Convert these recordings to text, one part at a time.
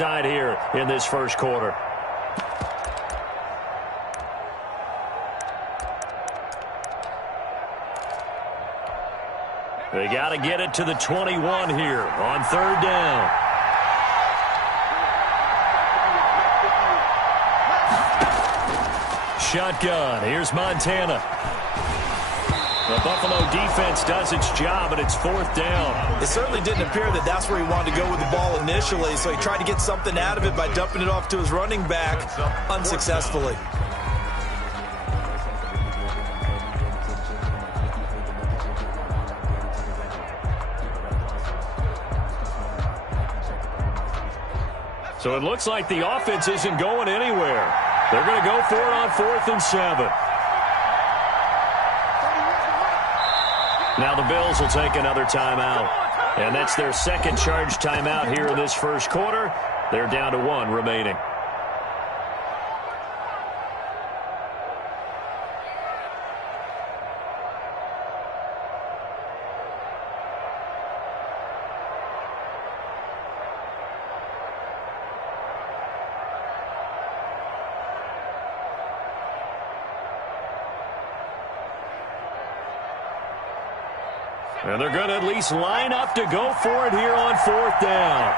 side here in this first quarter. They got to get it to the 21 here on third down. Shotgun. Here's Montana. The Buffalo defense does its job, and it's fourth down. It certainly didn't appear that that's where he wanted to go with the ball initially, so he tried to get something out of it by dumping it off to his running back unsuccessfully. So it looks like the offense isn't going anywhere. They're going to go for it on 4th and 7. Now the Bills will take another timeout. And that's their second charge timeout here in this first quarter. They're down to 1 remaining. And they're going to at least line up to go for it here on 4th down.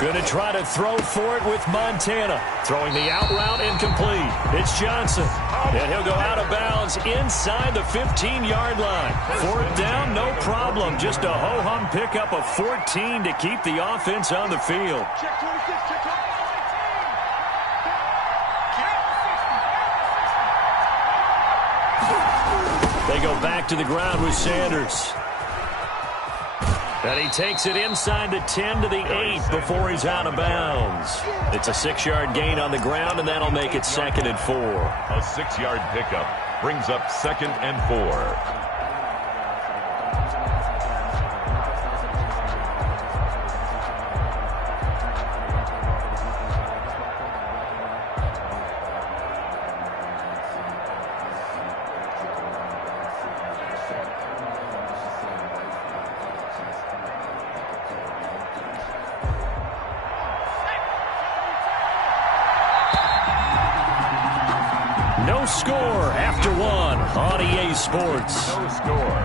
Going to try to throw for it with Montana. Throwing the out route incomplete. It's Johnson. And he'll go out of bounds inside the 15-yard line. 4th down, no problem. Just a ho-hum pickup of 14 to keep the offense on the field. They go back to the ground with Sanders. And he takes it inside the 10 to the 8 before he's out of bounds. It's a 6-yard gain on the ground, and that'll make it 2nd and 4. A 6-yard pickup brings up 2nd and 4. No score after 1 on EA Sports. No score.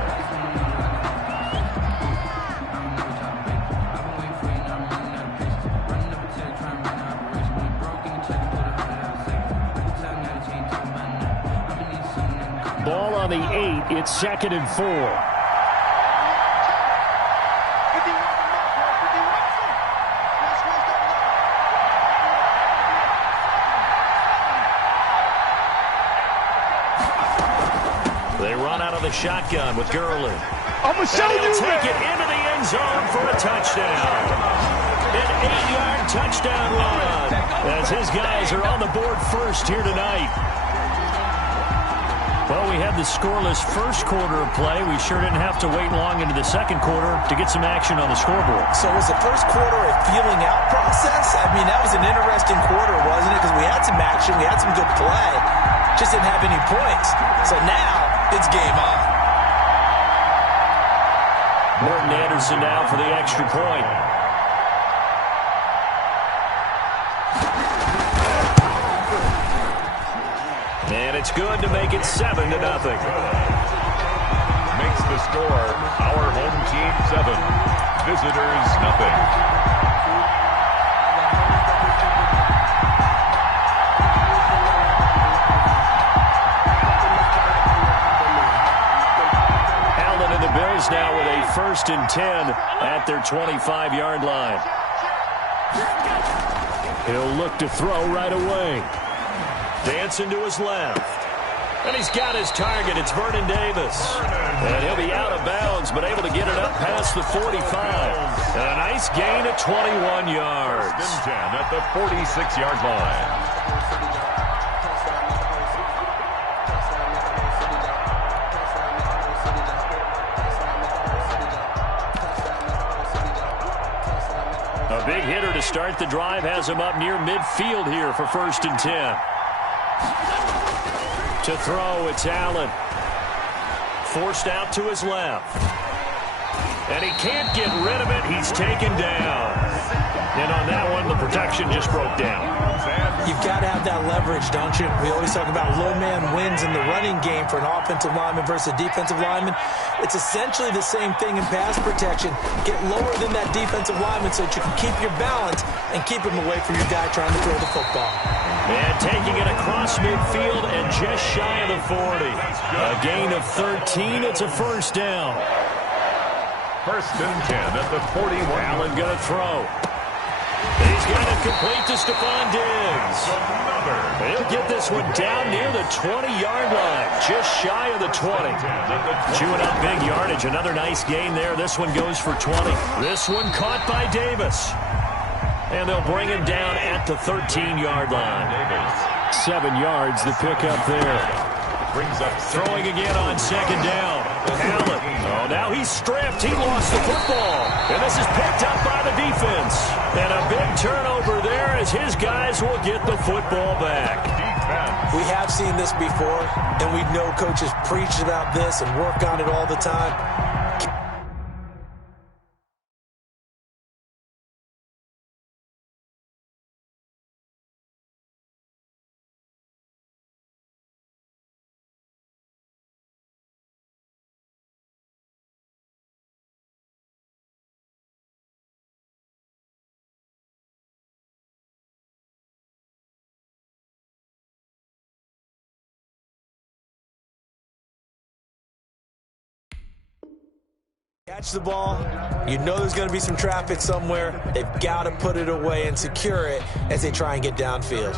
Ball on the 8. It's 2nd and 4. The shotgun with Gurley. I'm going to show you, take it into the end zone for a touchdown. An 8-yard touchdown run as his guys are on the board first here tonight. Well, we had the scoreless first quarter of play. We sure didn't have to wait long into the second quarter to get some action on the scoreboard. So was the first quarter a feeling out process? I mean, that was an interesting quarter, wasn't it? Because we had some action, we had some good play, just didn't have any points. So now it's game on. Morton Anderson now for the extra point. And it's good to make it 7-0. Makes the score our home team 7, visitors nothing. Now with a 1st and 10 at their 25-yard line. He'll look to throw right away. Dancing to his left. And he's got his target. It's Vernon Davis. And he'll be out of bounds, but able to get it up past the 45. And a nice gain of 21 yards. 1st and 10 at the 46-yard line. Big hitter to start the drive has him up near midfield here for 1st and 10. To throw, it's Allen. Forced out to his left. And he can't get rid of it. He's taken down. And on that one, the protection just broke down. You've got to have that leverage, don't you? We always talk about low man wins in the running game for an offensive lineman versus a defensive lineman. It's essentially the same thing in pass protection. Get lower than that defensive lineman so that you can keep your balance and keep him away from your guy trying to throw the football. And taking it across midfield and just shy of the 40. A gain of 13. It's a 1st down. 1st and 10 at the 41. Allen going to throw. He's got it complete to Stephon Diggs. He'll get this one down near the 20-yard line, just shy of the 20. Chewing up big yardage. Another nice gain there. This one goes for 20. This one caught by Davis. And they'll bring him down at the 13-yard line. 7 yards the pickup there. Throwing again on 2nd down. Allen. Oh, now he's stripped. He lost the football. And this is picked up by the defense. And a big turnover there as his guys will get the football back. We have seen this before, and we know coaches preach about this and work on it all the time. Catch the ball. You know there's going to be some traffic somewhere. They've got to put it away and secure it as they try and get downfield.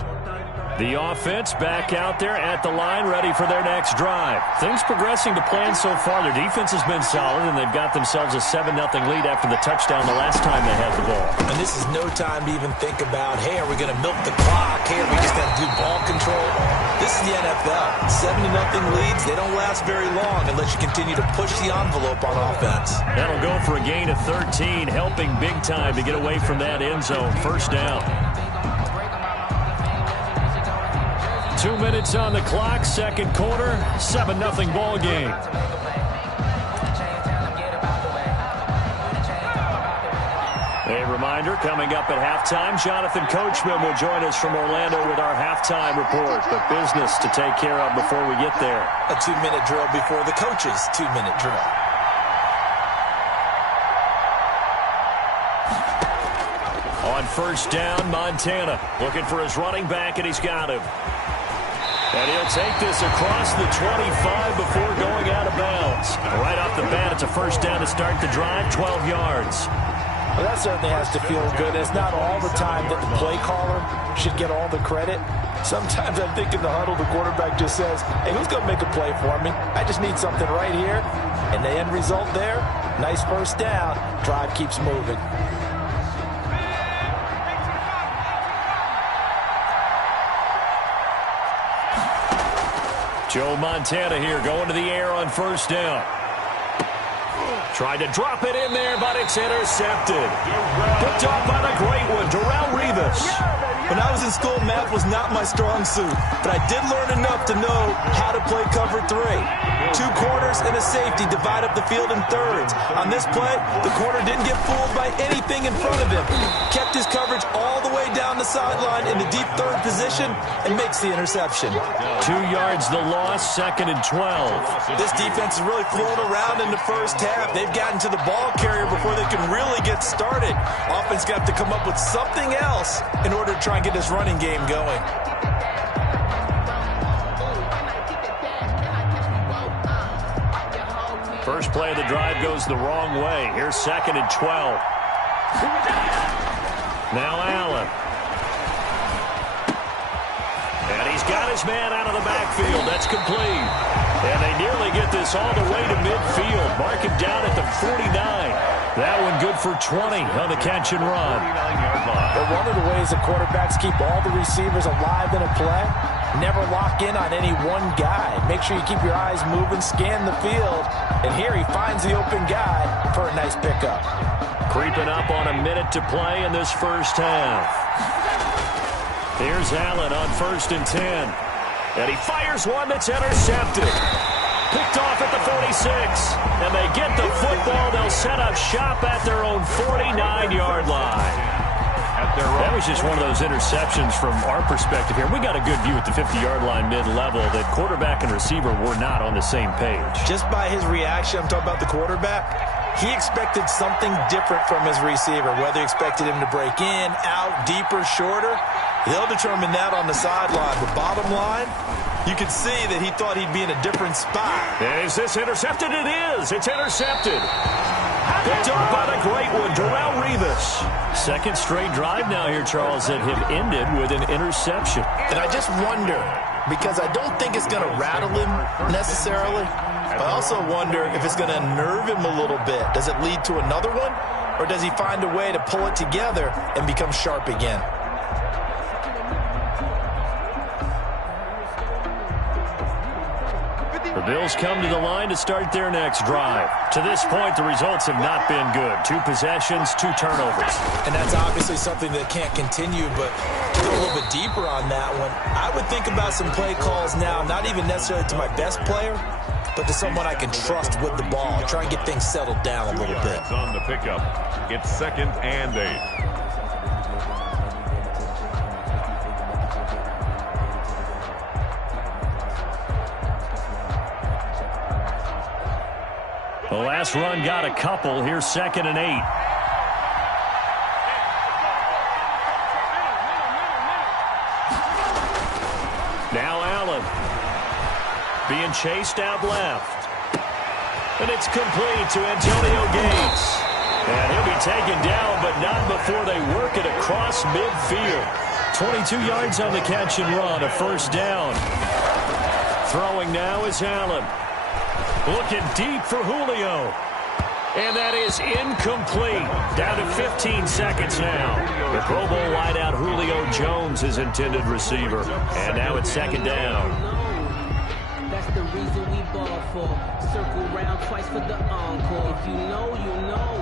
The offense back out there at the line, ready for their next drive. Things progressing to plan so far. Their defense has been solid, and they've got themselves a 7-0 lead after the touchdown the last time they had the ball. And this is no time to even think about, hey, are we going to milk the clock? Hey, are we just going to do ball control? This is the NFL. 7-0 leads, they don't last very long unless you continue to push the envelope on offense. That'll go for a gain of 13, helping big time to get away from that end zone. 1st down. 2 minutes on the clock, 2nd quarter, 7-0 ball game. A reminder, coming up at halftime, Jonathan Coachman will join us from Orlando with our halftime report. But business to take care of before we get there. A 2-minute drill before the coach's 2-minute drill. On 1st down, Montana looking for his running back, and he's got him. And he'll take this across the 25 before going out of bounds. Right off the bat, it's a 1st down to start the drive, 12 yards. Well, that certainly has to feel good. It's not all the time that the play caller should get all the credit. Sometimes I think in the huddle, the quarterback just says, hey, who's going to make a play for me? I just need something right here. And the end result there, nice 1st down. Drive keeps moving. Joe Montana here going to the air on 1st down. Tried to drop it in there, but it's intercepted. Picked off by the great one, Darrelle Revis. When I was in school, math was not my strong suit, but I did learn enough to know how to play cover 3. 2 corners and a safety divide up the field in thirds. On this play, the corner didn't get fooled by anything in front of him. Kept his coverage all the way down the sideline in the deep 3rd position and makes the interception. 2 yards the loss, 2nd and 12. This defense is really flown around in the 1st half. They've gotten to the ball carrier before they can really get started. Offense got to come up with something else in order to try and get this running game going. First play of the drive goes the wrong way. Here's 2nd and 12. Now Allen. And he's got his man out of the backfield. That's complete. And they nearly get this all the way to midfield. Mark him down at the 49. That one good for 20 on the catch and run. But one of the ways the quarterbacks keep all the receivers alive in a play, never lock in on any one guy. Make sure you keep your eyes moving, scan the field. And here he finds the open guy for a nice pickup. Creeping up on a minute to play in this first half. Here's Allen on 1st and 10. And he fires one that's intercepted. Picked off at the 46. And they get the football. They'll set up shop at their own 49-yard line. That was just one of those interceptions from our perspective here. We got a good view at the 50-yard line mid-level that quarterback and receiver were not on the same page. Just by his reaction, I'm talking about the quarterback, he expected something different from his receiver, whether he expected him to break in, out, deeper, shorter. They'll determine that on the sideline. The bottom line, you can see that he thought he'd be in a different spot. Is this intercepted? It is. It's intercepted. Picked up by the great one, Darrelle Revis. Second straight drive now here, Charles, that have ended with an interception. And I just wonder, because I don't think it's going to rattle him necessarily, but I also wonder if it's going to unnerve him a little bit. Does it lead to another one, or does he find a way to pull it together and become sharp again? The Bills come to the line to start their next drive. To this point, the results have not been good. 2 possessions, 2 turnovers. And that's obviously something that can't continue, but to go a little bit deeper on that one, I would think about some play calls now, not even necessarily to my best player, but to someone I can trust with the ball. Try and get things settled down a little bit. On the pickup, it's 2nd and 8. The last run got a couple. Here's 2nd and 8. Now Allen. Being chased out left. And it's complete to Antonio Gates. And he'll be taken down, but not before they work it across midfield. 22 yards on the catch and run, a first down. Throwing now is Allen. Looking deep for Julio. And that is incomplete. Down to 15 seconds now. The Pro Bowl wideout Julio Jones is intended receiver. And now it's 2nd down. That's the reason we ball for. Circle round twice for the encore. If you know, you know.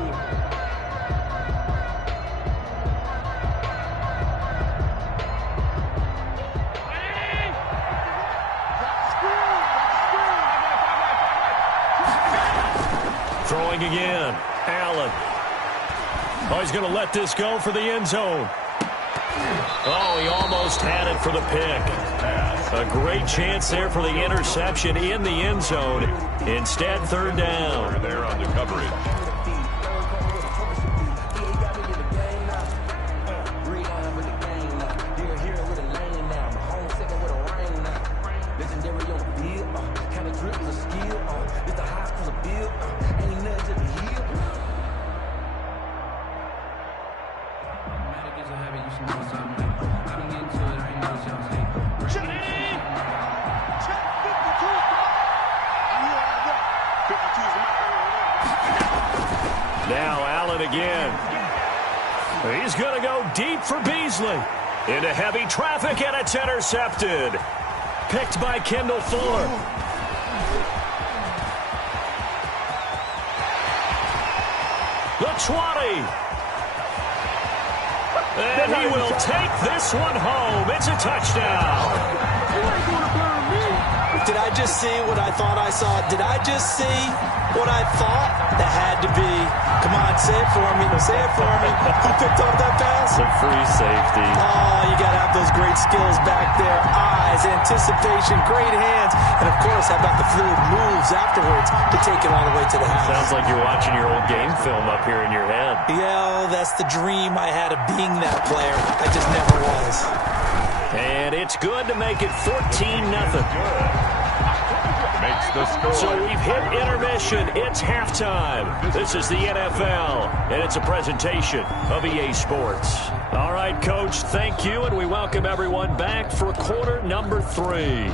Throwing again. Allen. Oh, he's going to let this go for the end zone. Oh, he almost had it for the pick. A great chance there for the interception in the end zone. Instead, 3rd down. There on the coverage. Now Allen again. He's going to go deep for Beasley. Into heavy traffic, and it's intercepted. Picked by Kendall Fuller. The 20. And he will take this one home. It's a touchdown. Did I just see what I thought I saw? Did I just see what I thought? That had to be. Come on, say it for me. Say it for me. Who picked up that pass? The free safety. Oh, you got to have those great skills back there. Eyes, anticipation, great hands. And, of course, how about the fluid moves afterwards to take it all the way to the house? Sounds like you're watching your old game film up here in your head. Yeah, that's the dream I had of being that player. I just never was. And it's good to make it 14-0. Makes the score. So we've hit intermission. It's halftime. This is the NFL, and it's a presentation of EA Sports. All right, Coach, thank you, and we welcome everyone back for quarter number 3.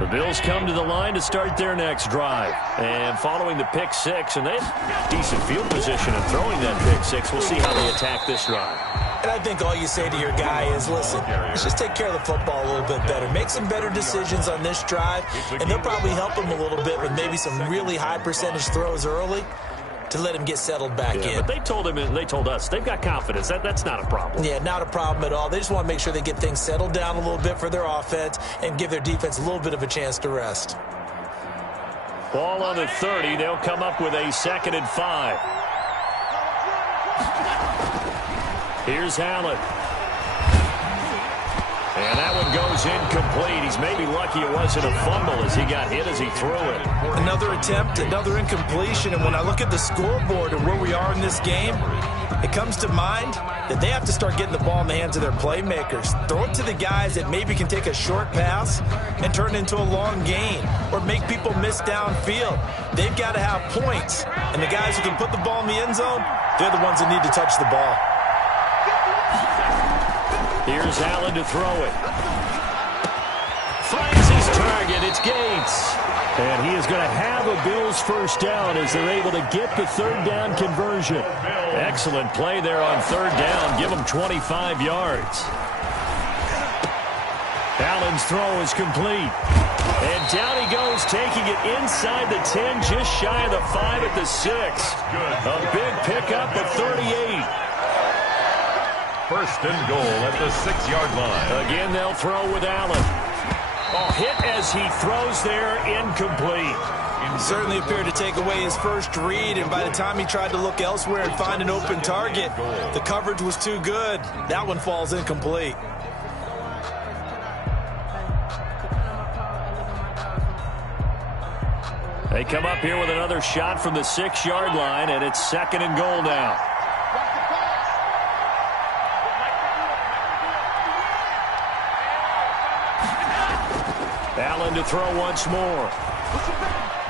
The Bills come to the line to start their next drive. And following the pick 6, and they have decent field position in throwing that pick 6, we'll see how they attack this drive. And I think all you say to your guy is, listen, let's just take care of the football a little bit better. Make some better decisions on this drive, and they'll probably help him a little bit with maybe some really high percentage throws early to let him get settled back in. But they told him, and they told us, they've got confidence. That's not a problem. Yeah, not a problem at all. They just want to make sure they get things settled down a little bit for their offense and give their defense a little bit of a chance to rest. Ball on the 30. They'll come up with a 2nd and 5. Here's Allen. And that one goes incomplete. He's maybe lucky it wasn't a fumble as he got hit as he threw it. Another attempt, another incompletion. And when I look at the scoreboard and where we are in this game, it comes to mind that they have to start getting the ball in the hands of their playmakers. Throw it to the guys that maybe can take a short pass and turn it into a long gain or make people miss downfield. They've got to have points. And the guys who can put the ball in the end zone, they're the ones that need to touch the ball. Here's Allen to throw it. Finds his target. It's Gates. And he is going to have a Bills first down as they're able to get the 3rd down conversion. Excellent play there on 3rd down. Give them 25 yards. Allen's throw is complete. And down he goes, taking it inside the 10, just shy of the 5 at the 6. A big pickup of 38. 1st and goal at the 6-yard line. Again, they'll throw with Allen. Oh, hit as he throws there, incomplete. Certainly appeared to take away his first read, and by the time he tried to look elsewhere and find an open target, the coverage was too good. That one falls incomplete. They come up here with another shot from the 6-yard line, and it's 2nd and goal now. Allen to throw once more.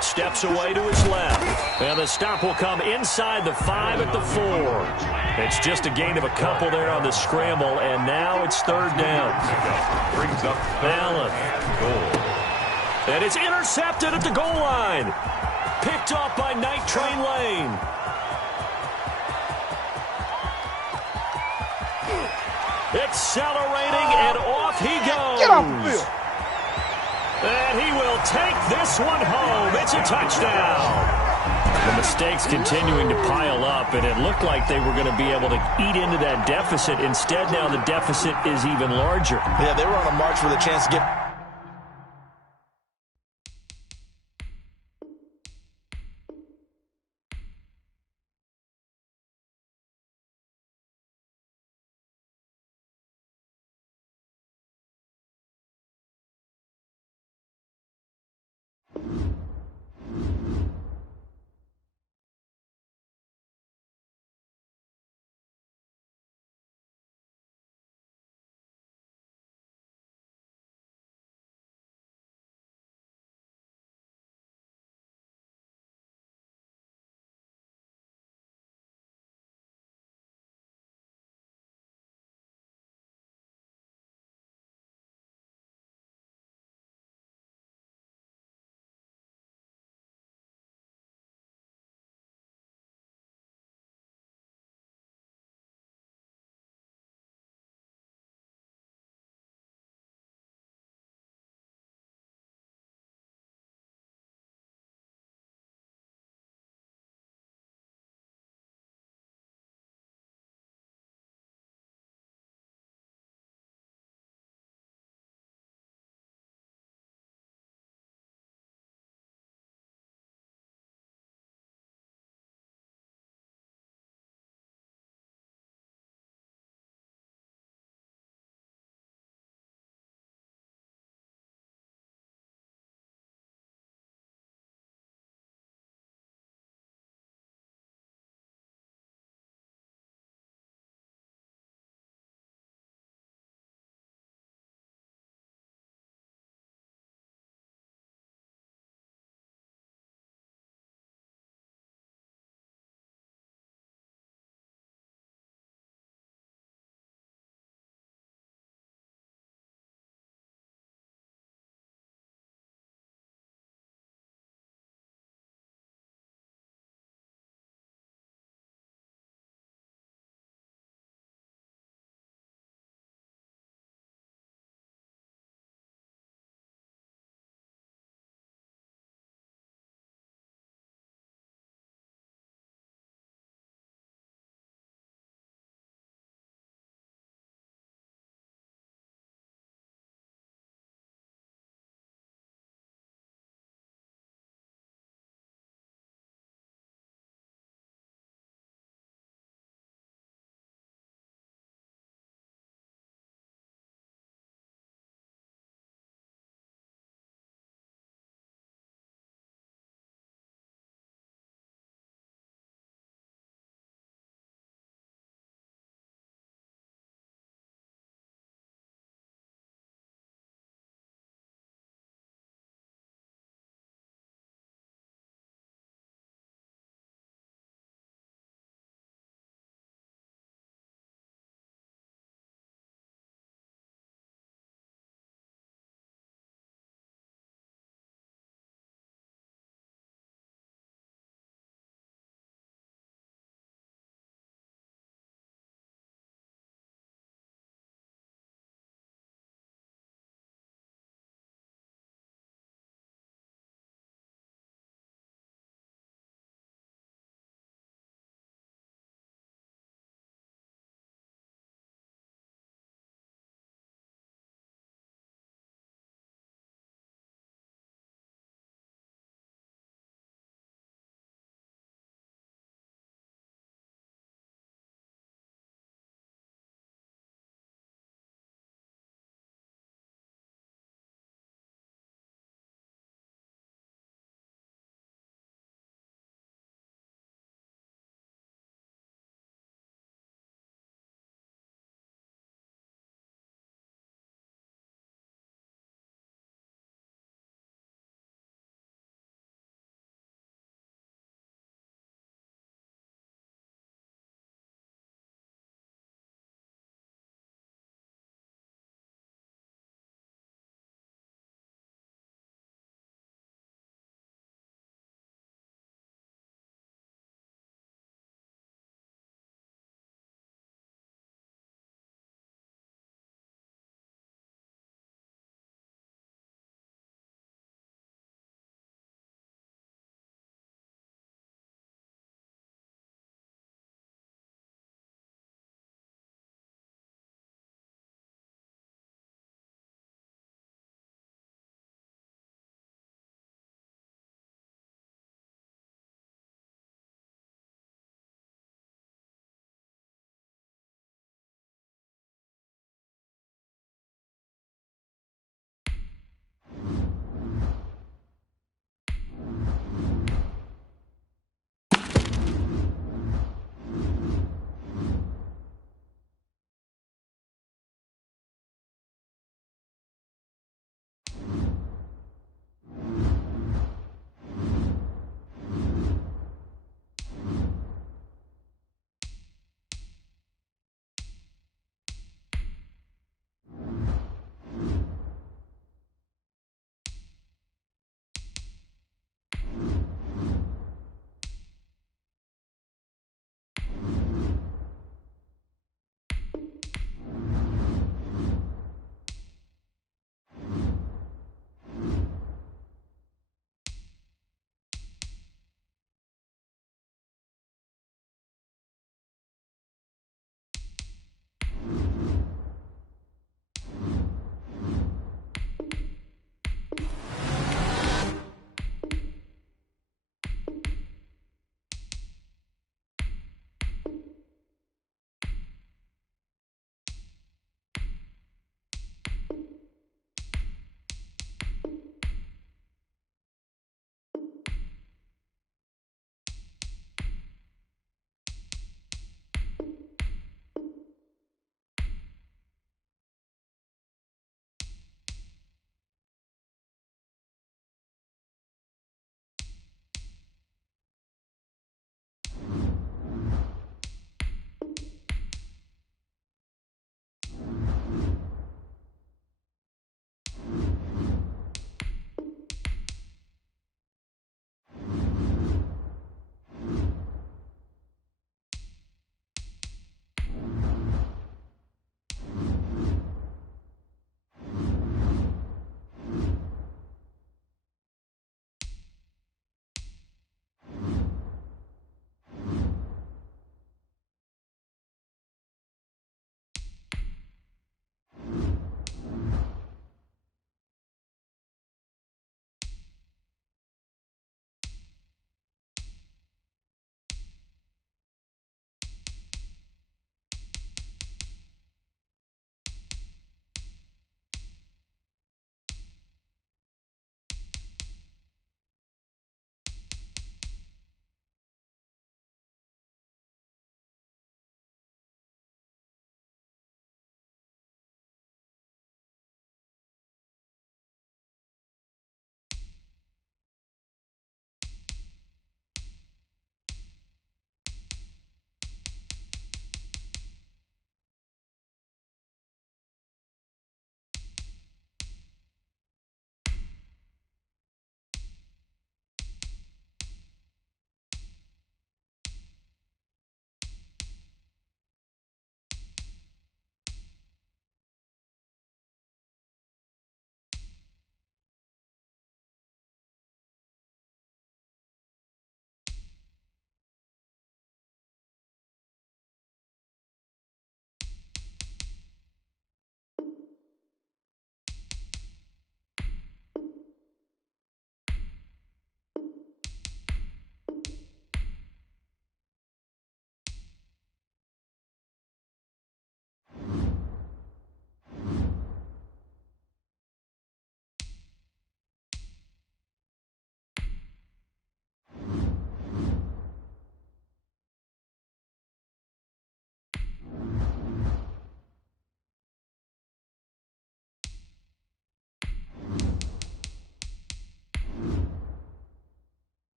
Steps away to his left. And the stop will come inside the 5 at the 4. It's just a gain of a couple there on the scramble, and now it's 3rd down. Brings up Allen. goal. And it's intercepted at the goal line. Picked off by Night Train Lane. Accelerating, and off he goes. Get off the field. And he will take this one home. It's a touchdown. The mistakes continuing to pile up, and it looked like they were going to be able to eat into that deficit. Instead, now the deficit is even larger. Yeah, they were on a march with a chance to get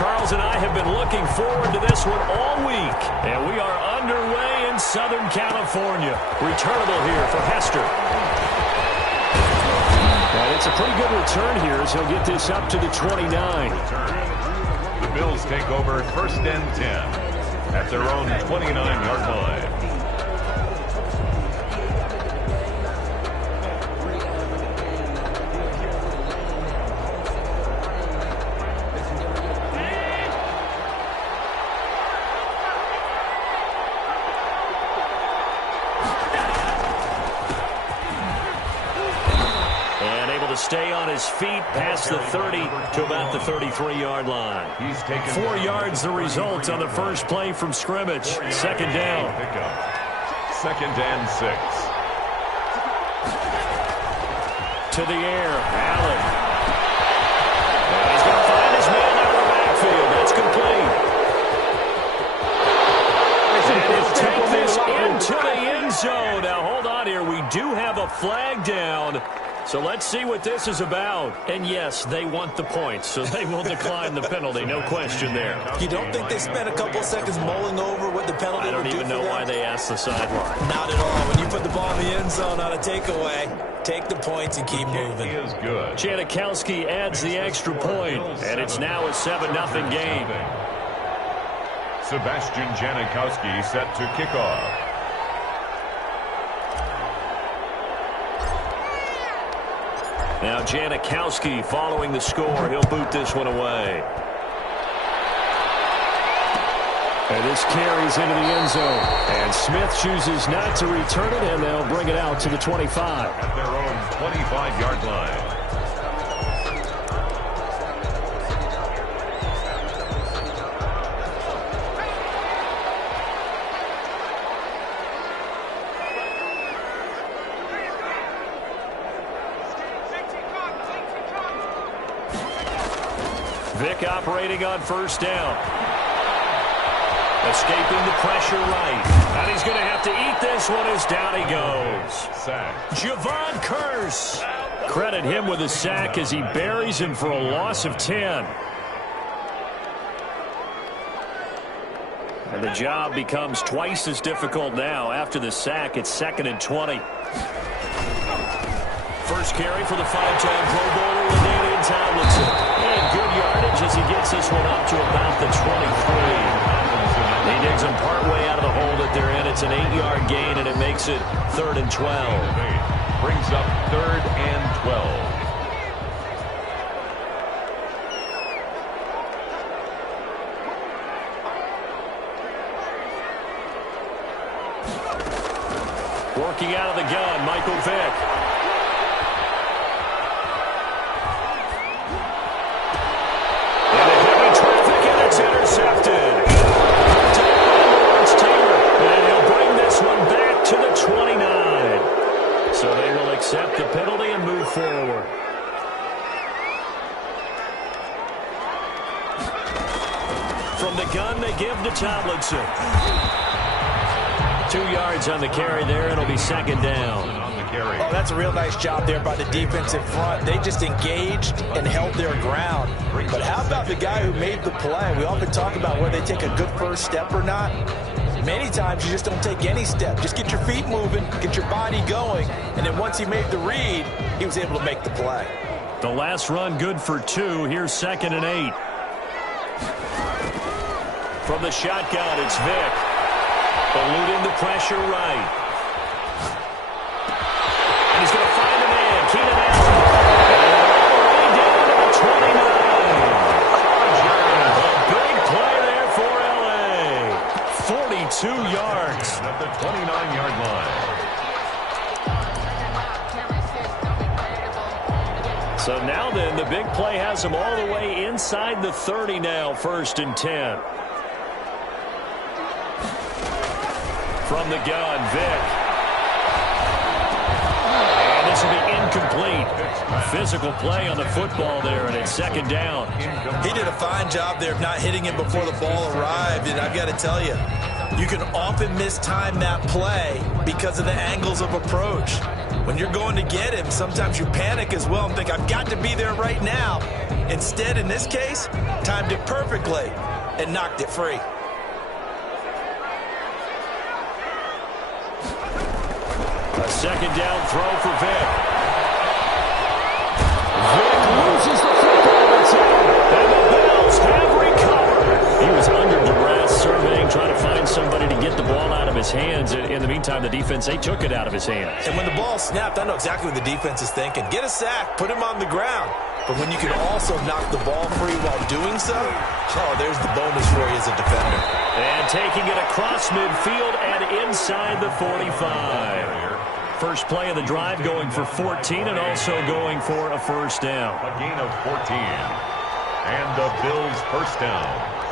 Charles and I have been looking forward to this one all week, and we are underway in Southern California. Returnable here for Hester. And it's a pretty good return here as he'll get this up to the 29. The Bills take over 1st and 10 at their own 29-yard line. Stay on his feet past the 30 to about the 33-yard line. 4 yards the result on the first play from scrimmage. Second down. 2nd and 6. To the air. Allen. And he's going to find his man out of the backfield. That's complete. And he'll take this into the end zone. Now hold on here. We do have a flag down. So let's see what this is about. And yes, they want the points, so they will decline the penalty. No question there. You don't think they spent a couple seconds mulling over what the penalty would do? I don't even know why they asked the sideline. Not at all. When you put the ball in the end zone on a takeaway, take the points and keep moving. He is good. Janikowski adds the extra point, and it's now a 7-0 game. Sebastian Janikowski set to kick off. Now Janikowski following the score. He'll boot this one away. And this carries into the end zone. And Smith chooses not to return it, and they'll bring it out to the 25. At their own 25-yard line. Vick operating on first down. Escaping the pressure right. And he's going to have to eat this one as down he goes. Sack. Javon Curse. Credit him with a sack as he buries him for a loss of 10. And the job becomes twice as difficult now. After the sack, it's 2nd and 20. First carry for the 5-time Pro Bowler, LaDainian Tomlinson. And good yardage as he gets this one up to about the 23. He digs him partway out of the hole that they're in. It's an 8-yard gain, and it makes it 3rd and 12. Brings up 3rd and 12. Working out of the gun, Michael Vick. Intercepted. And he'll bring this one back to the 29. So they will accept the penalty and move forward. From the gun, they give to Tomlinson. 2 yards on the carry there. It'll be 2nd down. Oh, that's a real nice job there by the defensive front. They just engaged and held their ground. But how about the guy who made the play? We often talk about whether they take a good first step or not. Many times you just don't take any step. Just get your feet moving, get your body going, and then once he made the read, he was able to make the play. The last run good for 2. Here's 2nd and 8. From the shotgun, it's Vick. Eluding the pressure right. And he's going to find a man. Keenan Allen. And all the way down to the 29. A big play there for L.A. 42 yards. At the 29-yard line. So now then, the big play has him all the way inside the 30 now, 1st and 10. From the gun, Vick. And this will be incomplete. Physical play on the football there, and it's 2nd down. He did a fine job there of not hitting him before the ball arrived, and I've got to tell you, you can often mistime that play because of the angles of approach. When you're going to get him, sometimes you panic as well and think, I've got to be there right now. Instead, in this case, timed it perfectly and knocked it free. A second down throw for Vic. Vic loses the football attempt, and the Bills have recovered. He was under duress, surveying, trying to find somebody to get the ball out of his hands. In the meantime, the defense, they took it out of his hands. And when the ball snapped, I know exactly what the defense is thinking. Get a sack, put him on the ground. But when you can also knock the ball free while doing so, oh, there's the bonus for you as a defender. And taking it across midfield and inside the 45. First play of the drive going for 14 and also going for a first down. A gain of 14. And the Bills first down.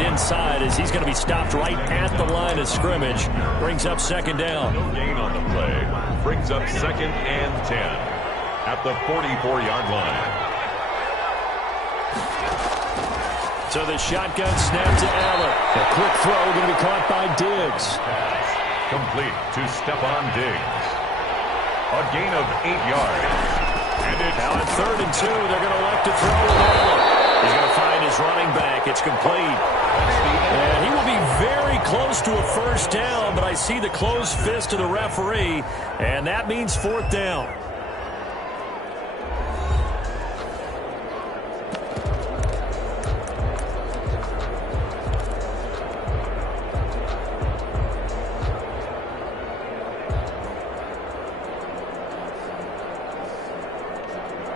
Inside as he's going to be stopped right at the line of scrimmage. Brings up second down. No gain on the play. Brings up second and 10 at the 44-yard line. So the shotgun snap to Allen. A quick throw going to be caught by Diggs. Complete to Stephon Diggs. A gain of 8 yards. And it's now at 3rd and 2. They're going to elect to throw with Allen. He's going to find his running back. It's complete. And he will be very close to a first down, but I see the closed fist of the referee, and that means 4th down.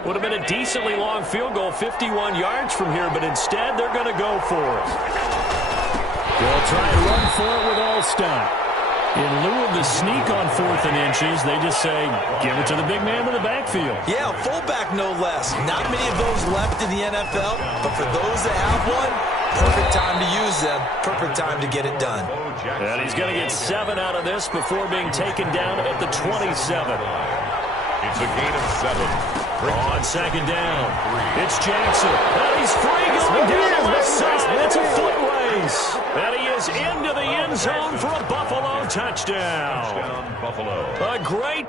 Would have been a decently long field goal, 51 yards from here, but instead they're going to go for it. They'll try and run for it with Allstott. In lieu of the sneak on 4th and inches, they just say, give it to the big man in the backfield. Yeah, fullback no less. Not many of those left in the NFL, but for those that have one, perfect time to use them, perfect time to get it done. And he's going to get 7 out of this before being taken down at the 27. It's a gain of 7. On second down, it's Jackson. And he's free going down the left side. It's a foot race. And he is into the end zone for a Buffalo touchdown. Touchdown, Buffalo. A great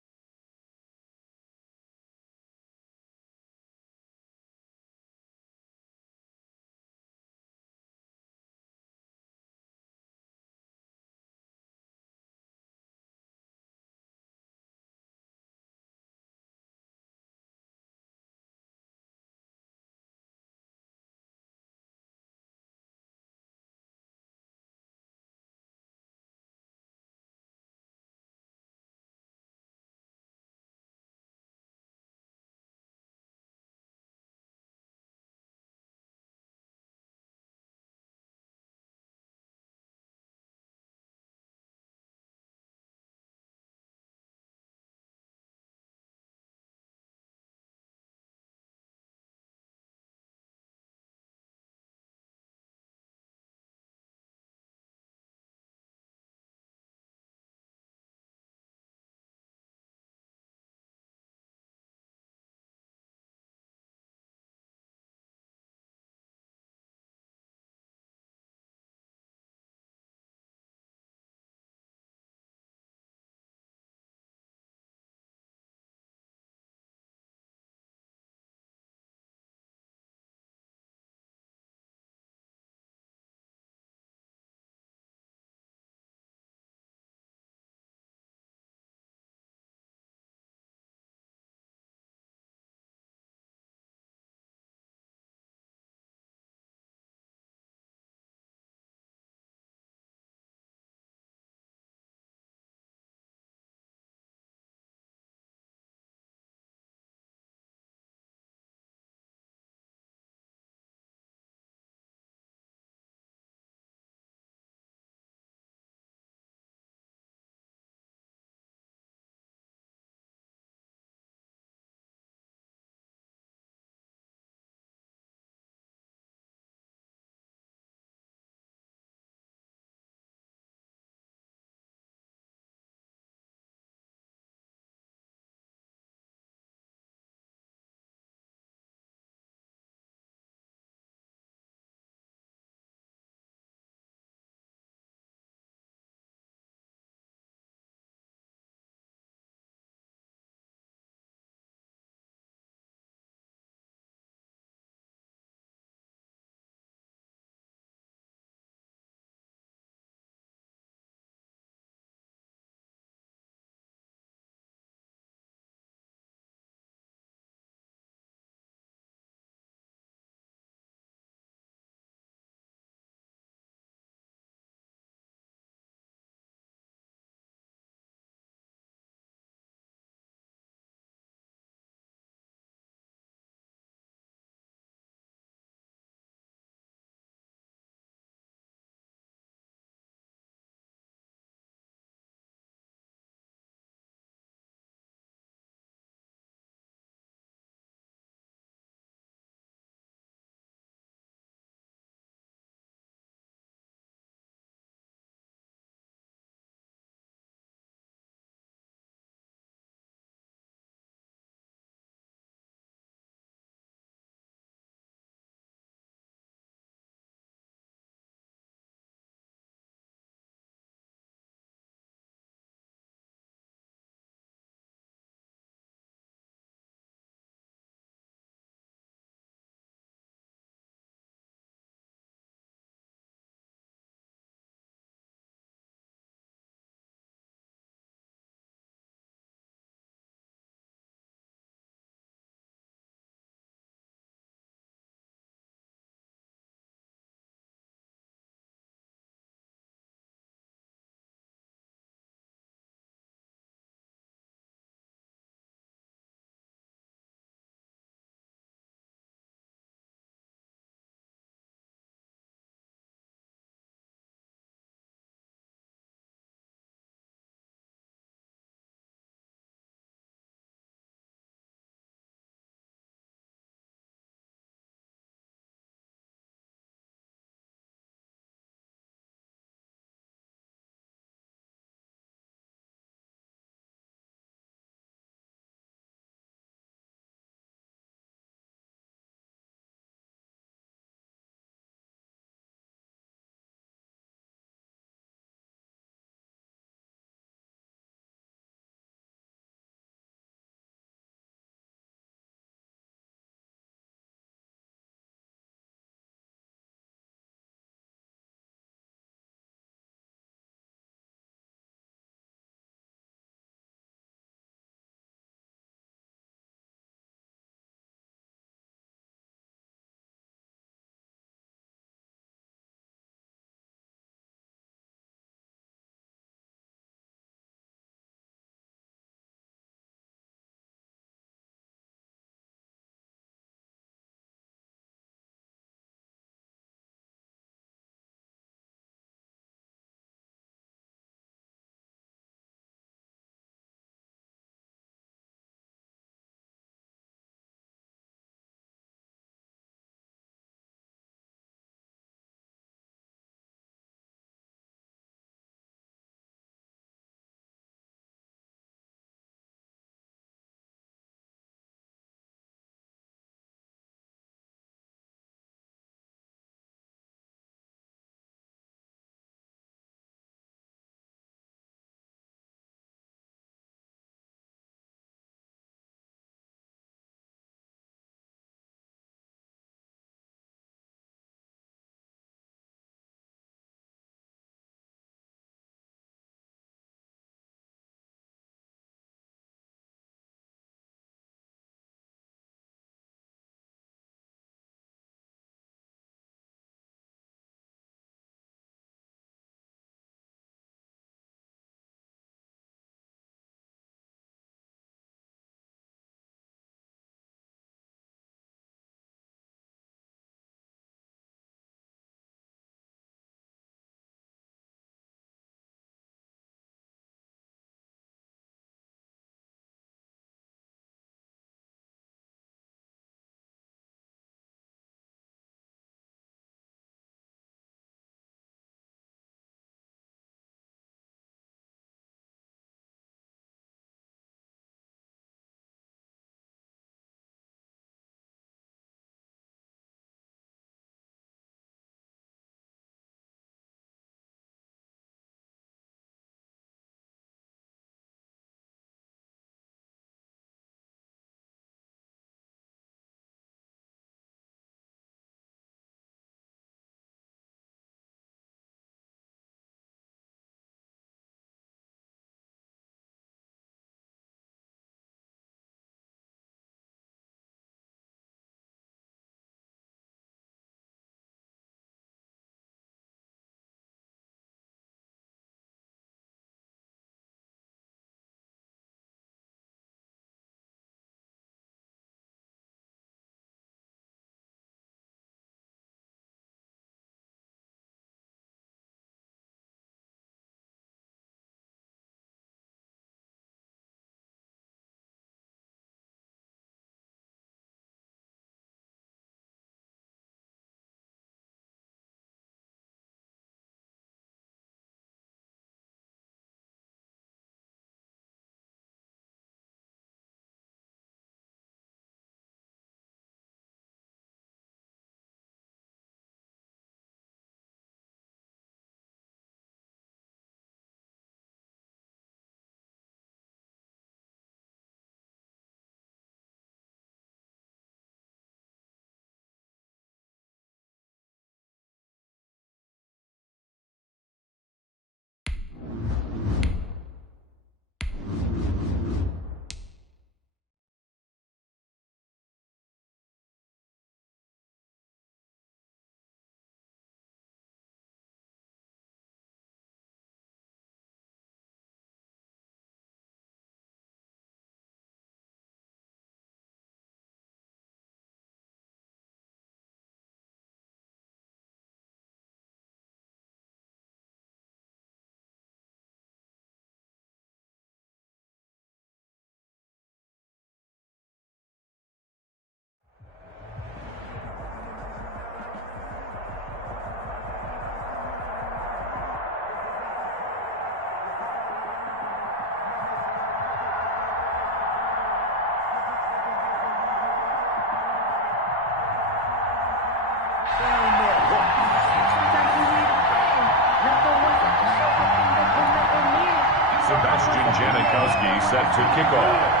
rookie set to kick off.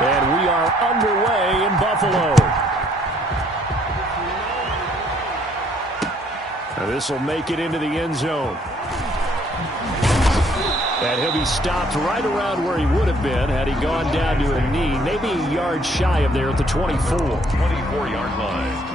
And we are underway in Buffalo. This will make it into the end zone. And he'll be stopped right around where he would have been had he gone down to a knee, maybe a yard shy of there at the 24. 24-yard line.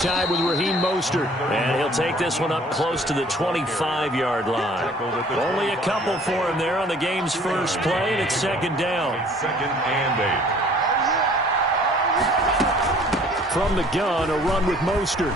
Time with Raheem Mostert, and he'll take this one up close to the 25-yard line. Only a couple for him there on the game's first play, and it's second down. Second and 8. From the gun, a run with Mostert.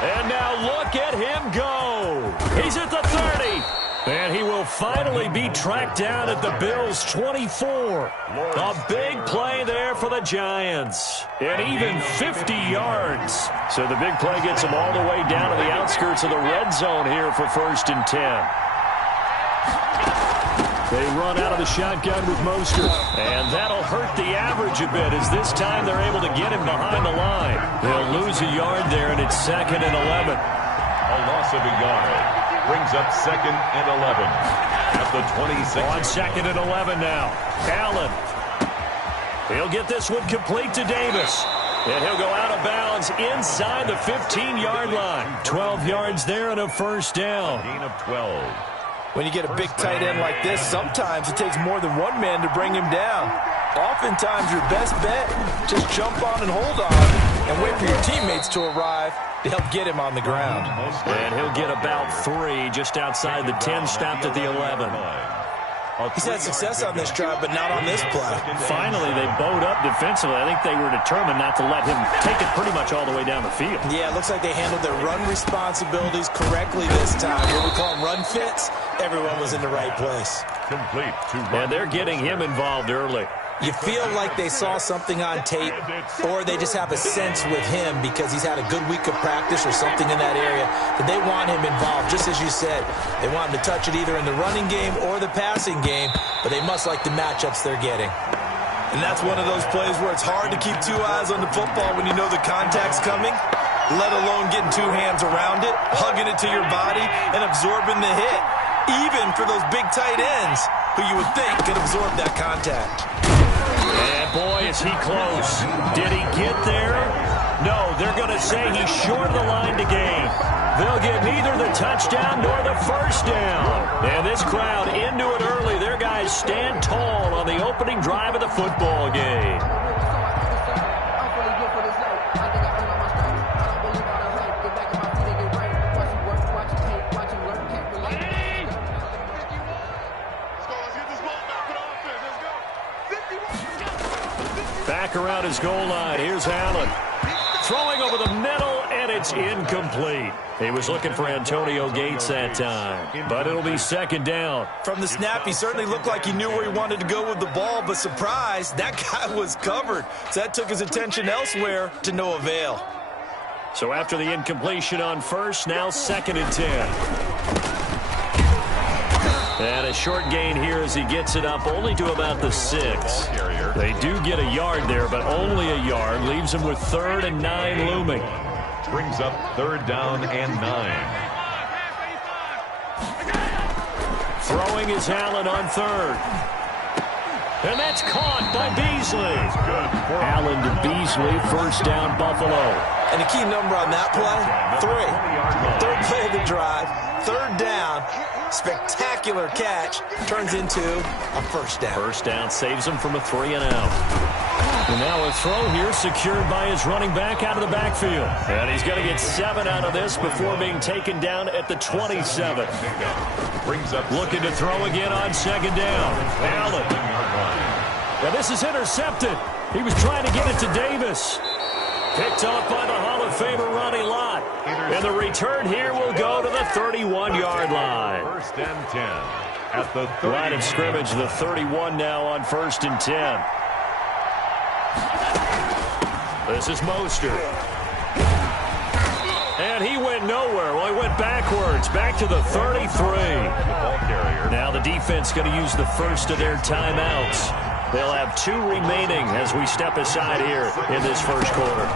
And now look at him go. He's at the 30. And he will finally be tracked down at the Bills' 24. A big play there for the Giants. And even 50 yards. So the big play gets him all the way down to the outskirts of the red zone here for 1st and 10. They run out of the shotgun with Mostert. And that'll hurt the average a bit as this time they're able to get him behind the line. They'll lose a yard there, and it's 2nd and 11. A loss of a yard. Brings up 2nd and 11 at the 26. On 2nd and 11 now. Allen. He'll get this one complete to Davis. And he'll go out of bounds inside the 15-yard line. 12 yards there and a first down. Gain of 12. When you get a big tight end like this, sometimes it takes more than one man to bring him down. Oftentimes, your best bet, just jump on and hold on and wait for your teammates to arrive to help get him on the ground. And he'll get about 3 just outside the 10, stopped at the 11. He's had success on this drive, but not on this play. Finally, they bowed up defensively. I think they were determined not to let him take it pretty much all the way down the field. Yeah, it looks like they handled their run responsibilities correctly this time. What we call them run fits, everyone was in the right place. Complete to run. And they're getting him involved early. You feel like they saw something on tape, or they just have a sense with him because he's had a good week of practice or something in that area that they want him involved. Just as you said, they want him to touch it either in the running game or the passing game, but they must like the matchups they're getting. And that's one of those plays where it's hard to keep 2 eyes on the football when you know the contact's coming, let alone getting 2 hands around it, hugging it to your body, and absorbing the hit, even for those big tight ends who you would think could absorb that contact. And boy, is he close. Did he get there? No, they're going to say he's short of the line to gain. They'll get neither the touchdown nor the first down. And this crowd into it early. Their guys stand tall on the opening drive of the football game. Back around his goal line. Here's Allen. Throwing over the middle, and it's incomplete. He was looking for Antonio Gates that time, but it'll be second down. From the snap, he certainly looked like he knew where he wanted to go with the ball, but surprise, that guy was covered. So that took his attention elsewhere to no avail. So after the incompletion on first, now 2nd and 10. And a short gain here as he gets it up only to about the 6. They do get a yard there, but only a yard. Leaves him with 3rd and 9 looming. Brings up 3rd down and 9. Throwing is Allen on 3rd. And that's caught by Beasley. Allen to Beasley, first down Buffalo. And the key number on that play, 3. 3rd play of the drive, 3rd down. Spectacular catch turns into a first down. First down saves him from a 3 and out. And now a throw here secured by his running back out of the backfield. And he's going to get 7 out of this before being taken down at the 27. Brings up looking to throw again on 2nd down. Allen. Now this is intercepted. He was trying to get it to Davis. Picked off by the Hall of Famer Ronnie Lott. And the return here will go to the 31-yard line. 1st and 10 at the 30. Line of scrimmage, the 31 now on 1st and 10. This is Mostert. And he went nowhere. Well, he went backwards, back to the 33. Ball carrier. Now the defense going to use the first of their timeouts. They'll have 2 remaining as we step aside here in this first quarter.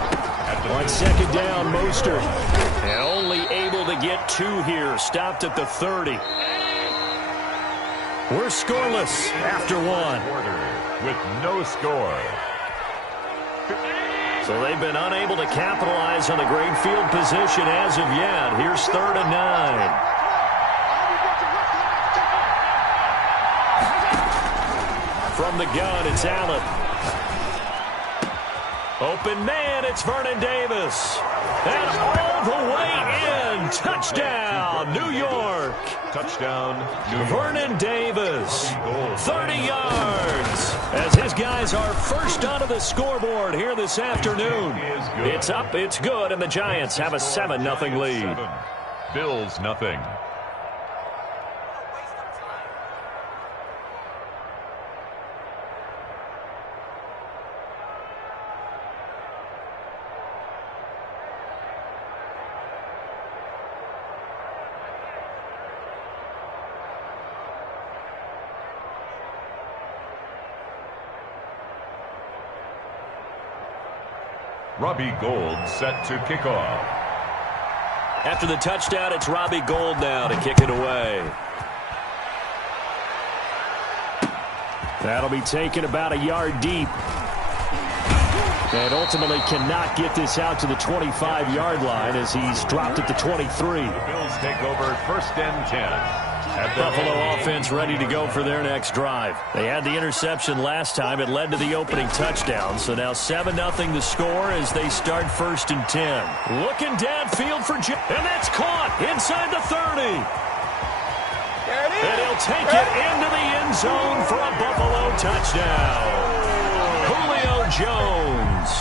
On second down, Mostert. And only able to get 2 here. Stopped at the 30. We're scoreless after 1. With no score. So they've been unable to capitalize on the great field position as of yet. Here's 3rd and 9. From the gun, it's Allen. Open man, it's Vernon Davis. And all the way in. Touchdown, New York. Touchdown, New York. Vernon Davis, 30 yards. As his guys are first onto the scoreboard here this afternoon. It's up, it's good, and the Giants have a 7-0 lead. Bills nothing. Robbie Gould set to kick off. After the touchdown, it's Robbie Gould now to kick it away. That'll be taken about a yard deep. And ultimately cannot get this out to the 25-yard line as he's dropped at the 23. The Bills take over 1st and 10. Buffalo offense ready to go for their next drive. They had the interception last time. It led to the opening touchdown. So now 7-0 the score as they start 1st and 10. Looking downfield for Jim. And that's caught inside the 30. There it is. And he'll take it into the end zone for a Buffalo touchdown. Julio Jones,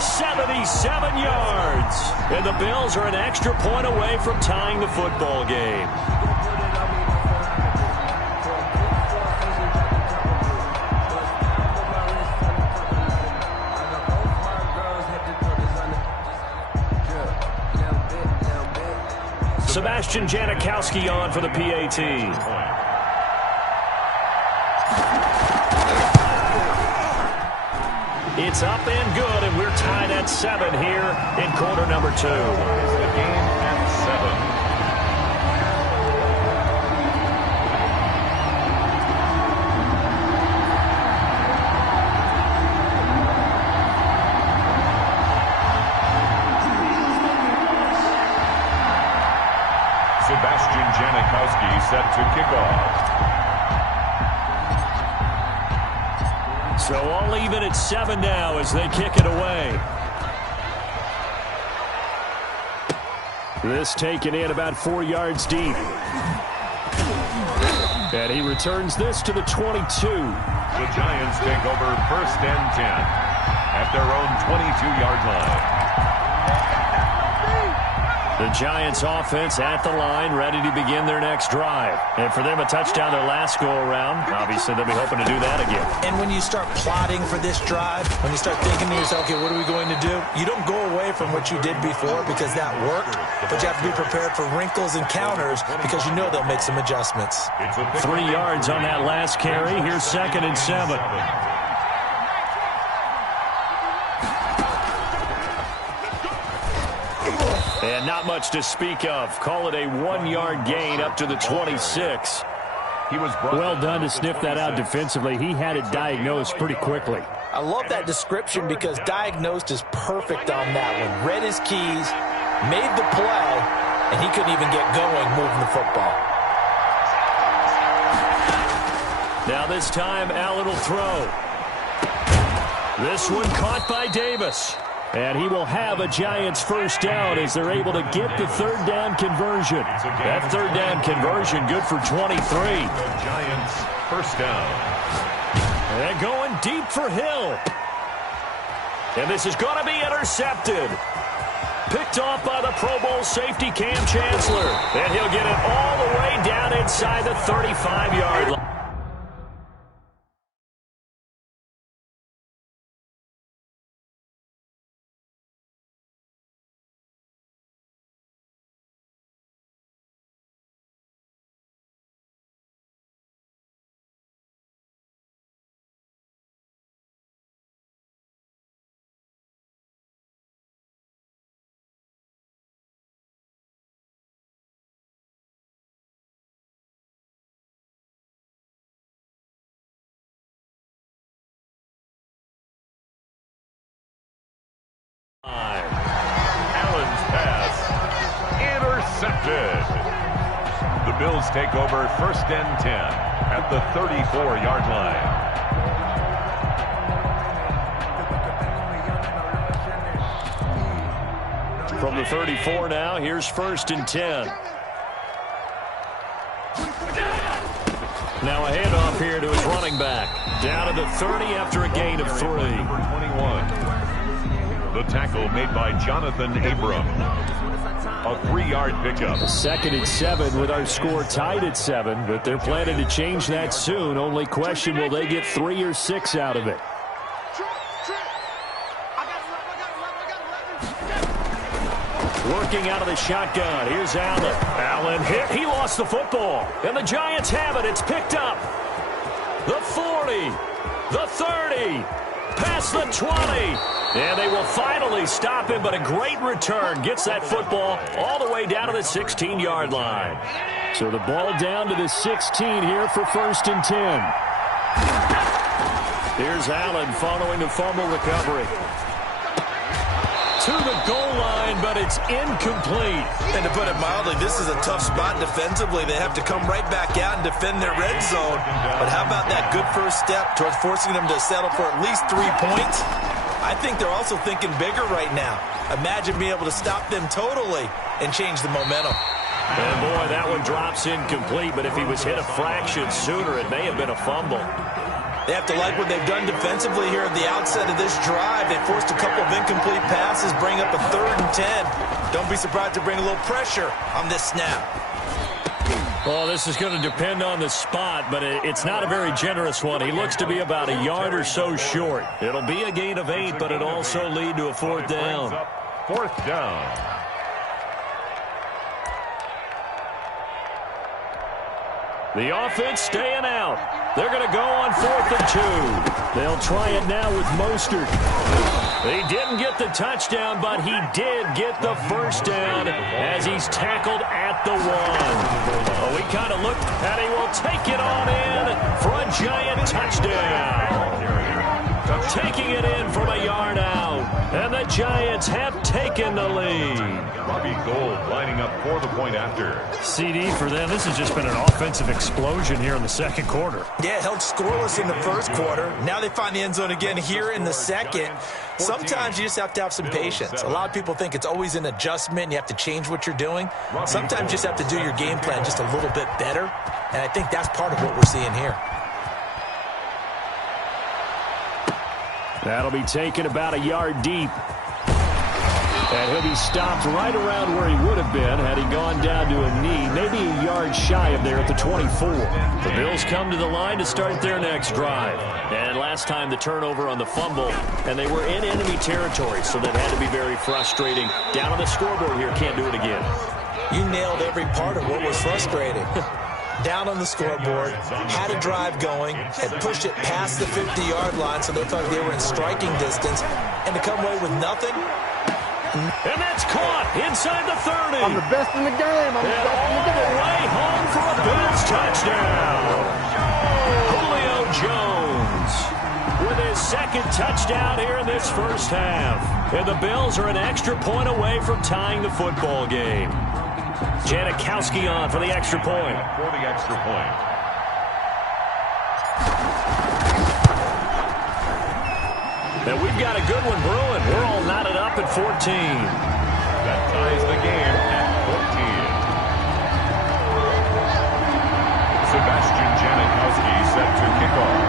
77 yards. And the Bills are an extra point away from tying the football game. Sebastian Janikowski on for the PAT. It's up and good, and we're tied at 7 here in quarter number 2. The game at 7. Sebastian Janikowski set to kick off. So all even at 7 now as they kick it away. This taken in about 4 yards deep. And he returns this to the 22. The Giants take over 1st and 10 at their own 22-yard line. The Giants offense at the line, ready to begin their next drive. And for them, a touchdown their last go-around. Obviously, they'll be hoping to do that again. And when you start plotting for this drive, when you start thinking to yourself, okay, what are we going to do? You don't go away from what you did before because that worked, but you have to be prepared for wrinkles and counters because you know they'll make some adjustments. 3 yards on that last carry. Here's 2nd and 7. And not much to speak of. Call it a 1-yard gain up to the 26. He was well done to sniff that out defensively. He had it diagnosed pretty quickly. I love that description because diagnosed is perfect on that one. Read his keys, made the play, and he couldn't even get going moving the football. Now this time, Allen will throw. This one caught by Davis. And he will have a Giants first down as they're able to get the 3rd down conversion. That 3rd down conversion good for 23. The Giants first down. And going deep for Hill. And this is going to be intercepted. Picked off by the Pro Bowl safety Cam Chancellor. And he'll get it all the way down inside the 35-yard line. Bills take over first and 10 at the 34-yard line. From the 34 now, here's first and 10. Now a handoff here to his running back. Down to the 30 after a gain of 3. Number 21. The tackle made by Jonathan Abram. A 3-yard pickup. 2nd and 7 with our score tied at 7, but they're planning to change that soon. Only question, will they get 3 or 6 out of it? Working out of the shotgun. Here's Allen. Allen hit. He lost the football. And the Giants have it. It's picked up. The 40. The 30. Past the 20. And they will finally stop him, but a great return. Gets that football all the way down to the 16-yard line. So the ball down to the 16 here for first and 10. Here's Allen following the fumble recovery. To the goal line, but it's incomplete. And to put it mildly, this is a tough spot defensively. They have to come right back out and defend their red zone. But how about that good first step towards forcing them to settle for at least 3 points? I think they're also thinking bigger right now. Imagine being able to stop them totally and change the momentum. And boy, that one drops incomplete, but if he was hit a fraction sooner, it may have been a fumble. They have to like what they've done defensively here at the outset of this drive. They forced a couple of incomplete passes, bring up a 3rd and 10. Don't be surprised to bring a little pressure on this snap. Well, this is going to depend on the spot, but it's not a very generous one. He looks to be about a yard or so short. It'll be a gain of 8, but it'll also lead to a 4th down. 4th down. The offense staying out. They're going to go on 4th and 2. They'll try it now with Mostert. He didn't get the touchdown, but he did get the first down as he's tackled at the 1. Oh, he kind of looked, and he will take it on in for a giant touchdown. Taking it in from a yard out, and the Giants have taken the lead. Robbie Gould lining up for the point after. CD for them. This has just been an offensive explosion here in the second quarter. Yeah, held scoreless in the first quarter. Now they find the end zone again here in the second. Sometimes you just have to have some patience. A lot of people think it's always an adjustment. You have to change what you're doing. Sometimes you just have to do your game plan just a little bit better, and I think that's part of what we're seeing here. That'll be taken about a yard deep. And he'll be stopped right around where he would have been had he gone down to a knee, maybe a yard shy of there at the 24. The Bills come to the line to start their next drive. And last time the turnover on the fumble, and they were in enemy territory, so that had to be very frustrating. Down on the scoreboard here, can't do it again. You nailed every part of what was frustrating. Down on the scoreboard, had a drive going, and pushed it past the 50-yard line, so they thought they were in striking distance, and to come away with nothing. And that's caught inside the 30. I'm the best in the game. I'm the best in the game. All the way home for a Bills touchdown. Julio Jones with his 2nd touchdown here in this first half. And the Bills are an extra point away from tying the football game. Janikowski on for the extra point. For the extra point. And we've got a good one brewing. We're all knotted up at 14. That ties the game at 14. Sebastian Janikowski set to kick off.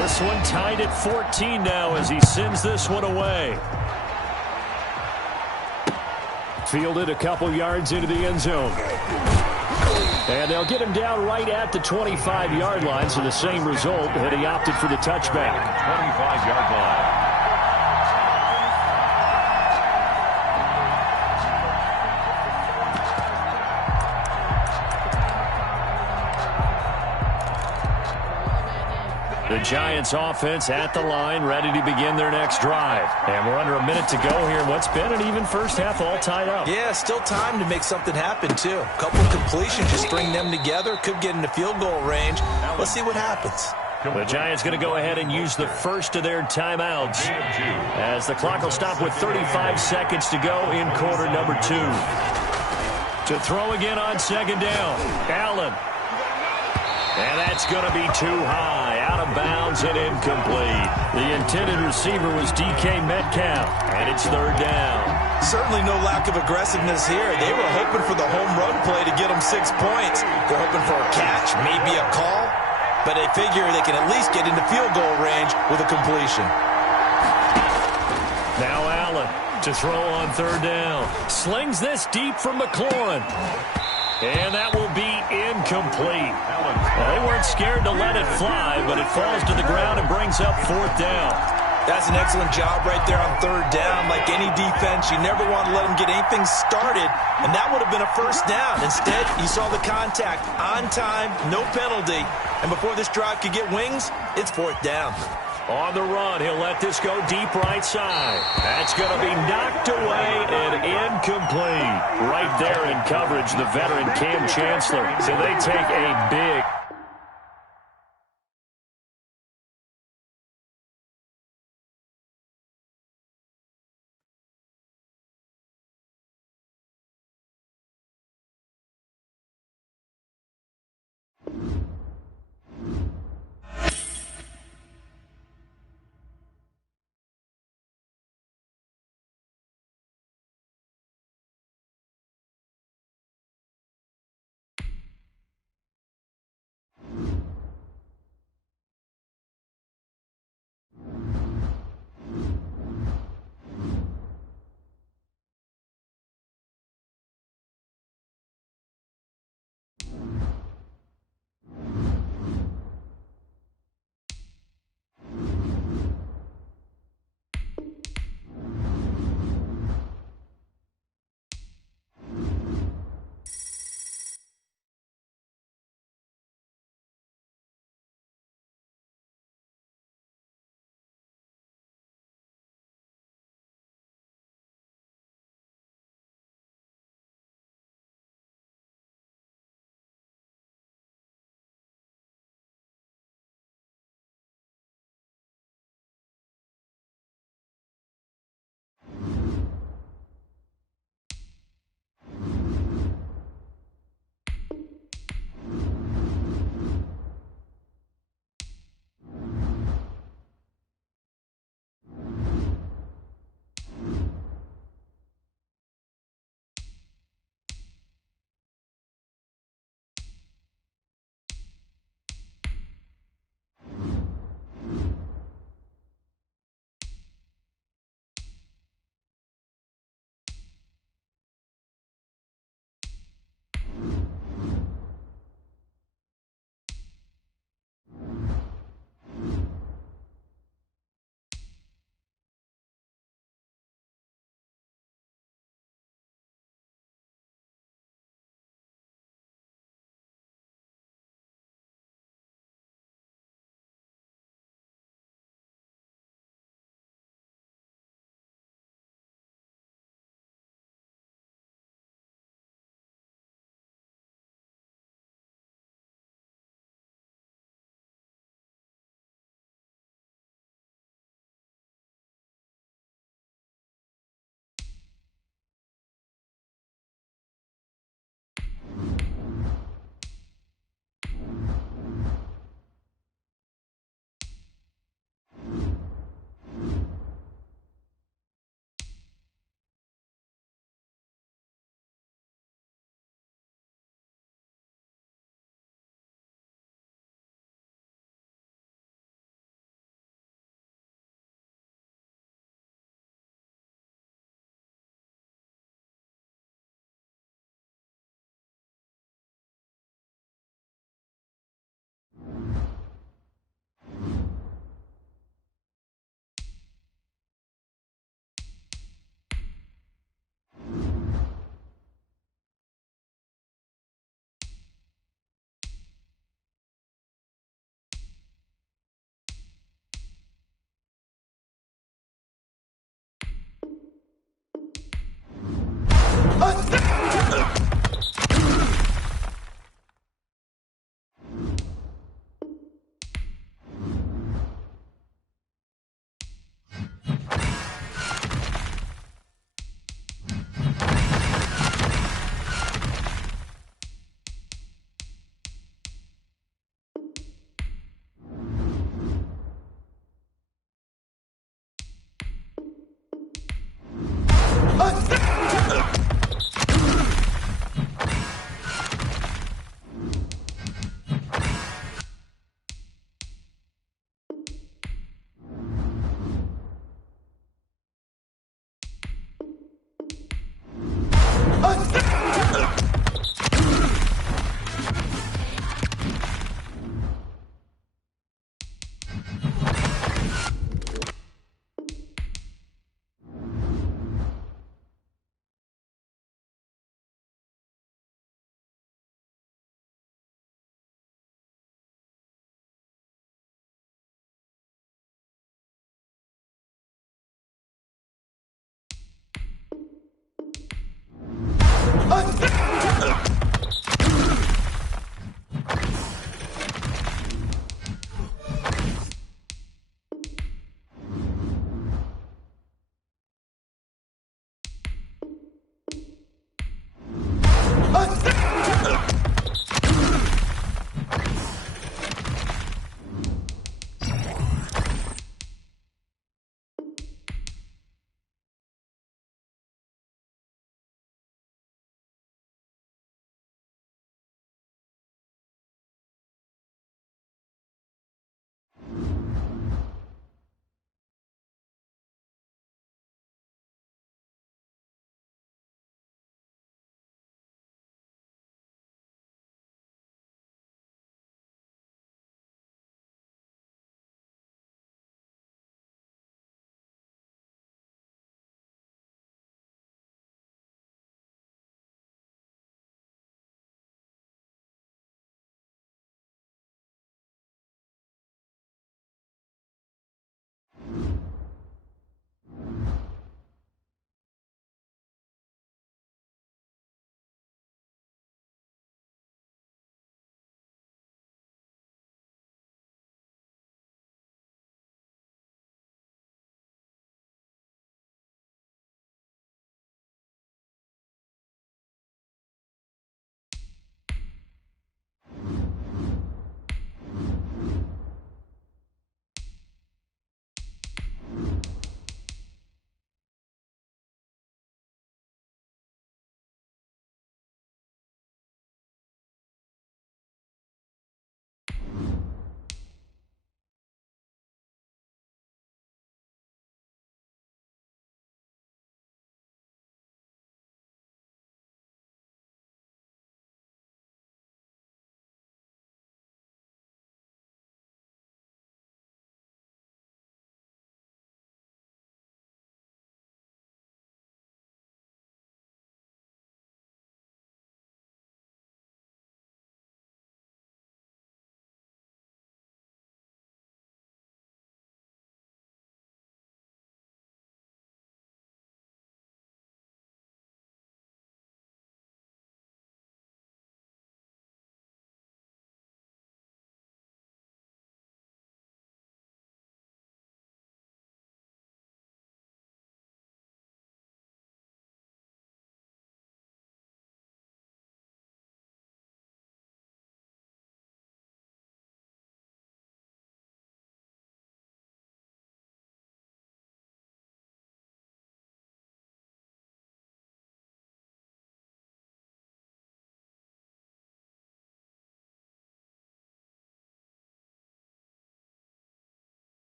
This one tied at 14 now as he sends this one away. Fielded a couple yards into the end zone. And they'll get him down right at the 25-yard line, so the same result had he opted for the touchback. 25-yard line. The Giants offense at the line, ready to begin their next drive. And we're under a minute to go here. What's been an even first half, all tied up. Yeah, still time to make something happen, too. A couple of completions, just string them together. Could get into field goal range. Let's see what happens. The Giants going to go ahead and use the first of their timeouts as the clock will stop with 35 seconds to go in quarter number 2. To throw again on second down, Allen. And that's going to be too high, out of bounds and incomplete. The intended receiver was DK Metcalf, and it's third down. Certainly no lack of aggressiveness here. They were hoping for the home run play to get them 6 points. They're hoping for a catch, maybe a call, but they figure they can at least get into field goal range with a completion. Now Allen to throw on third down. Slings this deep from McLaurin. And that will be incomplete. Well, they weren't scared to let it fly, but it falls to the ground and brings up fourth down. That's an excellent job right there on third down. Like any defense, you never want to let them get anything started, and that would have been a first down. Instead, you saw the contact on time, no penalty, and before this drive could get wings, it's fourth down. On the run, he'll let this go deep right side. That's going to be knocked away and incomplete. Right there in coverage, the veteran Cam Chancellor. So they take a big...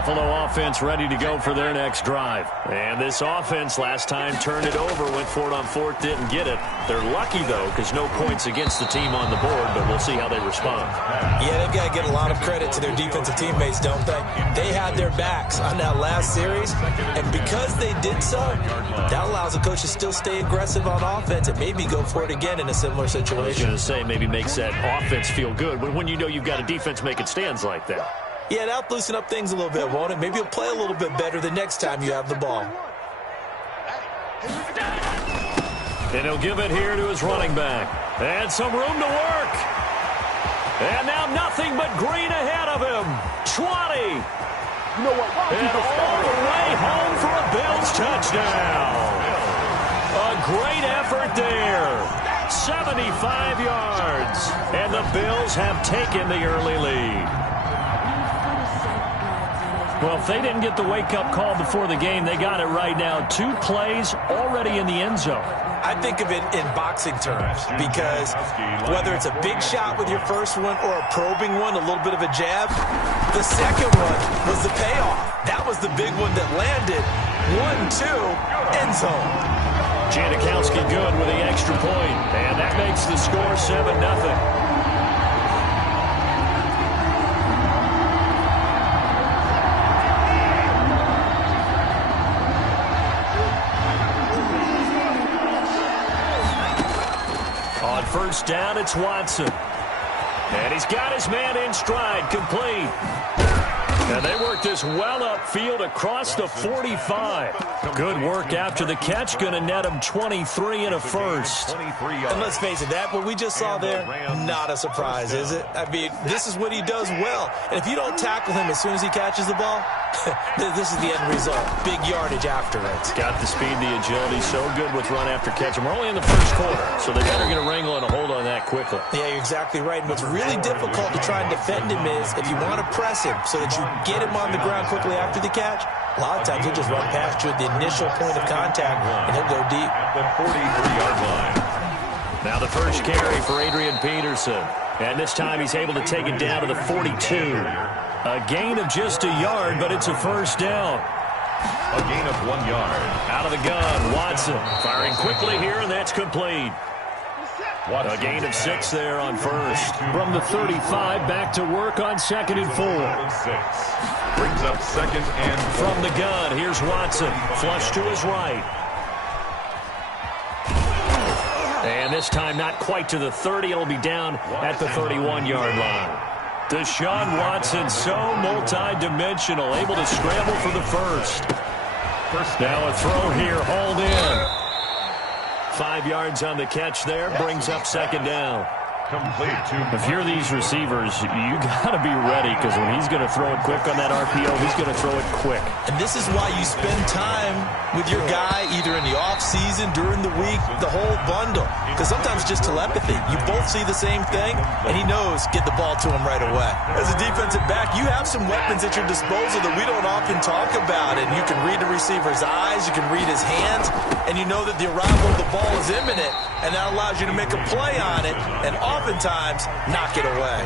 Buffalo offense ready to go for their next drive. And this offense last time turned it over, went for it on fourth, didn't get it. They're lucky, though, because no points against the team on the board, but we'll see how they respond. Yeah, they've got to give a lot of credit to their defensive teammates, don't they? They had their backs on that last series, and because they did so, that allows the coach to still stay aggressive on offense and maybe go for it again in a similar situation. I was going to say maybe makes that offense feel good, but when you know you've got a defense making stands like that. Yeah, that'll loosen up things a little bit, won't it? Maybe you'll play a little bit better the next time you have the ball. And he'll give it here to his running back. And some room to work. And now nothing but green ahead of him. 20. You know what? And all the way home for a Bills touchdown. A great effort there. 75 yards. And the Bills have taken the early lead. Well, if they didn't get the wake-up call before the game, they got it right now. 2 plays already in the end zone. I think of it in boxing terms because whether it's a big shot with your first one or a probing one, a little bit of a jab, the second one was the payoff. That was the big one that landed. 1-2, end zone. Janikowski good with the extra point, and that makes the score 7-0. On first down, it's Watson. And he's got his man in stride, complete. And they work this well upfield across the 45. Good work after the catch, going to net him 23 and a first. And let's face it, that what we just saw there, not a surprise, is it? I mean, this is what he does well. And if you don't tackle him as soon as he catches the ball, this is the end result. Big yardage after it. Got the speed, the agility, so good with run after catch. And we're only in the first quarter, so they better get a wrangle and a hold on that quickly. Yeah, you're exactly right. And what's really difficult to try and defend him is if you want to press him so that you get him on the ground quickly after the catch, a lot of times he'll just run past you at the initial point of contact, and he'll go deep. The 43-yard line. Now the first carry for Adrian Peterson. And this time he's able to take it down to the 42. A gain of just a yard, but it's a first down. A gain of 1 yard. Out of the gun, Watson firing quickly here, and that's complete. A gain of 6 there on first. From the 35, back to work on 2nd and 4. Brings up 2nd and 4. From the gun, here's Watson. Flush to his right. And this time not quite to the 30. It'll be down at the 31-yard line. Deshaun Watson, so multi-dimensional, able to scramble for the first. Now a throw here, hauled in. 5 yards on the catch there, brings up 2nd down. Complete to. If you're these receivers, you got to be ready, because when he's going to throw it quick on that RPO, he's going to throw it quick. And this is why you spend time with your guy either in the offseason, during the week, the whole bundle. Because sometimes just telepathy. You both see the same thing, and he knows get the ball to him right away. As a defensive back, you have some weapons at your disposal that we don't often talk about. And you can read the receiver's eyes, you can read his hands, and you know that the arrival of the ball is imminent, and that allows you to make a play on it, and oftentimes knock it away.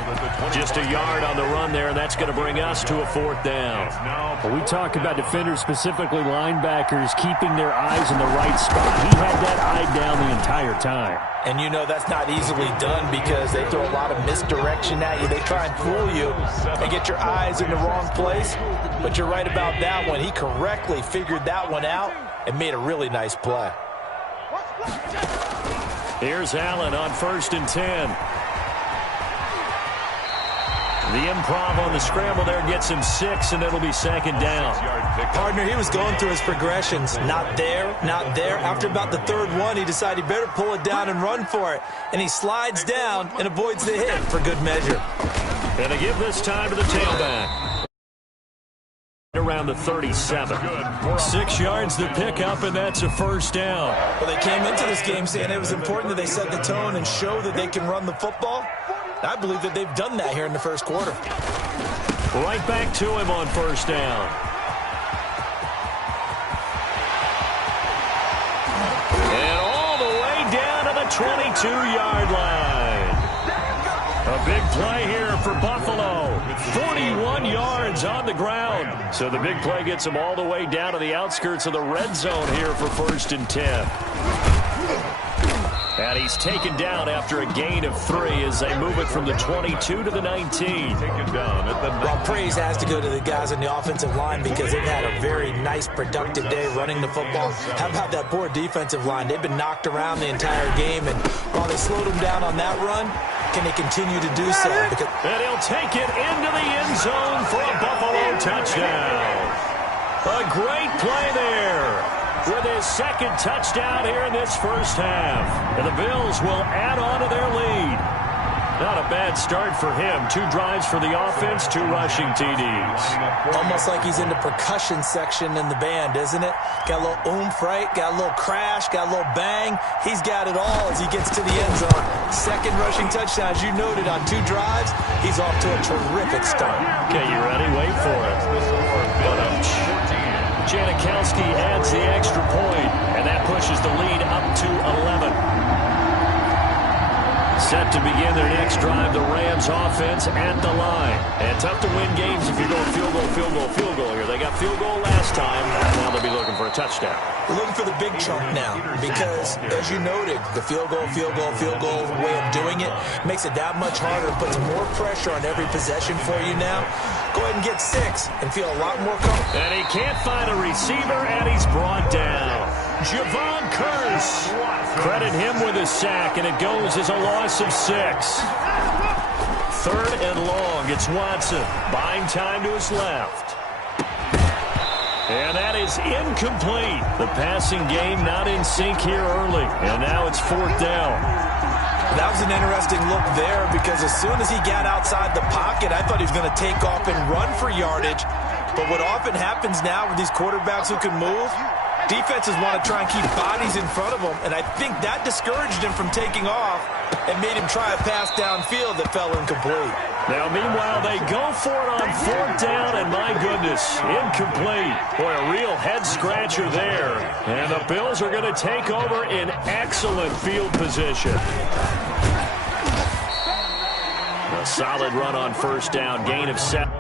Just a yard on the run there, and that's going to bring us to a 4th down. Well, we talk about defenders, specifically linebackers, keeping their eyes in the right spot. He had that eye down the entire time. And you know that's not easily done because they throw a lot of misdirection at you. They try and fool you and get your eyes in the wrong place. But you're right about that one. He correctly figured that one out and made a really nice play. Here's Allen on 1st and 10. The improv on the scramble there gets him 6, and it'll be 2nd down. Partner, he was going through his progressions. Not there, not there. After about the 3rd one, he decided he better pull it down and run for it. And he slides down and avoids the hit for good measure. And to give this time to the tailback. Around the 37. 6 yards to pick up, and that's a 1st down. Well, they came into this game saying it was important that they set the tone and show that they can run the football. I believe that they've done that here in the first quarter. Right back to him on 1st down. And all the way down to the 22-yard line. A big play here for Buffalo. 41 yards on the ground. So the big play gets them all the way down to the outskirts of the red zone here for 1st and 10. And he's taken down after a gain of 3 as they move it from the 22 to the 19. Well, praise has to go to the guys on the offensive line because they've had a very nice, productive day running the football. How about that poor defensive line? They've been knocked around the entire game, and while they slowed them down on that run, can they continue to do so? And he'll take it into the end zone for a Buffalo touchdown. A great play there with his 2nd touchdown here in this first half. And the Bills will add on to their lead. Not a bad start for him. 2 drives for the offense, 2 rushing TDs. Almost like he's in the percussion section in the band, isn't it? Got a little oomph, right? Got a little crash, got a little bang. He's got it all as he gets to the end zone. 2nd rushing touchdown, as you noted, on 2 drives. He's off to a terrific start. Okay, you ready? Wait for it. Janikowski adds the extra point, and that pushes the lead up to 11. Set to begin their next drive, the Rams offense at the line. And tough to win games if you're going field goal here. They got field goal last time. Now they'll be looking for a touchdown. We're looking for the big chunk now because, as you noted, the field goal way of doing it makes it that much harder, puts more pressure on every possession for you now. Go ahead and get 6 and feel a lot more comfortable. And he can't find a receiver, and he's brought down. Javon Curse. Credit him with a sack, and it goes as a loss of 6. 3rd and long. It's Watson. Buying time to his left. And that is incomplete. The passing game not in sync here early. And now it's 4th down. That was an interesting look there because as soon as he got outside the pocket, I thought he was going to take off and run for yardage. But what often happens now with these quarterbacks who can move, defenses want to try and keep bodies in front of them, and I think that discouraged him from taking off and made him try a pass downfield that fell incomplete. Now, meanwhile, they go for it on 4th down, and my goodness, incomplete. Boy, a real head-scratcher there. And the Bills are going to take over in excellent field position. A solid run on 1st down, gain of 7.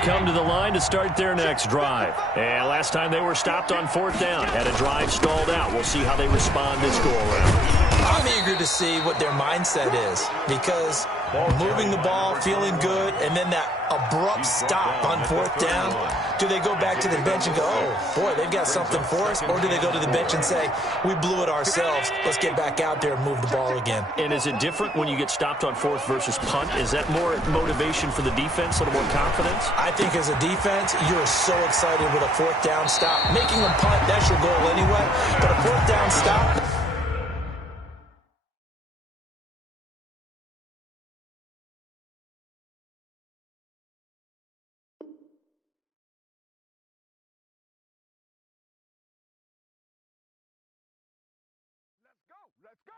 Bills come to the line to start their next drive. And last time they were stopped on 4th down, had a drive stalled out. We'll see how they respond this go-around. I'm eager to see what their mindset is, because moving the ball, feeling good, and then that abrupt stop on 4th down, do they go back to the bench and go, oh, boy, they've got something for us? Or do they go to the bench and say, we blew it ourselves, let's get back out there and move the ball again? And is it different when you get stopped on 4th versus punt? Is that more motivation for the defense, a little more confidence? I think as a defense, you're so excited with a 4th down stop. Making them punt, that's your goal anyway. But a 4th down stop, Let's go!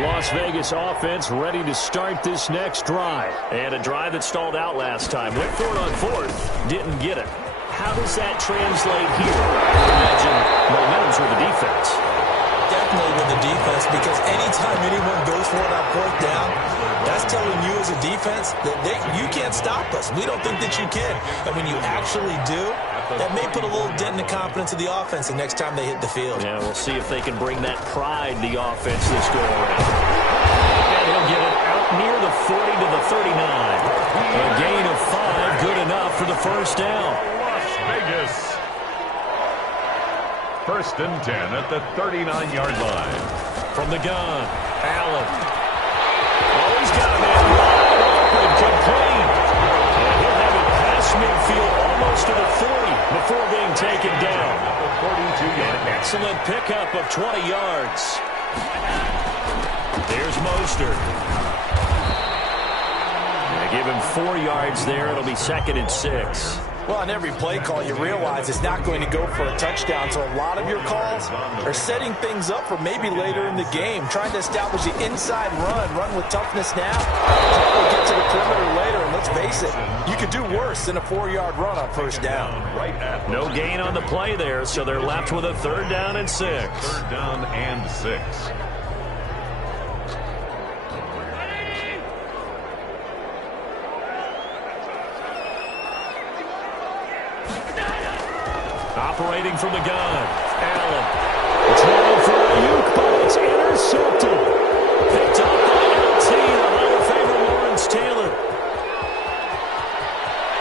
Las Vegas offense ready to start this next drive. And a drive that stalled out last time. Went for it on 4th, didn't get it. How does that translate here? I imagine momentum's with the defense. definitely with the defense, because anytime anyone goes for it on 4th down, that's telling you as a defense that you can't stop us. We don't think that you can. And when you actually do, that may put a little dent in the confidence of the offense the next time they hit the field. Yeah, we'll see if they can bring that pride to the offense this go-around. And he'll get it out near the 40 to the 39. A gain of 5, good enough for the first down. Las Vegas. 1st and 10 at the 39-yard line. From the gun, Allen. Oh, he's got a man wide open, complete. And he'll have it past midfield almost to the 40 before being taken down. 42-yard. An excellent pickup of 20 yards. There's Mostert. They give him 4 yards there. It'll be 2nd and 6. Well, on every play call, you realize it's not going to go for a touchdown. So a lot of your calls are setting things up for maybe later in the game, trying to establish the inside run with toughness now, trying to get to the perimeter later. And let's face it, you could do worse than a 4-yard run on 1st down. No gain on the play there, so they're left with a 3rd down and 6. 3rd down and 6. Operating from the gun, Allen. Trying for a Ayuk, but it's intercepted. Picked up by LT, the Hall of Famer Lawrence Taylor.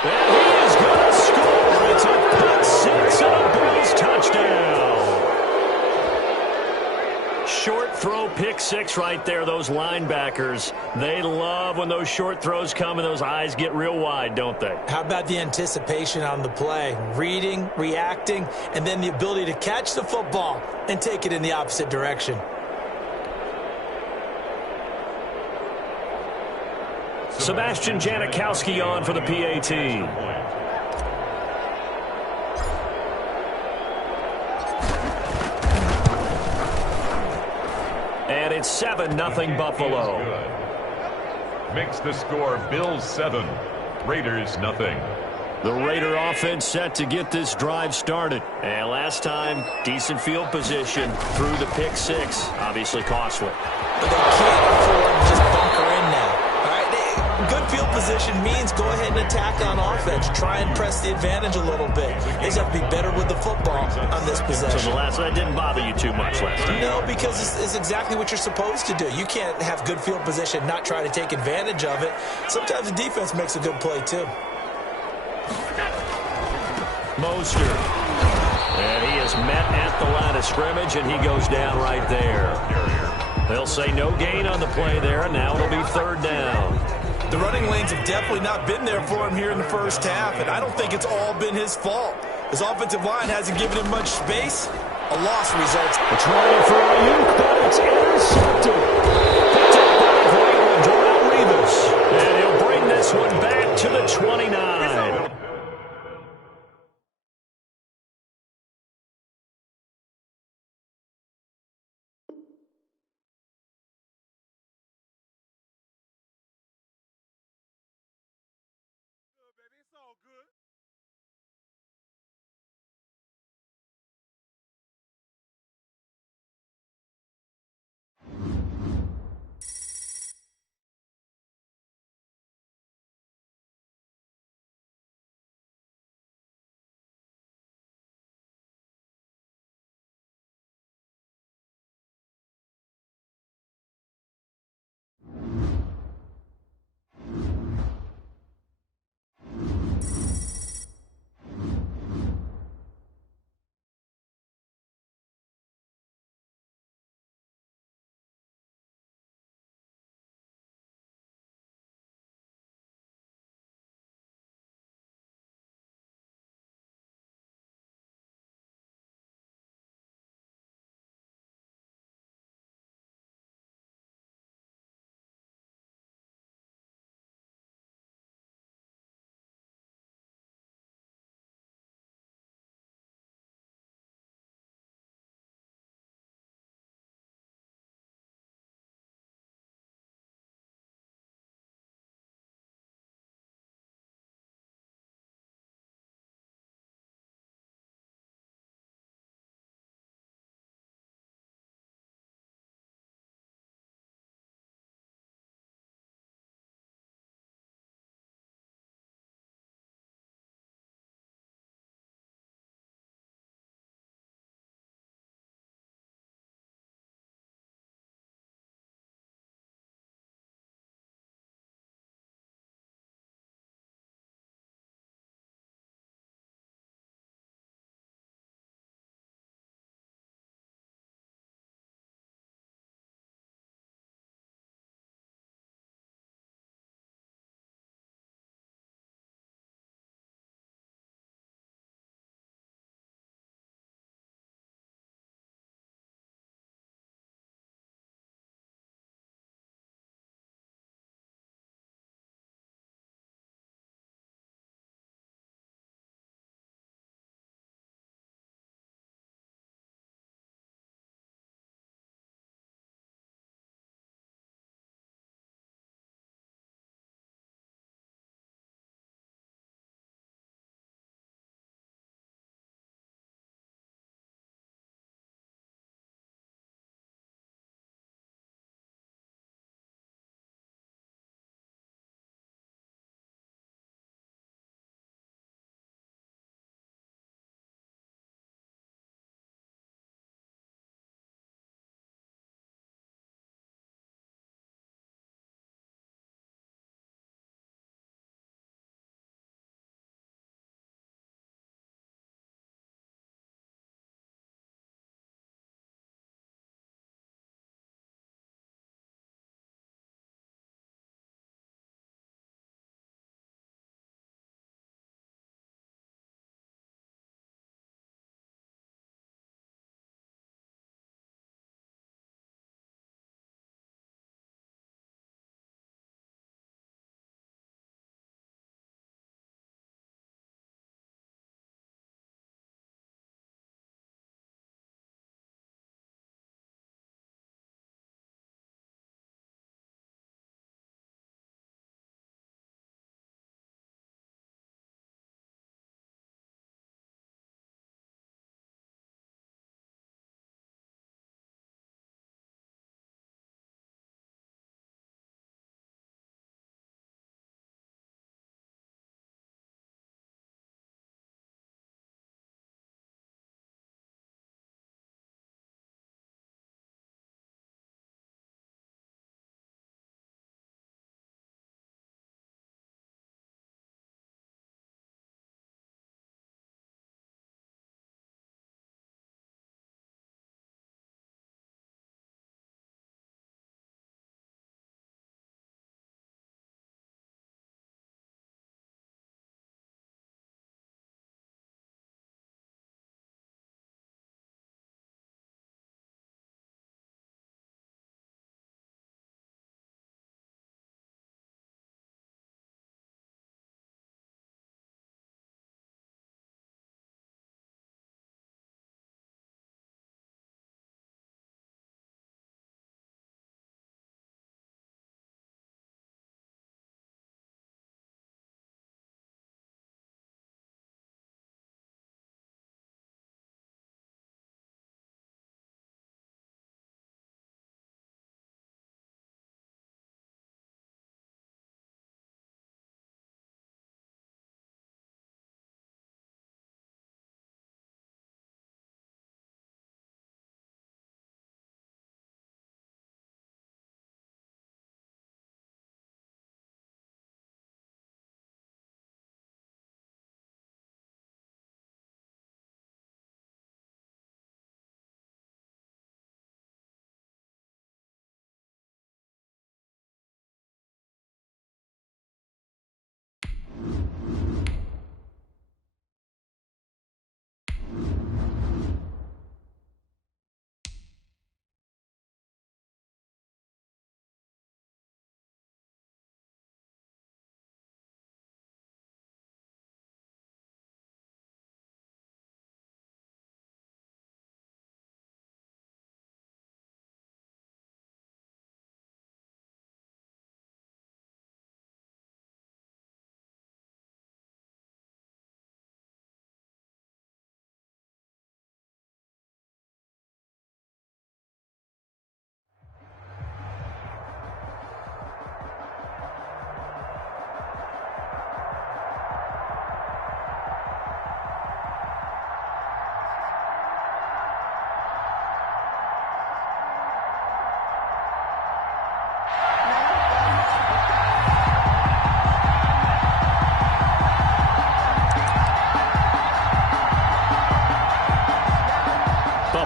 And he is going to score. It's a pick 6 and a Bills touchdown. Short throw, pick 6 right there. Those linebackers, they love when those short throws come and those eyes get real wide, don't they? How about the anticipation on the play? Reading, reacting, and then the ability to catch the football and take it in the opposite direction. Sebastian Janikowski on for the PAT. it's 7-0 Buffalo. Makes the score Bills 7, Raiders nothing. The Raider offense set to get this drive started. And last time, decent field position through the pick six. Obviously costly. But they can't afford to just bunker in now. All right, good field position means go ahead and attack on offense. Try and press the advantage a little bit. They just have to be better with the football on this possession. So that didn't bother you too much last time? No, because it's exactly what you're supposed to do. You can't have good field position, not try to take advantage of it. Sometimes the defense makes a good play, too. Mostert. And he is met at the line of scrimmage, and he goes down right there. They'll say no gain on the play there, and now it'll be third down. The running lanes have definitely not been there for him here in the first half, and I don't think it's all been his fault. His offensive line hasn't given him much space. A loss results. It's running for Ayuk, but it's intercepted. Picked up by Cleveland, Darrelle Revis. And he'll bring this one back to the 29. It's all good.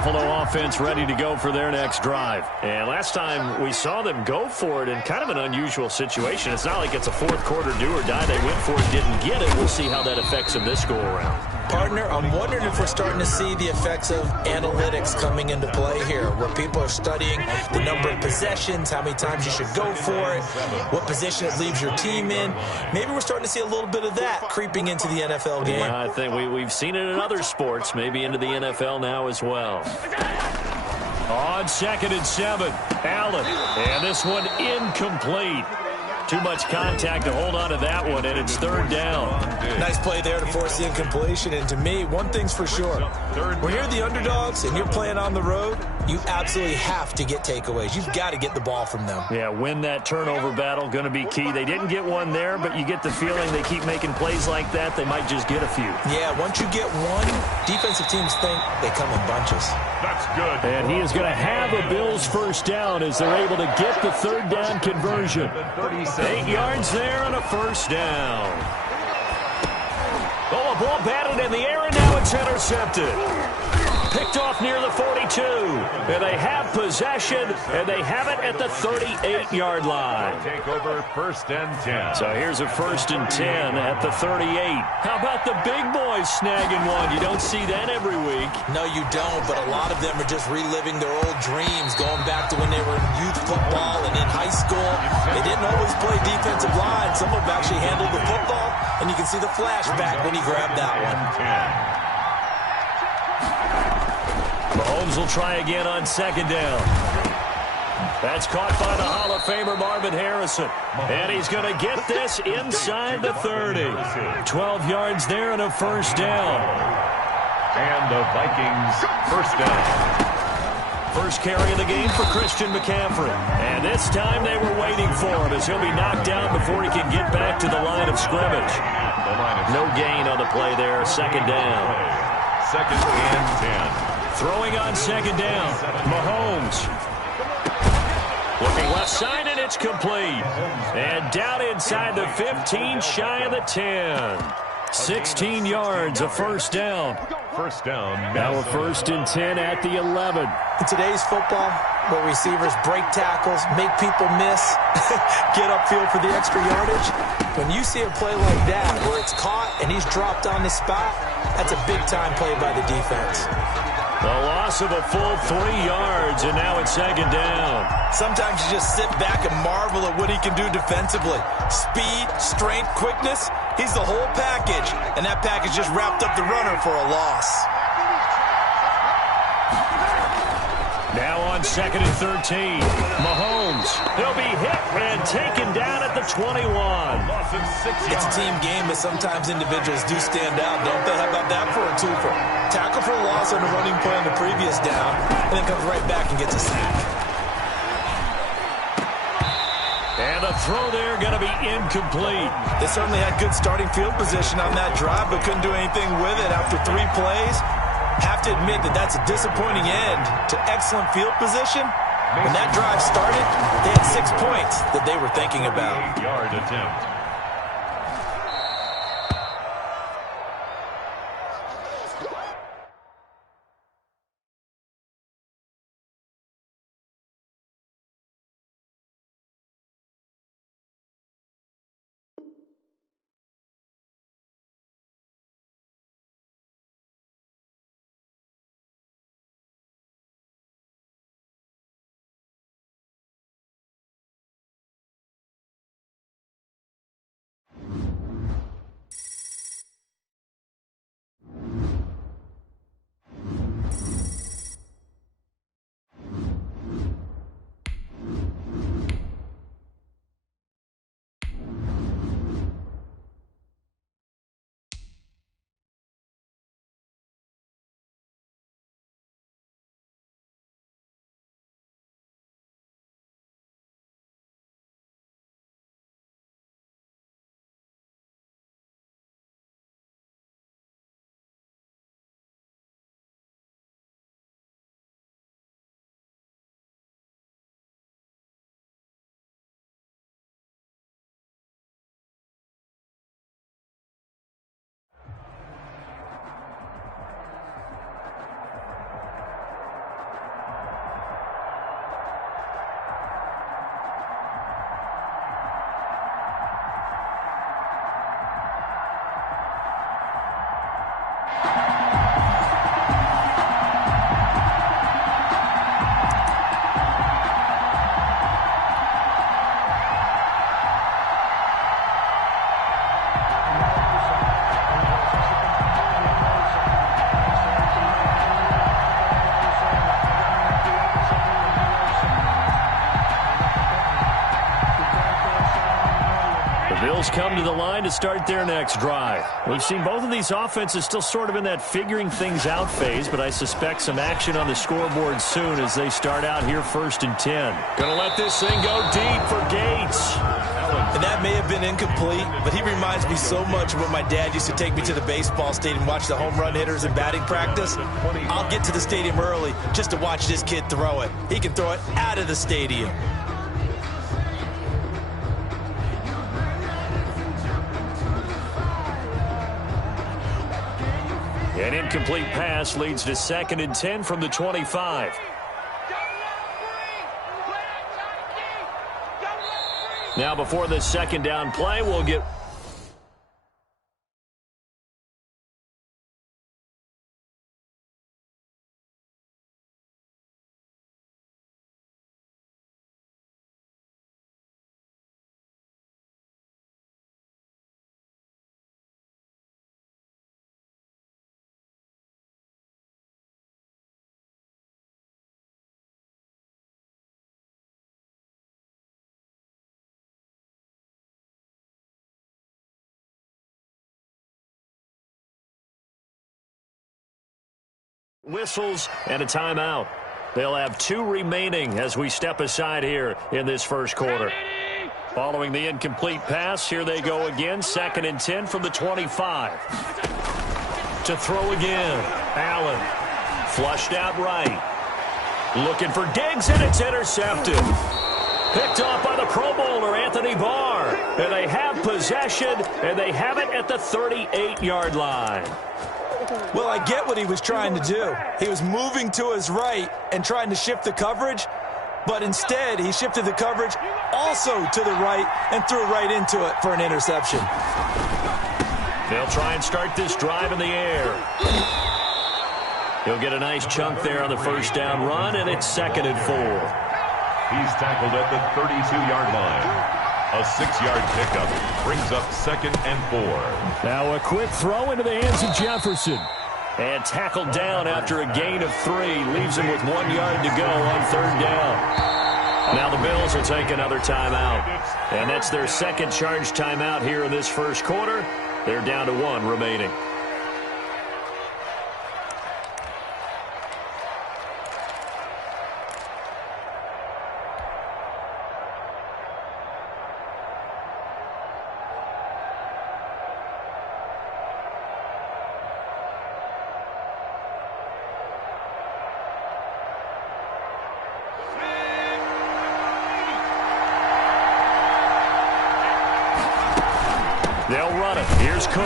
Buffalo offense ready to go for their next drive. And last time we saw them go for it in kind of an unusual situation. It's not like it's a fourth quarter do or die. They went for it, didn't get it. We'll see how that affects them this go-around. Partner, I'm wondering if we're starting to see the effects of analytics coming into play here, where people are studying the number of possessions, how many times you should go for it, what position it leaves your team in. Maybe we're starting to see a little bit of that creeping into the NFL game. I think we've seen it in other sports, maybe into the NFL now as well. On 2nd and 7, Allen, and this one incomplete. Too much contact to hold on to that one, and it's 3rd down. Nice play there to force the incompletion. And to me, one thing's for sure. When you're the underdogs and you're playing on the road, you absolutely have to get takeaways. You've got to get the ball from them. Yeah, win that turnover battle, going to be key. They didn't get one there, but you get the feeling they keep making plays like that, they might just get a few. Yeah, once you get one, defensive teams think they come in bunches. That's good. And he is going to have a Bills first down as they're able to get the 3rd down conversion. 8 yards there and a first down. Oh, a ball batted in the air, and now it's intercepted. Picked off near the 42. And they have possession, and they have it at the 38-yard line. Take over 1st and 10. So here's a 1st and 10 at the 38. How about the big boys snagging one? You don't see that every week. No, you don't, but a lot of them are just reliving their old dreams, going back to when they were in youth football and in high school. They didn't always play defensive line. Some of them actually handled the football, and you can see the flashback when he grabbed that one. Mahomes will try again on 2nd down. That's caught by the Hall of Famer Marvin Harrison. And he's going to get this inside the 30. 12 yards there and a first down. And the Vikings first down. First carry of the game for Christian McCaffrey. And this time they were waiting for him as he'll be knocked down before he can get back to the line of scrimmage. No gain on the play there. 2nd down. 2nd and 10. Throwing on 2nd down. Mahomes. Looking left side, and it's complete. And down inside the 15, shy of the 10. 16 yards, a first down. First down. Now a 1st and 10 at the 11. In today's football, where receivers break tackles, make people miss, get upfield for the extra yardage, when you see a play like that where it's caught and he's dropped on the spot, that's a big-time play by the defense. The loss of a full 3 yards, and now it's 2nd down. Sometimes you just sit back and marvel at what he can do defensively. Speed, strength, quickness, he's the whole package. And that package just wrapped up the runner for a loss. Now on 2nd and 13. Mahomes. He'll be hit and taken down at the 21. It's a team game, but sometimes individuals do stand out, don't they? How about that for a twofer? Tackle for a loss on a running play on the previous down, and then comes right back and gets a sack. And a throw there going to be incomplete. They certainly had good starting field position on that drive, but couldn't do anything with it after 3 plays. Have to admit that that's a disappointing end to excellent field position. When that drive started, they had 6 points that they were thinking about. 8-yard attempt. Bills come to the line to start their next drive. We've seen both of these offenses still sort of in that figuring things out phase, but I suspect some action on the scoreboard soon as they start out here 1st and 10. Gonna let this thing go deep for Gates. And that may have been incomplete, but he reminds me so much of when my dad used to take me to the baseball stadium and watch the home run hitters in batting practice. I'll get to the stadium early just to watch this kid throw it. He can throw it out of the stadium. An incomplete pass leads to 2nd and 10 from the 25. Now before this second down play, we'll get... whistles and a timeout. They'll have 2 remaining as we step aside here in this first quarter. Following the incomplete pass, here they go again. 2nd and 10 from the 25. To throw again. Allen. Flushed out right. Looking for Diggs, and it's intercepted. Picked off by the Pro Bowler, Anthony Barr. And they have possession, and they have it at the 38-yard line. Well, I get what he was trying to do. He was moving to his right and trying to shift the coverage, but instead he shifted the coverage also to the right and threw right into it for an interception. They'll try and start this drive in the air. He'll get a nice chunk there on the first down run, and it's 2nd and 4. He's tackled at the 32-yard line. A 6-yard pickup brings up 2nd and 4. Now a quick throw into the hands of Jefferson. And tackled down after a gain of 3. Leaves him with 1 yard to go on 3rd down. Now the Bills will take another timeout. And that's their 2nd charge timeout here in this first quarter. They're down to 1 remaining. They'll run it. Here's Cook.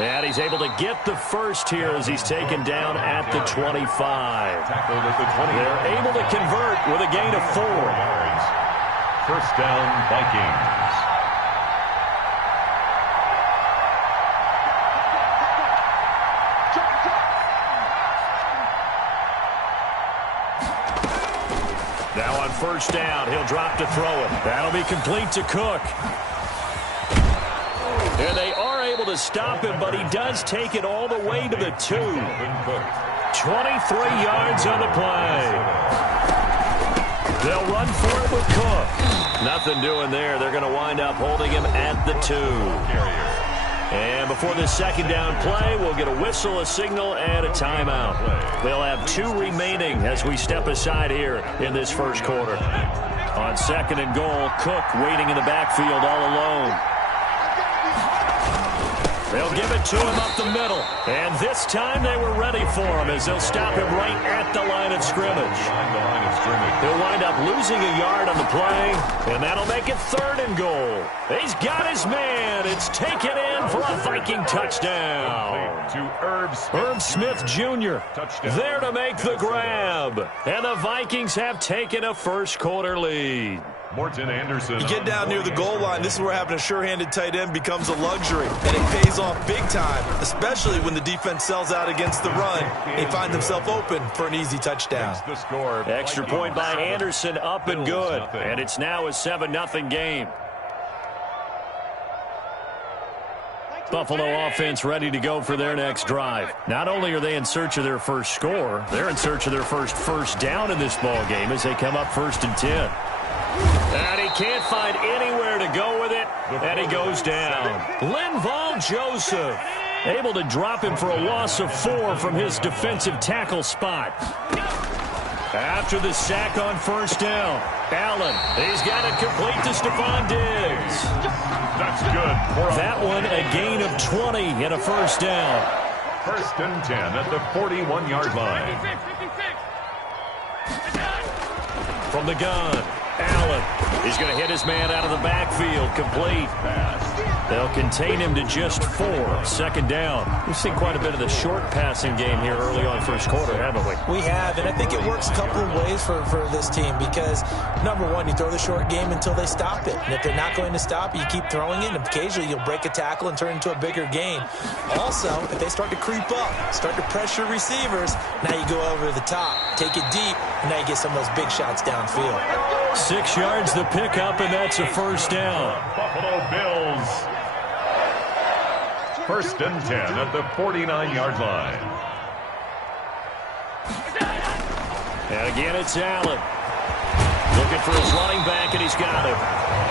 And he's able to get the first here as he's taken down at the 25. Tackled at the 20. They're able to convert with a gain of 4. First down, Vikings. Now on first down, he'll drop to throw it. That'll be complete to Cook. And they are able to stop him, but he does take it all the way to the 2. 23 yards on the play. They'll run for it with Cook. Nothing doing there. They're going to wind up holding him at the 2. And before this second down play, we'll get a whistle, a signal, and a timeout. They'll have 2 remaining as we step aside here in this first quarter. On 2nd and goal, Cook waiting in the backfield all alone. They'll give it to him up the middle. And this time they were ready for him as they'll stop him right at the line of scrimmage. He'll wind up losing a yard on the play, and that'll make it 3rd and goal. He's got his man. It's taken in for a Viking touchdown. To Herb Smith Jr. there to make the grab. And the Vikings have taken a first quarter lead. Morton Anderson. You get down near the goal line, this is where having a sure-handed tight end becomes a luxury, and it pays off big time, especially when the defense sells out against the run. They find themselves open for an easy touchdown. The score. Extra point by Anderson, up and good. And it's now a 7-0 game. Buffalo offense ready to go for their next drive. Not only are they in search of their first score, they're in search of their first down in this ball game as they come up 1st and 10. And he can't find anywhere to go with it, and he goes down. Linval Joseph able to drop him for a loss of 4 from his defensive tackle spot. After the sack on first down, Allen, he's got it complete to Stephon Diggs. That's good. That one a gain of 20 and a first down. First and 10 at the 41-yard line. From the gun, Allen. He's going to hit his man out of the backfield. Complete. They'll contain him to just 4. Second down. We've seen quite a bit of the short passing game here early on first quarter, haven't we? We have, and I think it works a couple of ways for this team because, number one, you throw the short game until they stop it. And if they're not going to stop it, you keep throwing it, and occasionally you'll break a tackle and turn it into a bigger gain. Also, if they start to creep up, start to pressure receivers, now you go over the top, take it deep, and now you get some of those big shots downfield. 6 yards the pickup, and that's a first down. Buffalo Bills. First and 10 at the 49-yard line. And again, it's Allen. Looking for his running back, and he's got him.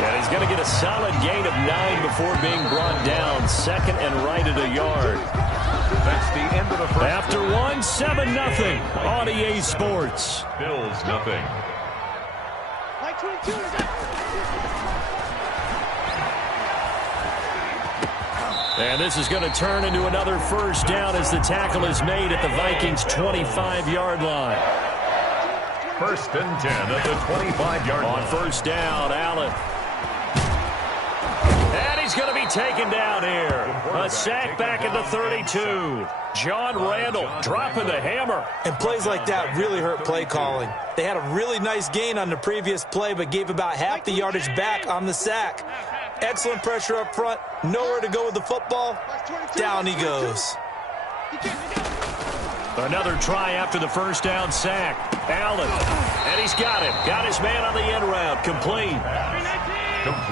And he's going to get a solid gain of 9 before being brought down. Second and right at a yard. That's the end of the first. After 1, 7-0 on EA Sports. Bills nothing. And this is going to turn into another first down as the tackle is made at the Vikings' 25-yard line. First and 10 at the 25-yard line. On first down, Allen. And he's going to be taken down here. A sack back at the 32. John Randall dropping the hammer. And plays like that really hurt play calling. They had a really nice gain on the previous play, but gave about half the yardage back on the sack. Excellent pressure up front. Nowhere to go with the football. Down he goes. Another try after the first down sack. Allen. And he's got him. Got his man on the end route. Complete.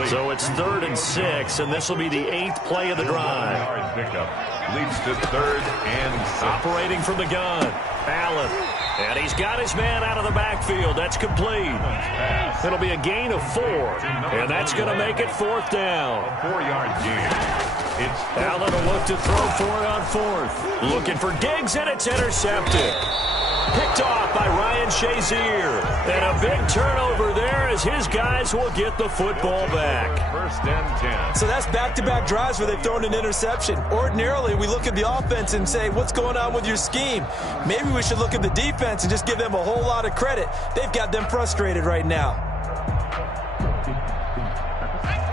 So it's 3rd and 6, and this will be the 8th play of the drive. Pickup leads to 3rd and 6. Operating from the gun, Allen. And he's got his man out of the backfield. That's complete. It'll be a gain of 4, and that's going to make it 4th down. 4-yard gain. It's Allen will look to throw for it on 4th. Looking for Diggs, and it's intercepted. Picked off by Ryan Shazier. And a big turnover there as his guys will get the football back. First and 10. So that's back-to-back drives where they've thrown an interception. Ordinarily, we look at the offense and say, what's going on with your scheme? Maybe we should look at the defense and just give them a whole lot of credit. They've got them frustrated right now.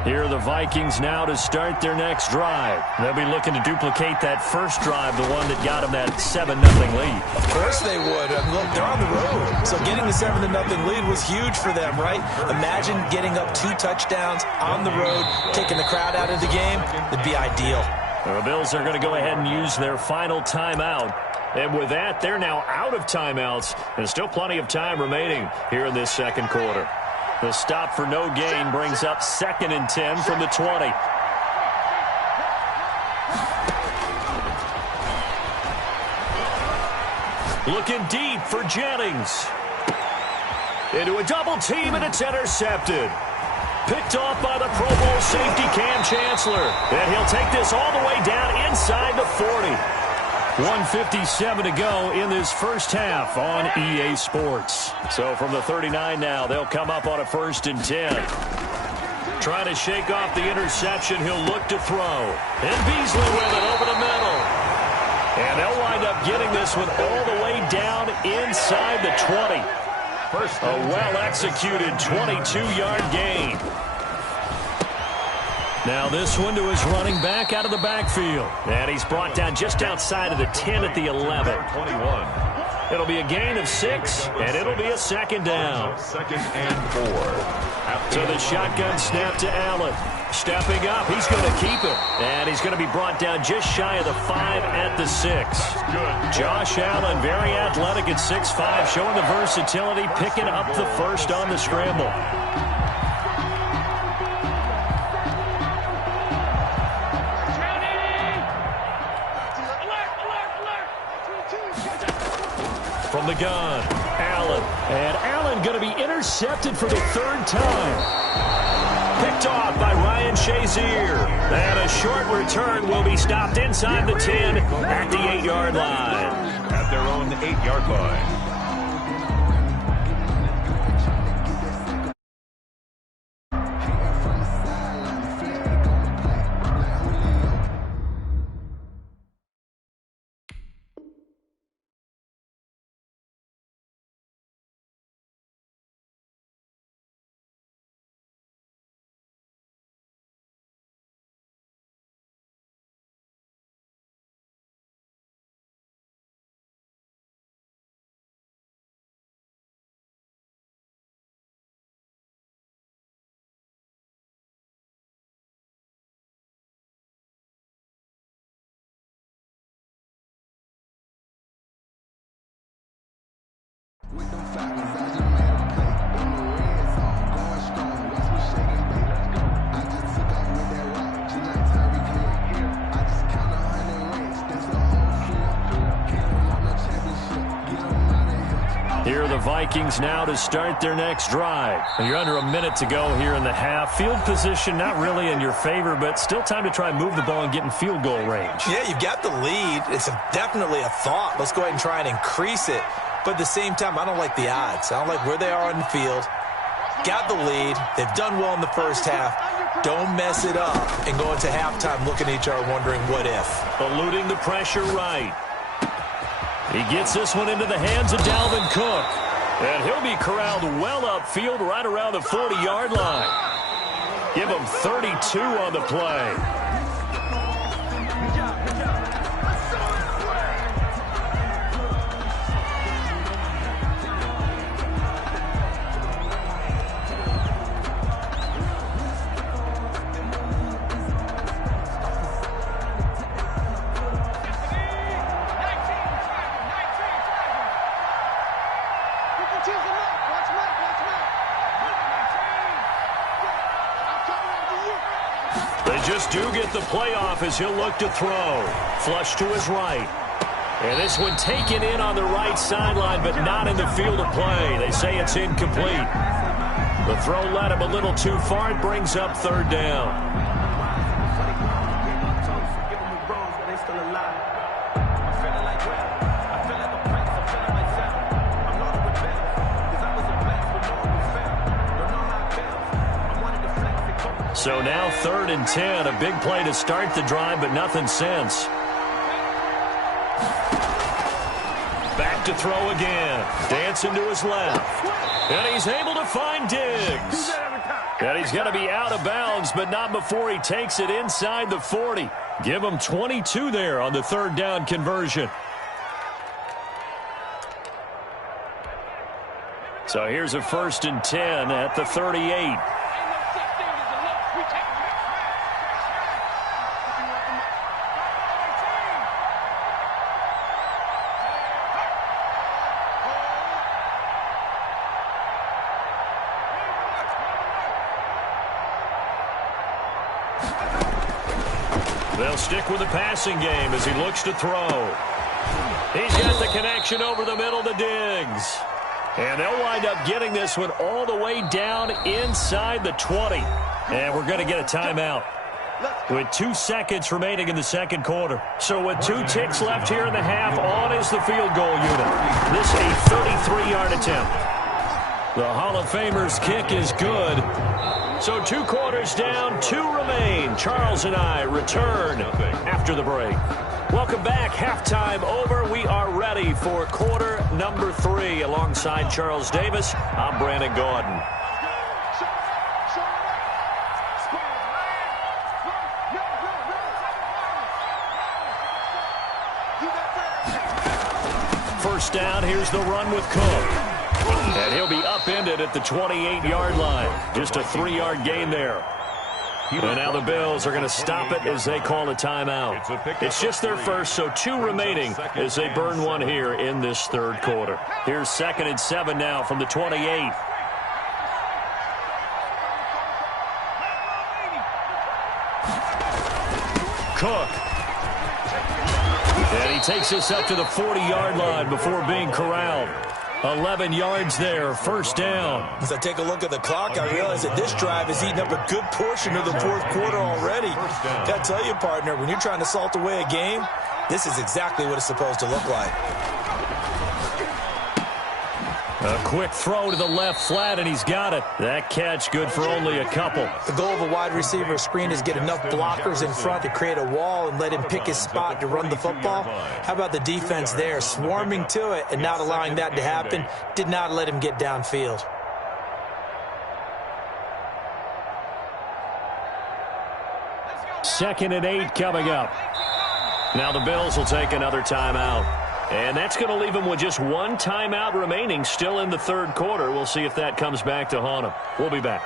Here are the Vikings now to start their next drive. They'll be looking to duplicate that first drive, the one that got them that 7-0 lead. Of course they would. Look, they're on the road. So getting the 7-0 lead was huge for them, right? Imagine getting up 2 touchdowns on the road, taking the crowd out of the game. It'd be ideal. The Bills are going to go ahead and use their final timeout. And with that, they're now out of timeouts. And still plenty of time remaining here in this second quarter. The stop for no gain brings up 2nd and 10 from the 20. Looking deep for Jennings. Into a double team, and it's intercepted. Picked off by the Pro Bowl safety Cam Chancellor. And he'll take this all the way down inside the 40. 1:57 to go in this first half on EA Sports. So from the 39 now, they'll come up on a 1st and 10. Trying to shake off the interception, he'll look to throw. And Beasley with it over the middle. And they'll wind up getting this one all the way down inside the 20. A well-executed 22-yard gain. Now this one to his running back out of the backfield. And he's brought down just outside of the 10 at the 11. 21. It'll be a gain of 6, and it'll be a 2nd down. 2nd and 4. So the shotgun snap to Allen. Stepping up, he's going to keep it. And he's going to be brought down just shy of the 5 at the 6. Josh Allen, very athletic at 6'5", showing the versatility, picking up the first on the scramble. from the gun. Allen. And Allen going to be intercepted for the third time. Picked off by Ryan Shazier. And a short return will be stopped inside the 10 at the 8-yard line. At their own 8-yard line. Here are the Vikings now to start their next drive. You're under a minute to go here in the half. Field position not really in your favor, but still time to try and move the ball and get in field goal range. Yeah, you've got the lead. It's definitely a thought. Let's go ahead and try and increase it. But at the same time, I don't like the odds. I don't like where they are on the field. Got the lead. They've done well in the first half. Don't mess it up and go into halftime looking at each other wondering what if. Eluding the pressure right. He gets this one into the hands of Dalvin Cook. And he'll be corralled well upfield right around the 40-yard line. Give him 32 on the play. Just do get the playoff as he'll look to throw. Flush to his right. And this one taken in on the right sideline, but not in the field of play. They say it's incomplete. The throw led him a little too far. It brings up third down. So now 3rd and 10, a big play to start the drive, but nothing since. Back to throw again. Dancing to his left. And he's able to find Diggs. And he's going to be out of bounds, but not before he takes it inside the 40. Give him 22 there on the 3rd down conversion. So here's a 1st and 10 at the 38. They'll stick with the passing game as he looks to throw. He's got the connection over the middle to Diggs. And they'll wind up getting this one all the way down inside the 20. And we're going to get a timeout with 2 seconds remaining in the second quarter. So with 2 ticks left here in the half, on is the field goal unit. This a 33-yard attempt. The Hall of Famer's kick is good. So 2 quarters down, 2 remain. Charles and I return after the break. Welcome back. Halftime over. We are ready for quarter number 3. Alongside Charles Davis, I'm Brandon Gordon. First down, here's the run with Cook. And he'll be upended at the 28-yard line. Just a 3-yard gain there. And now the Bills are going to stop it as they call a timeout. It's just their first, so 2 remaining as they burn one here in this third quarter. Here's 2nd and 7 now from the 28. Cook. And he takes us up to the 40-yard line before being corralled. 11 yards there, first down. As I take a look at the clock, I realize that this drive has eaten up a good portion of the fourth quarter already. Gotta tell you, partner, when you're trying to salt away a game, this is exactly what it's supposed to look like. A quick throw to the left flat, and he's got it. That catch good for only a couple. The goal of a wide receiver screen is get enough blockers in front to create a wall and let him pick his spot to run the football. How about the defense there, swarming to it and not allowing that to happen? Did not let him get downfield. Second and 8 coming up. Now the Bills will take another timeout. And that's going to leave them with just one timeout remaining still in the third quarter. We'll see if that comes back to haunt them. We'll be back.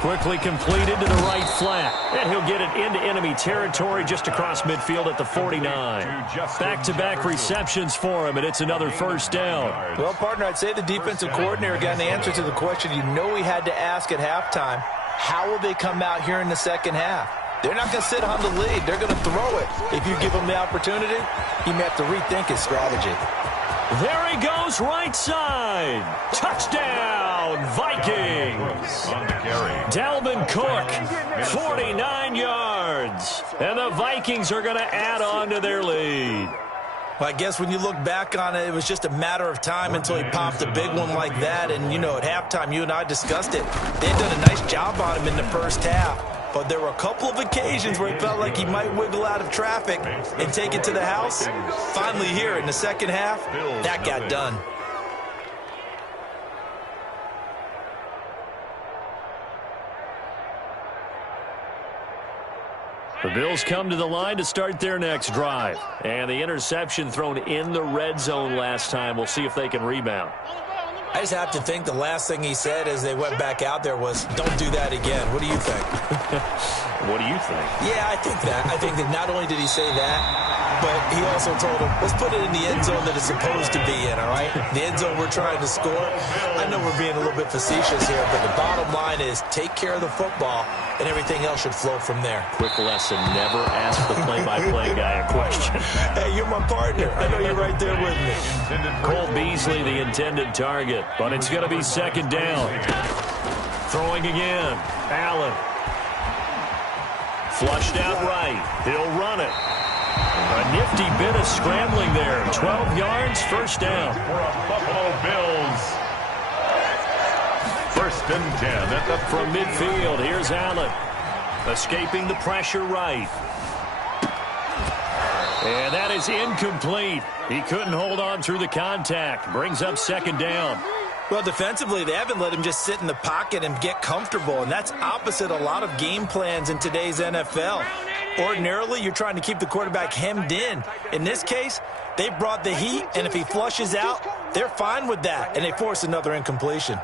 Quickly completed to the right flat. And he'll get it into enemy territory just across midfield at the 49. Back-to-back receptions for him, and it's another first down. Well, partner, I'd say the defensive coordinator got an answer to the question you know he had to ask at halftime. How will they come out here in the second half? They're not going to sit on the lead. They're going to throw it. If you give him the opportunity, he may have to rethink his strategy. There he goes, right side. Touchdown, Vikings. On the carry. Dalvin Cook, 49 yards. And the Vikings are going to add on to their lead. Well, I guess when you look back on it, it was just a matter of time until he popped a big one like that. And, you know, at halftime, you and I discussed it. They had done a nice job on him in the first half. But there were a couple of occasions where it felt like he might wiggle out of traffic and take it to the house. Finally here in the second half, that got done. The Bills come to the line to start their next drive. And the interception thrown in the red zone last time. We'll see if they can rebound. I just have to think the last thing he said as they went back out there was, don't do that again. What do you think? What do you think? Yeah, I think that. I think that not only did he say that, but he also told him, let's put it in the end zone that it's supposed to be in, all right? The end zone we're trying to score. I know we're being a little bit facetious here, but the bottom line is take care of the football, and everything else should flow from there. Quick lesson, never ask the play-by-play guy a question. Hey, you're my partner. I know you're right there with me. Cole Beasley, the intended target, but it's going to be second down. Throwing again. Allen. Flushed out right. He'll run it. A nifty bit of scrambling there. 12 yards, first down. Buffalo Bills. First and 10 at the From midfield, here's Allen. Escaping the pressure right. And that is incomplete. He couldn't hold on through the contact. Brings up second down. Well, defensively, they haven't let him just sit in the pocket and get comfortable, and that's opposite a lot of game plans in today's NFL. Ordinarily, you're trying to keep the quarterback hemmed in. In this case, they brought the heat, and if he flushes out, they're fine with that, and they force another incompletion.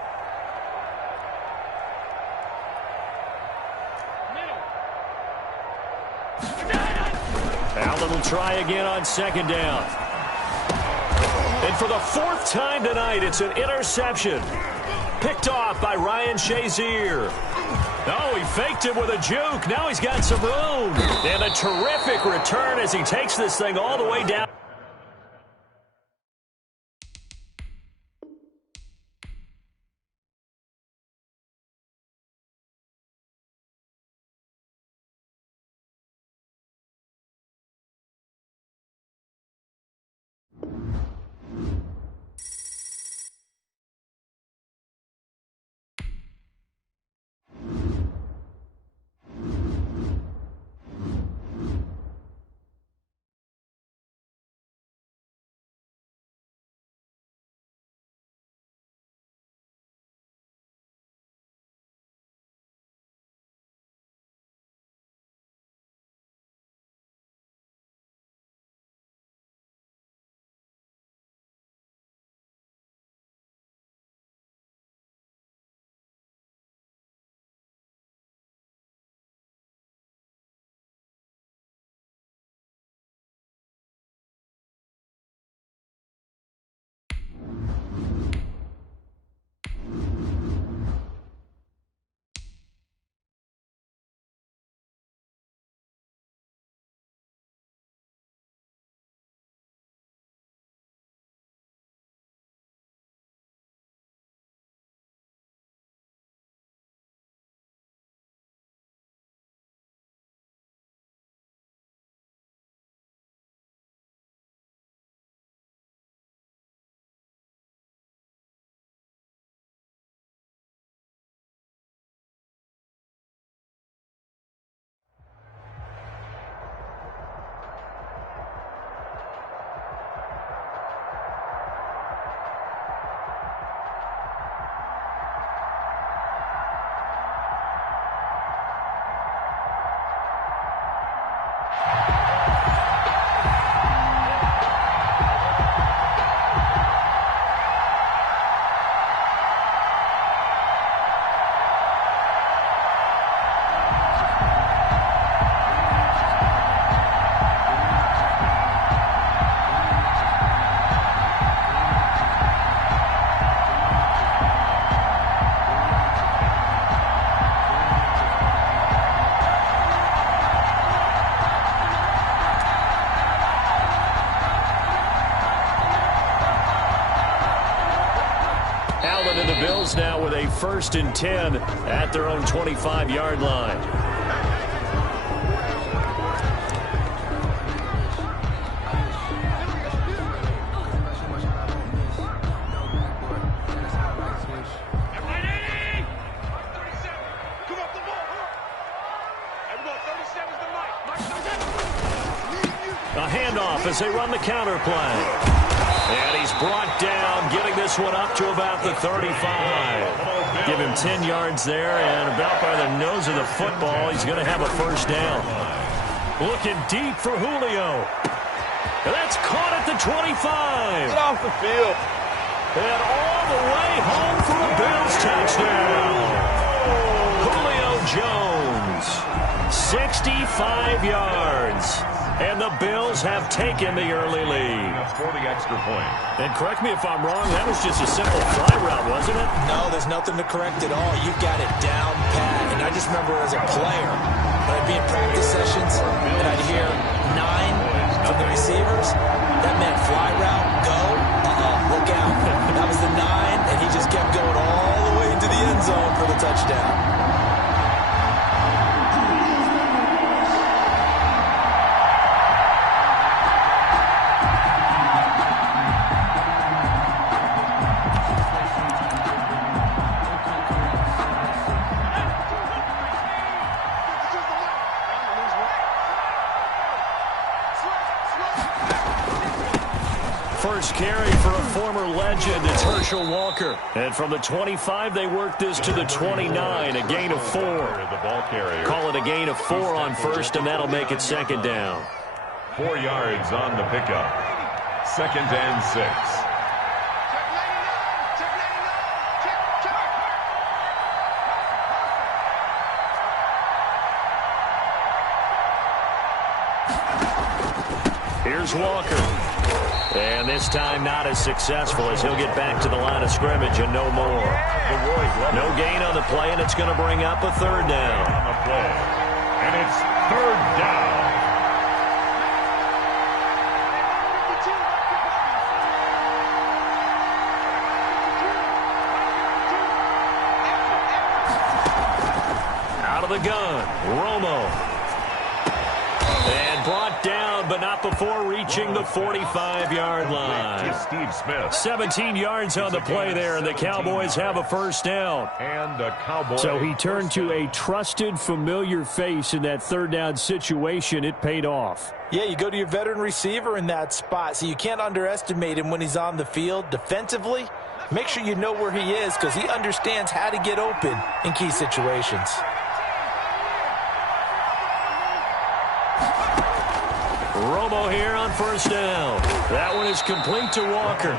Allen will try again on second down. And for the fourth time tonight, it's an interception. Picked off by Ryan Shazier. Oh, he faked it with a juke. Now he's got some room. And a terrific return as he takes this thing all the way down. 1st and 10 at their own 25-yard line. A handoff as they run the counter play. And he's brought down, getting this one up to about the 35. Give him 10 yards there, and about by the nose of the football, he's going to have a first down. Looking deep for Julio. And that's caught at the 25. Get off the field. And all the way home for a Bills touchdown. Julio Jones, 65 yards. And the Bills have taken the early lead. For the extra point. And correct me if I'm wrong, that was just a simple fly route, wasn't it? No, there's nothing to correct at all. You've got it down pat. And I just remember as a player, when I'd be in practice sessions, and I'd hear 9 from the receivers, that meant fly route, go, look out. That was the 9, and he just kept going all the way into the end zone for the touchdown. First carry for a former legend, it's Herschel Walker. And from the 25, they work this to the 29, a gain of 4. The ball carrier. Call it a gain of 4 on first, and that'll make it second down. 4 yards on the pickup. 2nd and 6. Here's Walker. And this time not as successful as he'll get back to the line of scrimmage and no more. No gain on the play, and it's going to bring up a 3rd down. On the play. And it's 3rd down. Out of the gun, Romo. And brought down, but not before reaching the 45-yard line. Steve Smith. 17 yards on the play there, and the Cowboys have a first down. And the Cowboys. So he turned to a trusted, familiar face in that 3rd down situation. It paid off. Yeah, you go to your veteran receiver in that spot, so you can't underestimate him when he's on the field. Defensively, make sure you know where he is because he understands how to get open in key situations. Romo here on first down. That one is complete to Walker.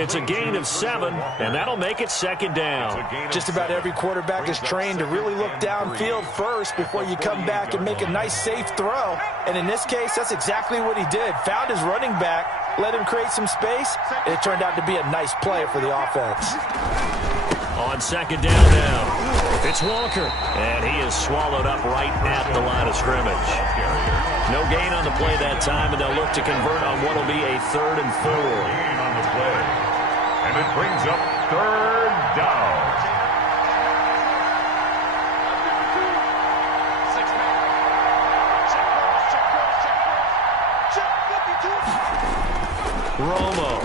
It's a gain of 7, and that'll make it second down. Just about every quarterback is trained to really look downfield first before you come back and make a nice, safe throw. And in this case, that's exactly what he did. Found his running back, let him create some space, and it turned out to be a nice play for the offense. On second down now, it's Walker, and he is swallowed up right at the line of scrimmage. No gain on the play that time, and they'll look to convert on what will be a 3rd and 4. Gain on the play. And it brings up 3rd down. Romo.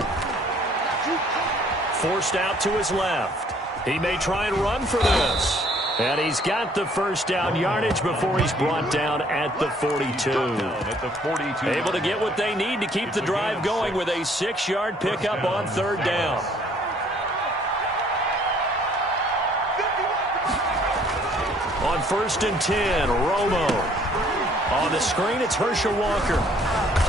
Forced out to his left. He may try and run for this. And he's got the first down yardage before he's brought down at the 42. Able to get what they need to keep the drive going with a 6-yard pickup on 3rd down. On 1st and 10, Romo. On the screen, it's Herschel Walker.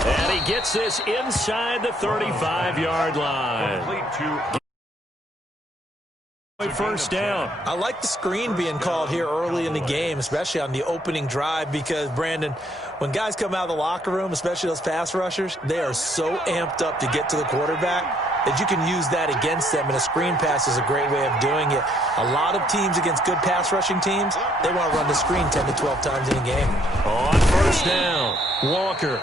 And he gets this inside the 35-yard line. First down. I like the screen being called here early in the game, especially on the opening drive, because, Brandon, when guys come out of the locker room, especially those pass rushers, they are so amped up to get to the quarterback that you can use that against them, and a screen pass is a great way of doing it. A lot of teams against good pass rushing teams, they want to run the screen 10 to 12 times in a game. On first down, Walker.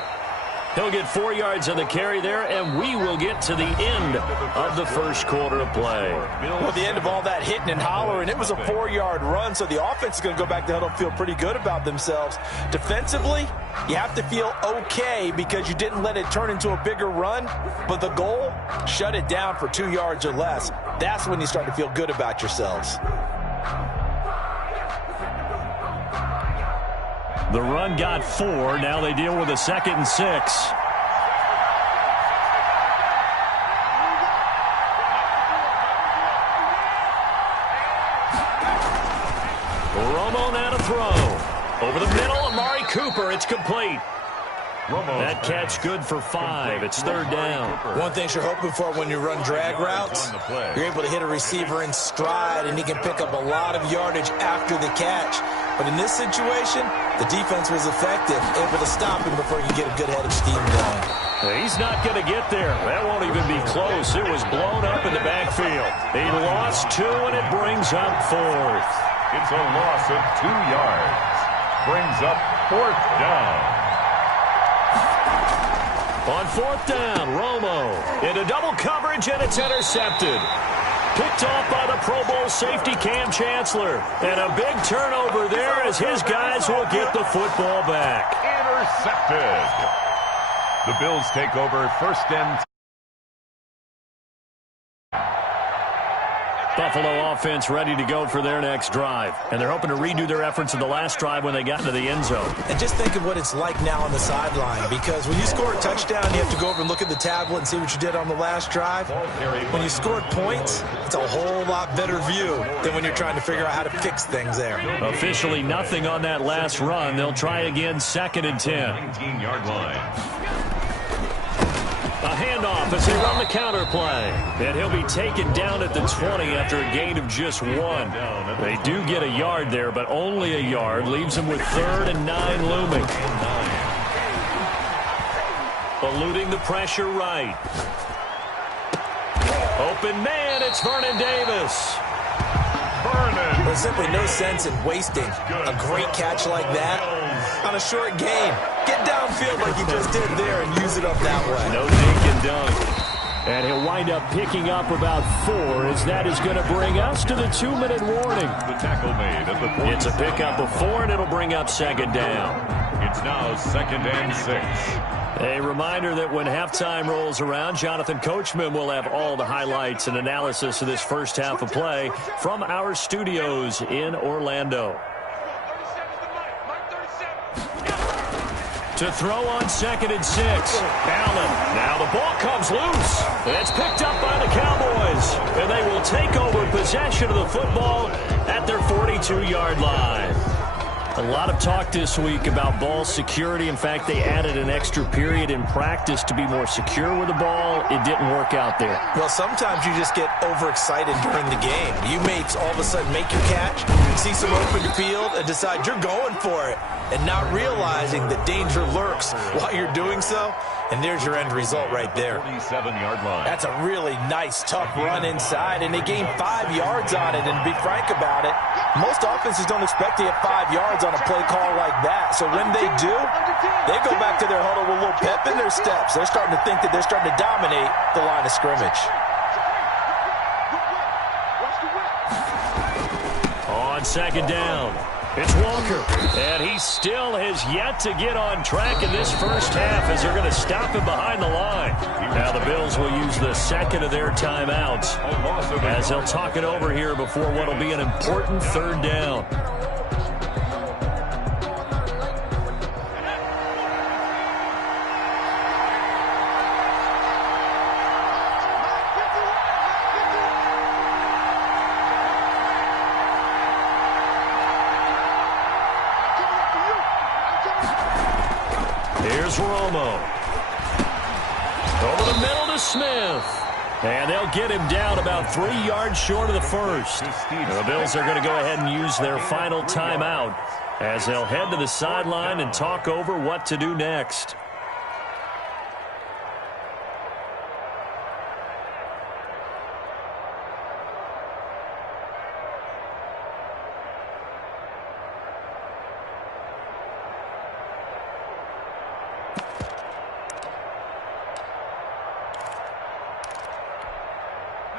He'll get 4 yards on the carry there, and we will get to the end of the first quarter of play. Well, the end of all that hitting and hollering, it was a 4-yard run, so the offense is going to go back to huddle and feel pretty good about themselves. Defensively, you have to feel okay because you didn't let it turn into a bigger run, but the goal, shut it down for 2 yards or less. That's when you start to feel good about yourselves. The run got 4. Now they deal with a 2nd and 6. Romo now to throw. Over the middle, Amari Cooper. It's complete. That catch good for 5. It's 3rd down. One thing you're hoping for when you run drag routes, you're able to hit a receiver in stride, and he can pick up a lot of yardage after the catch. But in this situation, the defense was effective, able to stop him before he could get a good head of steam going. He's not going to get there. That won't even be close. It was blown up in the backfield. He lost 2, and it brings up 4th. It's a loss of 2 yards. Brings up 4th down. On 4th down, Romo into double coverage, and it's intercepted. Picked off by the Pro Bowl safety Cam Chancellor. And a big turnover there as his guys will get the football back. Intercepted. The Bills take over 1st and 10. Buffalo offense ready to go for their next drive. And they're hoping to redo their efforts in the last drive when they got into the end zone. And just think of what it's like now on the sideline, because when you score a touchdown, you have to go over and look at the tablet and see what you did on the last drive. When you scored points, it's a whole lot better view than when you're trying to figure out how to fix things there. Officially nothing on that last run. They'll try again 2nd and 10. 19-yard line. A handoff as they run the counter play. And he'll be taken down at the 20 after a gain of just 1. They do get a yard there, but only a yard. Leaves them with 3rd and 9 looming. Eluding the pressure right. Open man, it's Vernon Davis. There's simply no sense in wasting a great catch like that on a short gain. Get downfield like he just did there and use it up that way. No dink and dunk. And he'll wind up picking up about 4 as that is going to bring us to the 2-minute warning. The tackle made at the 40. It's a pickup of 4, and it'll bring up 2nd down. It's now 2nd and 6. A reminder that when halftime rolls around, Jonathan Coachman will have all the highlights and analysis of this first half of play from our studios in Orlando. To throw on 2nd and 6. Allen. Now the ball comes loose. It's picked up by the Cowboys. And they will take over possession of the football at their 42-yard line. A lot of talk this week about ball security. In fact, they added an extra period in practice to be more secure with the ball. It didn't work out there. Well, sometimes you just get overexcited during the game. You may all of a sudden make your catch, see some open field, and decide you're going for it, and not realizing that danger lurks while you're doing so. And there's your end result right there. 47-yard line. That's a really nice, tough run inside, and they gained 5 yards on it. And to be frank about it, most offenses don't expect to get 5 yards on a play call like that. So when they do, they go back to their huddle with a little pep in their steps. They're starting to think that they're starting to dominate the line of scrimmage. On 2nd down, it's Walker. And he still has yet to get on track in this first half as they're going to stop him behind the line. Now the Bills will use the 2nd of their timeouts as they'll talk it over here before what will be an important 3rd down. Here's Romo. Over the middle to Smith. And they'll get him down about 3 yards short of the first. The Bills are going to go ahead and use their final timeout as they'll head to the sideline and talk over what to do next.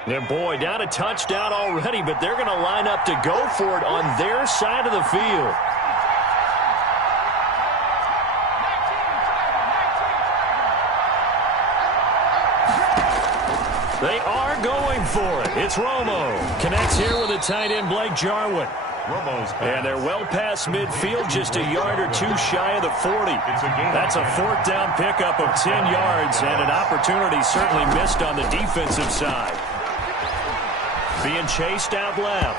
And boy, down a touchdown already, but they're going to line up to go for it on their side of the field. They are going for it. It's Romo. Connects here with a tight end, Blake Jarwin. And they're well past midfield, just a yard or two shy of the 40. That's a fourth down pickup of 10 yards, and an opportunity certainly missed on the defensive side. Being chased out left.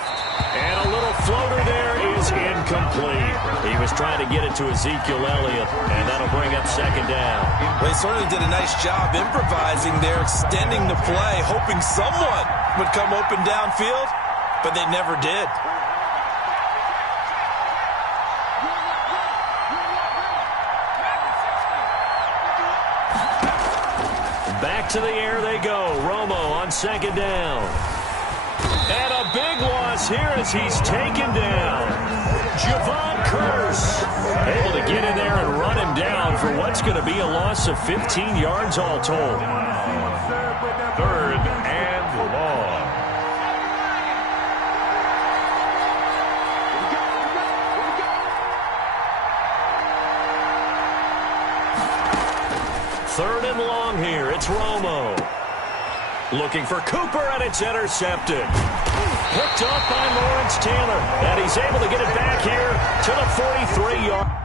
And a little floater there is incomplete. He was trying to get it to Ezekiel Elliott, and that'll bring up second down. Well, he certainly did a nice job improvising there, extending the play, hoping someone would come open downfield, but they never did. Back to the air they go. Romo on second down. And a big loss here as he's taken down. Javon Curse able to get in there and run him down for what's going to be a loss of 15 yards all told. Third and long. Third and long here. It's Romo. Looking for Cooper, and it's intercepted. Picked up by Lawrence Taylor. And he's able to get it back here to the 43-yard.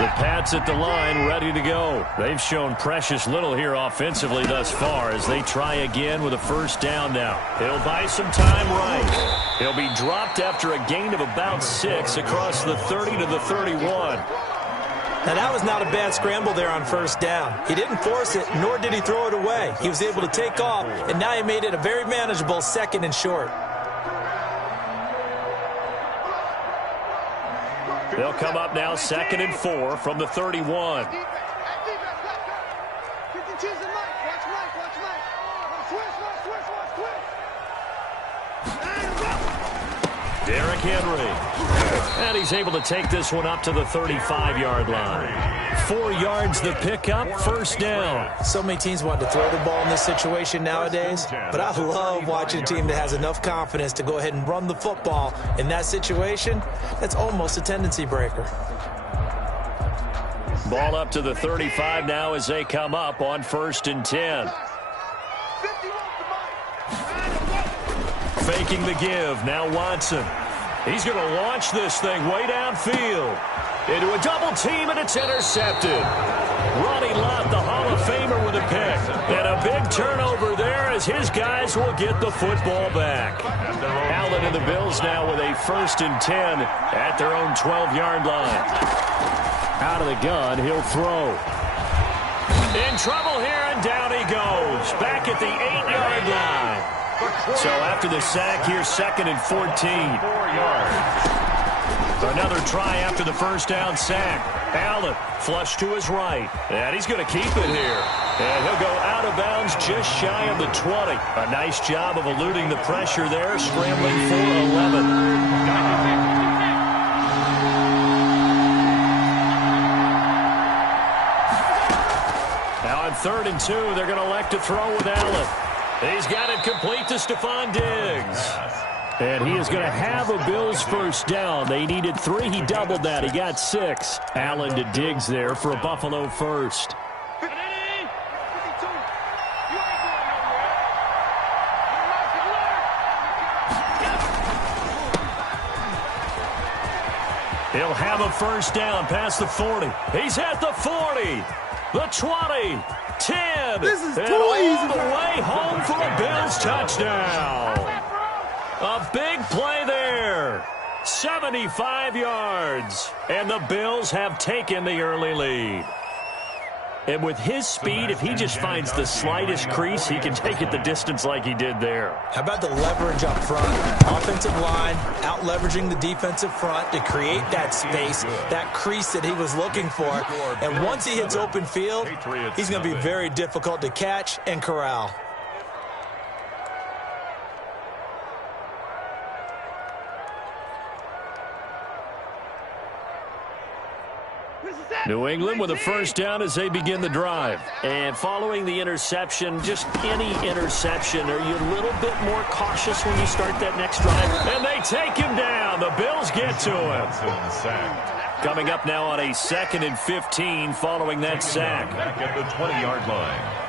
The Pats at the line, ready to go. They've shown precious little here offensively thus far as they try again with a first down now. He'll buy some time right. He'll be dropped after a gain of about 6 across the 30 to the 31. Now, that was not a bad scramble there on first down. He didn't force it, nor did he throw it away. He was able to take off, and now he made it a very manageable 2nd and short. They'll come up now 2nd and 4 from the 31. Derrick Henry. And he's able to take this one up to the 35-yard line. 4 yards the pickup, first down. So many teams want to throw the ball in this situation nowadays, but I love watching a team that has enough confidence to go ahead and run the football. In that situation, that's almost a tendency breaker. Ball up to the 35 now as they come up on 1st and 10. Faking the give, now Watson. He's going to launch this thing way downfield. Into a double team, and it's intercepted. Ronnie Lott, the Hall of Famer, with a pick. And a big turnover there as his guys will get the football back. Allen and the Bills now with a 1st and 10 at their own 12-yard line. Out of the gun, he'll throw. In trouble here, and down he goes. Back at the 8-yard line. So after the sack, here's 2nd and 14. 4 yards. Another try after the first down sack. Allen flush to his right. And he's going to keep it here. And he'll go out of bounds just shy of the 20. A nice job of eluding the pressure there, scrambling for 11. Now on 3rd and 2, they're going to elect to throw with Allen. He's got it complete to Stephon Diggs. And he is going to have a Bills first down. They needed 3. He doubled that. He got 6. Allen to Diggs there for a Buffalo first. He'll have a first down past the 40. He's at the 40, the 20, 10, This is and too all easy. the way home for a Bills touchdown. A big play there. 75 yards. And the Bills have taken the early lead. And with his speed, if he just finds the slightest crease, he can take it the distance like he did there. How about the leverage up front? Offensive line out leveraging the defensive front to create that space, that crease that he was looking for. And once he hits open field, he's going to be very difficult to catch and corral. New England with a first down as they begin the drive. And following the interception, just any interception, are you a little bit more cautious when you start that next drive? And they take him down. The Bills get to him. Coming up now on a 2nd and 15 following that sack. Back at the 20-yard line.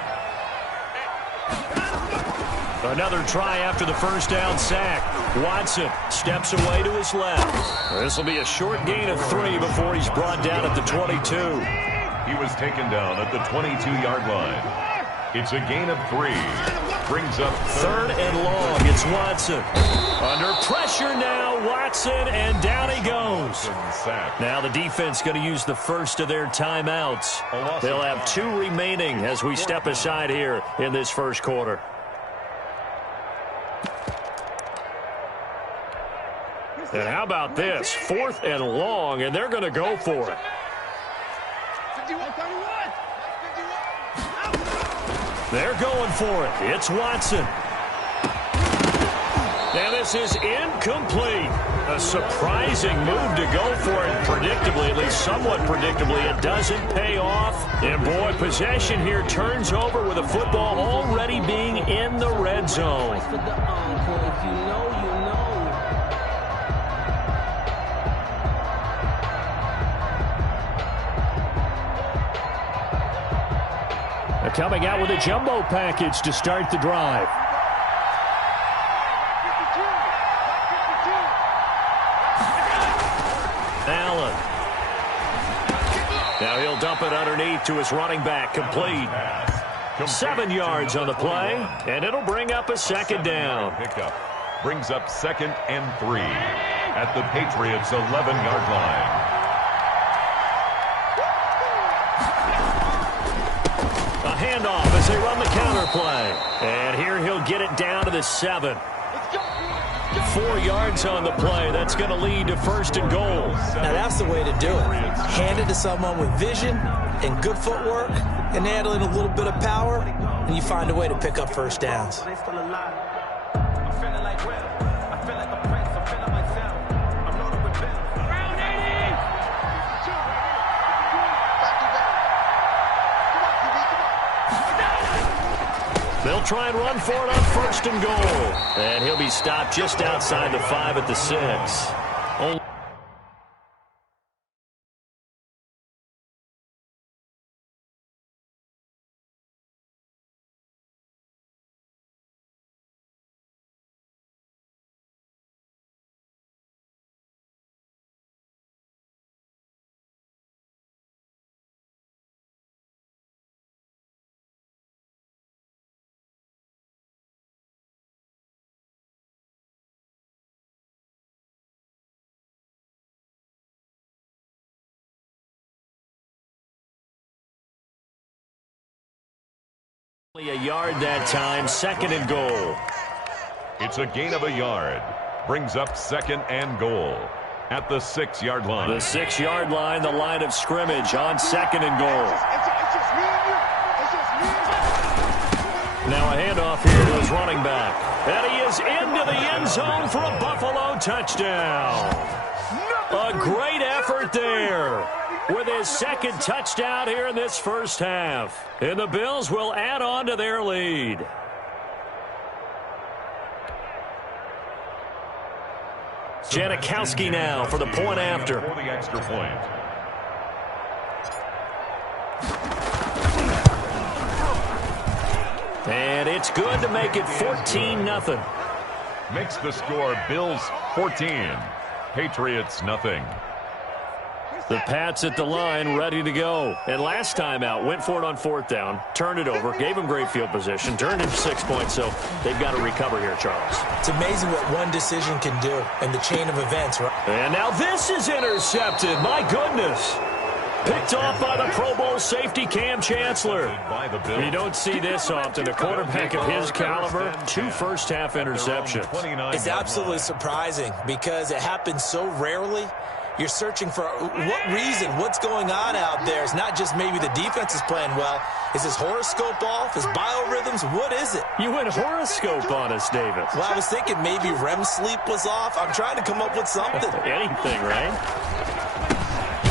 Another try after the first down sack. Watson steps away to his left. This will be a short gain of 3 before he's brought down at the 22. He was taken down at the 22-yard line. It's a gain of 3. Brings up 3rd and long. It's Watson. Under pressure now, Watson, and down he goes. Now the defense going to use the first of their timeouts. They'll have 2 remaining as we step aside here in this first quarter. And how about this? 4th and long, and they're going to go for it. They're going for it. It's Watson. And this is incomplete. A surprising move to go for it predictably, at least somewhat predictably. It doesn't pay off. And, boy, possession here turns over with the football already being in the red zone. Coming out with a jumbo package to start the drive. Allen. Now he'll dump it underneath to his running back, complete. 7 yards on the play, and it'll bring up a second down. Pickup brings up 2nd and 3 at the Patriots' 11-yard line. A handoff as they run the counter play. And here he'll get it down to the 7. 4 yards on the play. That's going to lead to 1st and goal. Now that's the way to do it. Hand it to someone with vision and good footwork and add in a little bit of power, and you find a way to pick up first downs. They'll try and run for it on 1st and goal. And he'll be stopped just outside the 5 at the 6. Only a yard that time, 2nd and goal. It's a gain of a yard. Brings up 2nd and goal at the 6-yard line. The 6-yard line, the line of scrimmage on 2nd and goal. Now a handoff here to his running back. And he is into the end zone for a Buffalo touchdown. A great effort there with his 2nd touchdown here in this first half. And the Bills will add on to their lead. Janikowski now for the point after. For the extra point. And it's good to make it 14-0. Makes the score Bills 14, Patriots nothing. The Pats at the line, ready to go. And last time out, went for it on 4th down, turned it over, gave them great field position, turned into 6 points, so they've got to recover here, Charles. It's amazing what one decision can do in the chain of events, right? And now this is intercepted. My goodness. Picked off by the Pro Bowl safety Cam Chancellor. You don't see this often. A quarterback of his caliber, 2 first-half interceptions. It's absolutely surprising because it happens so rarely. You're searching for what reason, what's going on out there. It's not just maybe the defense is playing well. Is his horoscope off? His biorhythms? What is it? You went horoscope on us, David. Well, I was thinking maybe REM sleep was off. I'm trying to come up with something. Anything, right?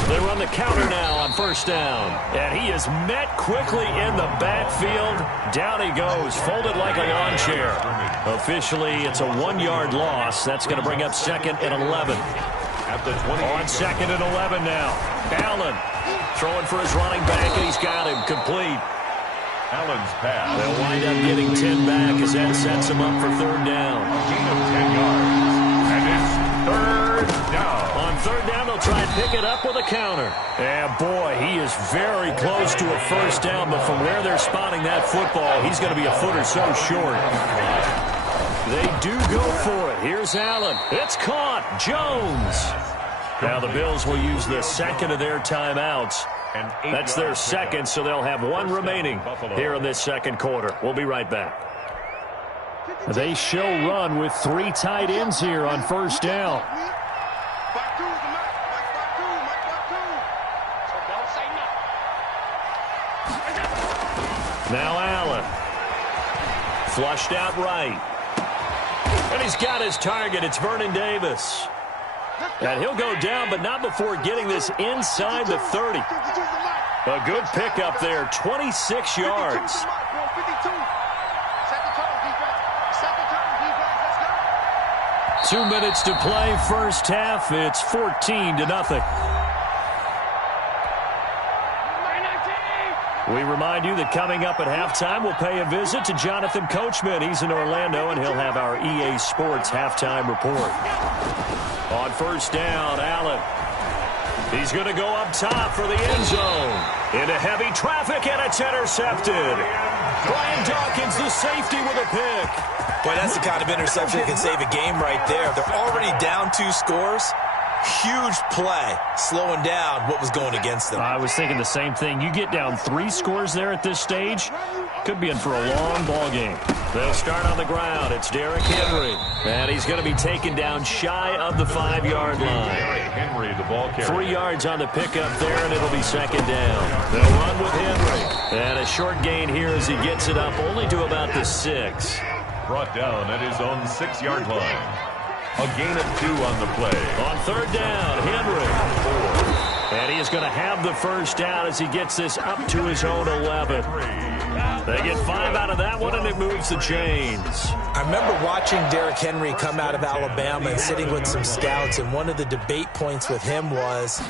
They run the counter now on 1st down. And he is met quickly in the backfield. Down he goes, folded like a lawn chair. Officially, it's a 1-yard loss. That's going to bring up 2nd and 11. At the 20. On 2nd and 11 now. Allen throwing for his running back, and he's got him complete. Allen's pass. They'll wind up getting 10 back as that sets him up for 3rd down. A gain of 10 yards. And it's 3rd down. On 3rd down, they'll try and pick it up with a counter. And boy, he is very close to a 1st down, but from where they're spotting that football, he's going to be a foot or so short. They do go for it. Here's Allen. It's caught. Jones. Now the Bills will use the 2nd of their timeouts. That's their 2nd, so they'll have 1 remaining here in this 2nd quarter. We'll be right back. They show run with 3 tight ends here on 1st down. Now Allen. Flushed out right. And he's got his target. It's Vernon Davis. And he'll go down, but not before getting this inside the 30. A good pickup there, 26 yards. 2 minutes to play, first half. It's 14-0. We remind you that coming up at halftime, we'll pay a visit to Jonathan Coachman. He's in Orlando, and he'll have our EA Sports halftime report. On 1st down, Allen. He's going to go up top for the end zone. Into heavy traffic, and it's intercepted. Brian Dawkins, the safety, with a pick. Boy, that's the kind of interception that can save a game right there. They're already down 2 scores. Huge play, slowing down what was going against them. I was thinking the same thing. You get down 3 scores there at this stage, could be in for a long ball game. They'll start on the ground. It's Derrick Henry. And he's going to be taken down shy of the 5-yard line. Henry, the ball carrier. 3 yards on the pickup there, and it'll be second down. They'll run with Henry. And a short gain here as he gets it up only to about the 6. Brought down at his own 6-yard line. A gain of 2 on the play. On third down, Henry. And he is going to have the first down as he gets this up to his own 11. They get 5 out of that one, and it moves the chains. I remember watching Derrick Henry come out of Alabama and sitting with some scouts, and one of the debate points with him was,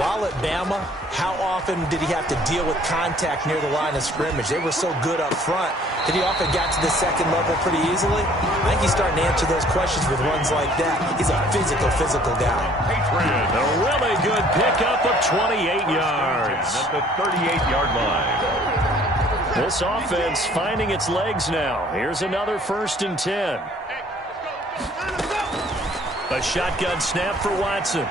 while at Bama, how often did he have to deal with contact near the line of scrimmage? They were so good up front that he often got to the second level pretty easily. I think he's starting to answer those questions with runs like that. He's a physical guy. A really good pickup of 28 yards. At the 38-yard line. This offense finding its legs now. Here's another 1st and 10. A shotgun snap for Watson.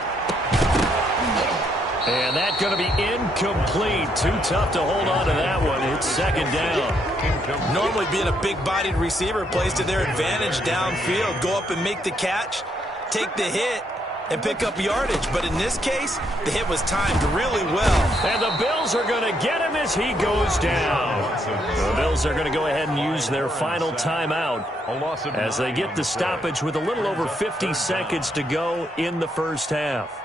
And that's going to be incomplete. Too tough to hold on to that one. It's second down. Normally being a big-bodied receiver plays to their advantage downfield. Go up and make the catch, take the hit, and pick up yardage. But in this case, the hit was timed really well. And the Bills are going to get him as he goes down. The Bills are going to go ahead and use their final timeout as they get the stoppage with a little over 50 seconds to go in the first half.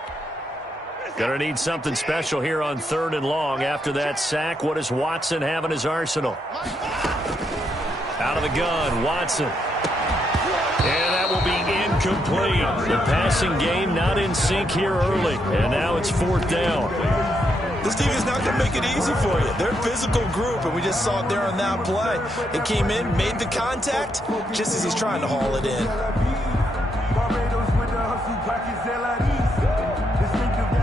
Going to need something special here on 3rd and long. After that sack, what does Watson have in his arsenal? Out of the gun, Watson. And that will be incomplete. The passing game not in sync here early. And now it's 4th down. This team is not going to make it easy for you. They're a physical group, and we just saw it there on that play. It came in, made the contact, just as he's trying to haul it in.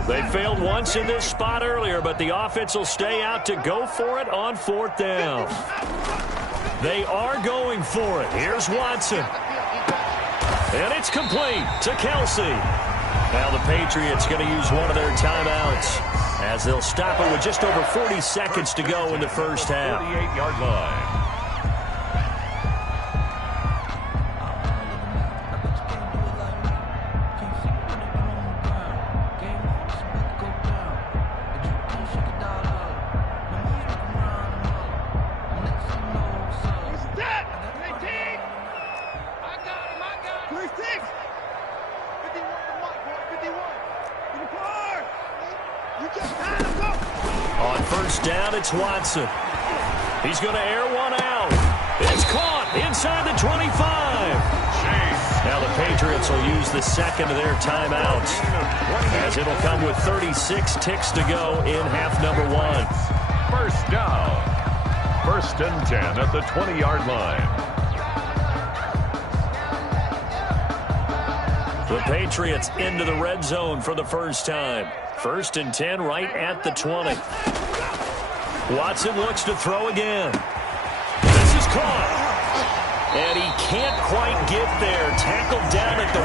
They failed once in this spot earlier, but the offense will stay out to go for it on 4th down. They are going for it. Here's Watson. And it's complete to Kelsey. Now the Patriots going to use one of their timeouts as they'll stop it with just over 40 seconds to go in the first half. 38-yard line. On first down, it's Watson. He's going to air one out. It's caught inside the 25. Now the Patriots will use the second of their timeouts as it'll come with 36 ticks to go in half number 1. First down. 1st and 10 at the 20-yard line. The Patriots into the red zone for the first time. 1st and 10 right at the 20. Watson looks to throw again. This is caught. And he can't quite get there. Tackled down at the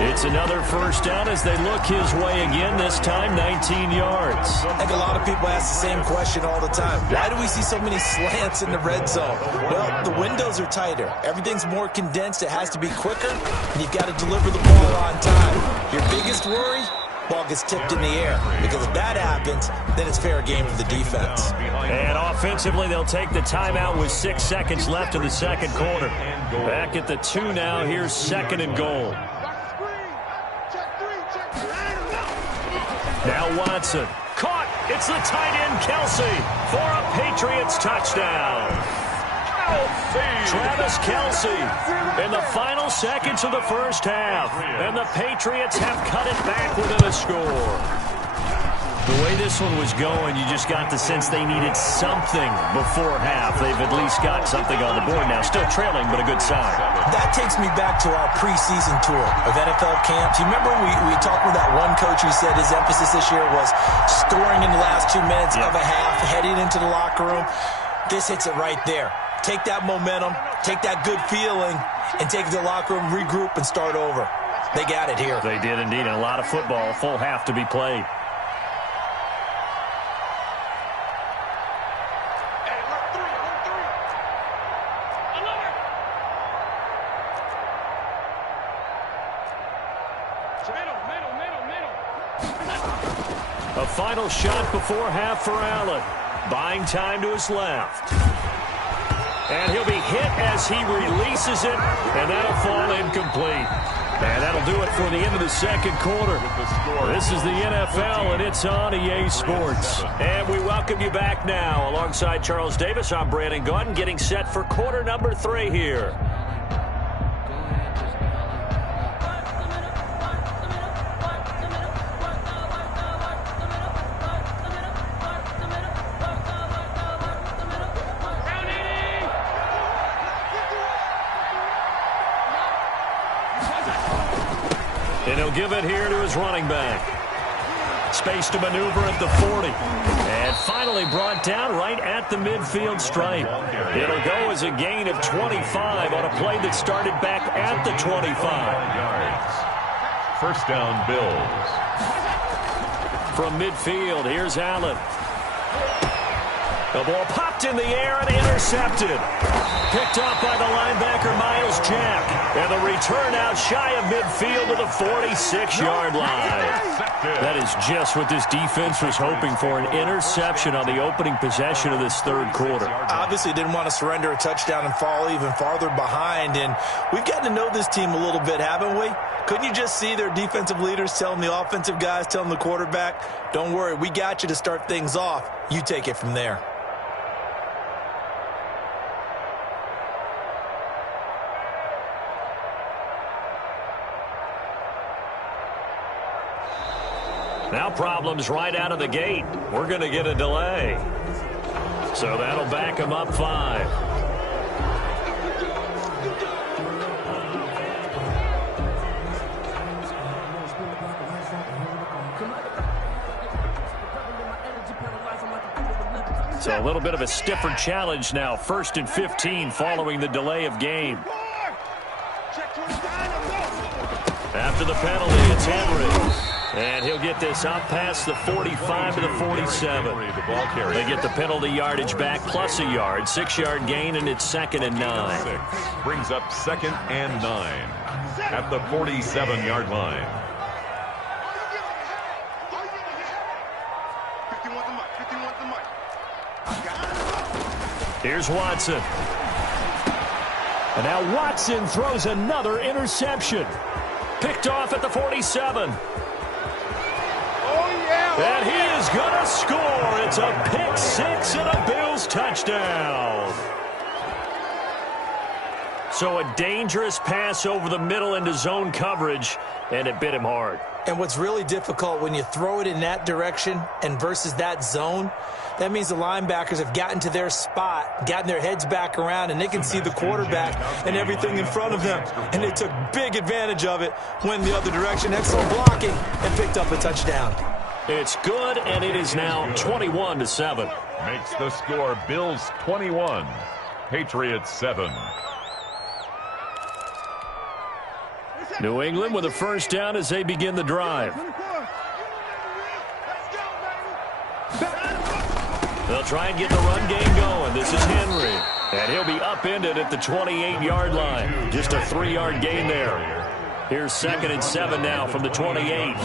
1. It's another first down as they look his way again, this time 19 yards. I think a lot of people ask the same question all the time. Why do we see so many slants in the red zone? Well, the windows are tighter. Everything's more condensed. It has to be quicker, and you've got to deliver the ball on time. Your biggest worry? Ball gets tipped in the air, because if that happens, then it's fair game for the defense. And offensively, they'll take the timeout with 6 seconds left in the second quarter. Back at the 2 now. Here's 2nd and goal. Now Watson. Caught. It's the tight end, Kelsey, for a Patriots touchdown. Travis Kelsey in the final seconds of the first half. And the Patriots have cut it back within a score. The way this one was going, you just got the sense they needed something before half. They've at least got something on the board now. Still trailing, but a good sign. That takes me back to our preseason tour of NFL camps. You remember we talked with that one coach who said his emphasis this year was scoring in the last 2 minutes of a half, heading into the locker room. This hits it right there. Take that momentum, take that good feeling, and take it to the locker room, regroup, and start over. They got it here. They did indeed, and a lot of football, full half to be played. A final shot before half for Allen. Buying time to his left. And he'll be hit as he releases it, and that'll fall incomplete. And that'll do it for the end of the second quarter. This is the NFL, and it's on EA Sports. And we welcome you back now. Alongside Charles Davis, I'm Brandon Gaudin, getting set for quarter number 3 here. And he'll give it here to his running back. Space to maneuver at the 40. And finally brought down right at the midfield stripe. It'll go as a gain of 25 on a play that started back at the 25. First down, Bills. From midfield, here's Allen. The ball popped in the air and intercepted. Picked up by the linebacker, Miles Jack. And the return out shy of midfield to the 46-yard line. That is just what this defense was hoping for, an interception on the opening possession of this third quarter. Obviously didn't want to surrender a touchdown and fall even farther behind. And we've gotten to know this team a little bit, haven't we? Couldn't you just see their defensive leaders telling the offensive guys, telling the quarterback, don't worry, we got you to start things off. You take it from there. Now problems right out of the gate. We're going to get a delay. So that'll back him up 5. So a little bit of a stiffer challenge now. 1st and 15 following the delay of game. After the penalty, it's Henry. And he'll get this up past the 45 to the 47. They get the penalty yardage back plus a yard. 6-yard gain, and it's 2nd and 9. Brings up 2nd and 9 at the 47-yard line. Here's Watson. And now Watson throws another interception. Picked off at the 47. And he is going to score. It's a pick 6 and a Bills touchdown. So a dangerous pass over the middle into zone coverage, and it bit him hard. And what's really difficult when you throw it in that direction and versus that zone, that means the linebackers have gotten to their spot, gotten their heads back around, and they can see the quarterback and everything in front of them. And they took big advantage of it, went the other direction, excellent blocking, and picked up a touchdown. It's good, and it is now 21-7. Makes the score Bills 21, Patriots 7. New England with a first down as they begin the drive. They'll try and get the run game going. This is Henry. And he'll be upended at the 28-yard line. Just a 3-yard gain there. Here's 2nd and 7 now from the 28.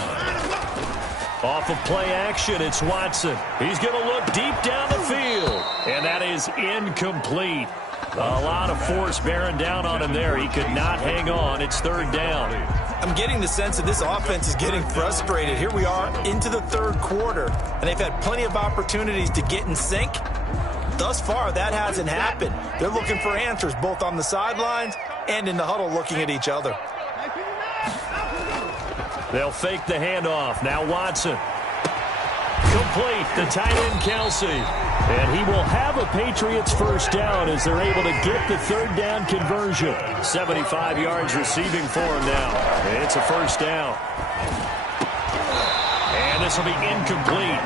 Off of play action, it's Watson. He's going to look deep down the field. And that is incomplete. A lot of force bearing down on him there. He could not hang on. It's 3rd down. I'm getting the sense that this offense is getting frustrated. Here we are into the 3rd quarter, and they've had plenty of opportunities to get in sync. Thus far, that hasn't happened. They're looking for answers both on the sidelines and in the huddle looking at each other. They'll fake the handoff. Now Watson. incomplete. The tight end, Kelsey. And he will have a Patriots first down as they're able to get the third down conversion. 75 yards receiving for him now. It's a first down. And this will be incomplete.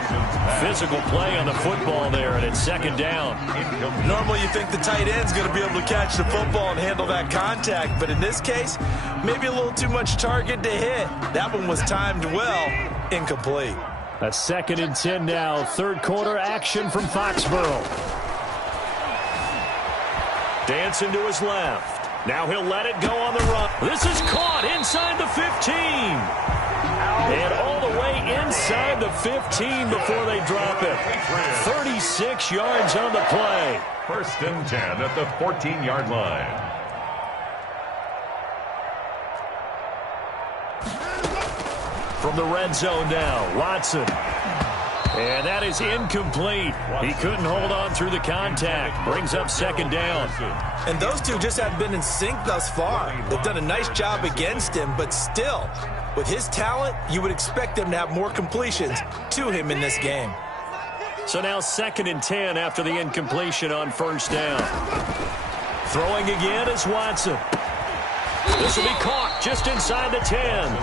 Physical play on the football there, and it's second down. Normally you think the tight end's going to be able to catch the football and handle that contact, but in this case, maybe a little too much target to hit. That one was timed well. Incomplete. A 2nd and 10 now. Third quarter action from Foxborough. Dancing to his left. Now he'll let it go on the run. This is caught inside the 15. And all the way inside the 15 before they drop it. 36 yards on the play. 1st and 10 at the 14-yard line. From the red zone now, Watson. And that is incomplete. He couldn't hold on through the contact. Brings up second down. And those two just haven't been in sync thus far. They've done a nice job against him, but still, with his talent, you would expect them to have more completions to him in this game. So now 2nd and 10 after the incompletion on first down. Throwing again is Watson. This will be caught just inside the 10.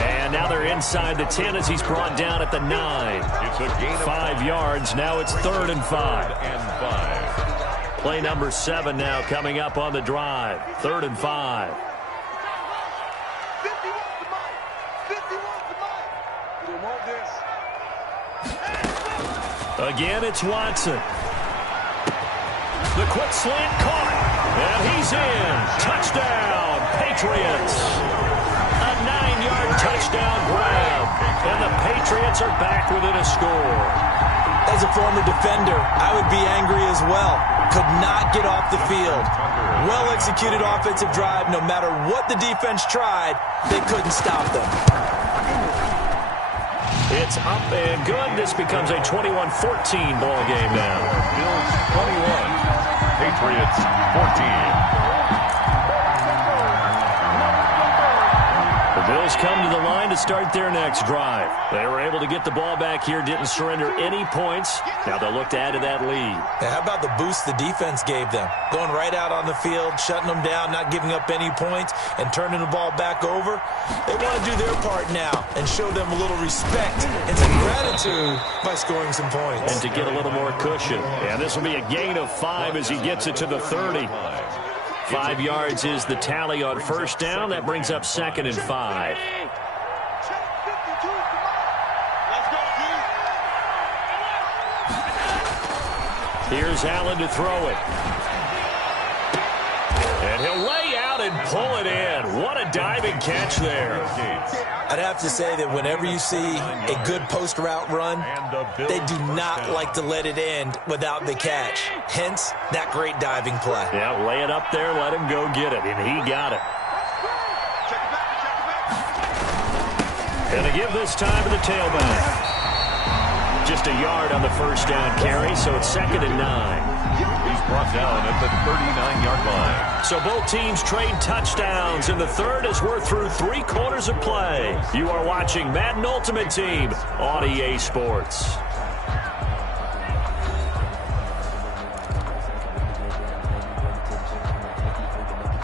And now they're inside the 10 as he's brought down at the 9. It's a gain of 5 yards. Now it's 3rd and 5. Play number 7 now coming up on the drive. 3rd and 5. Again, it's Watson. The quick slant caught. And he's in. Touchdown, Patriots. A 9-yard touchdown grab. And the Patriots are back within a score. As a former defender, I would be angry as well. Could not get off the field. Well-executed offensive drive. No matter what the defense tried, they couldn't stop them. It's up and good. This becomes a 21-14 ball game now. Bills 21, Patriots 14. The Bills come to the line to start their next drive. They were able to get the ball back here, didn't surrender any points. Now they'll look to add to that lead. Now, how about the boost the defense gave them? Going right out on the field, shutting them down, not giving up any points, and turning the ball back over. They want to do their part now and show them a little respect and some gratitude by scoring some points. And to get a little more cushion. And this will be a gain of 5 as he gets it to the 30. 5 yards is the tally on first down. That brings up 2nd and 5. Here's Allen to throw it. And he'll lay out and pull it in. What a diving catch there. I'd have to say that whenever you see a good post route run, they do not like to let it end without the catch. Hence, that great diving play. Yeah, lay it up there, let him go get it, and he got it. And to give this time to the tailback. Just a yard on the first down carry, so it's 2nd and 9. He's brought down at the 39-yard line. So both teams trade touchdowns, and the third as we're through 3 quarters of play. You are watching Madden Ultimate Team on EA Sports.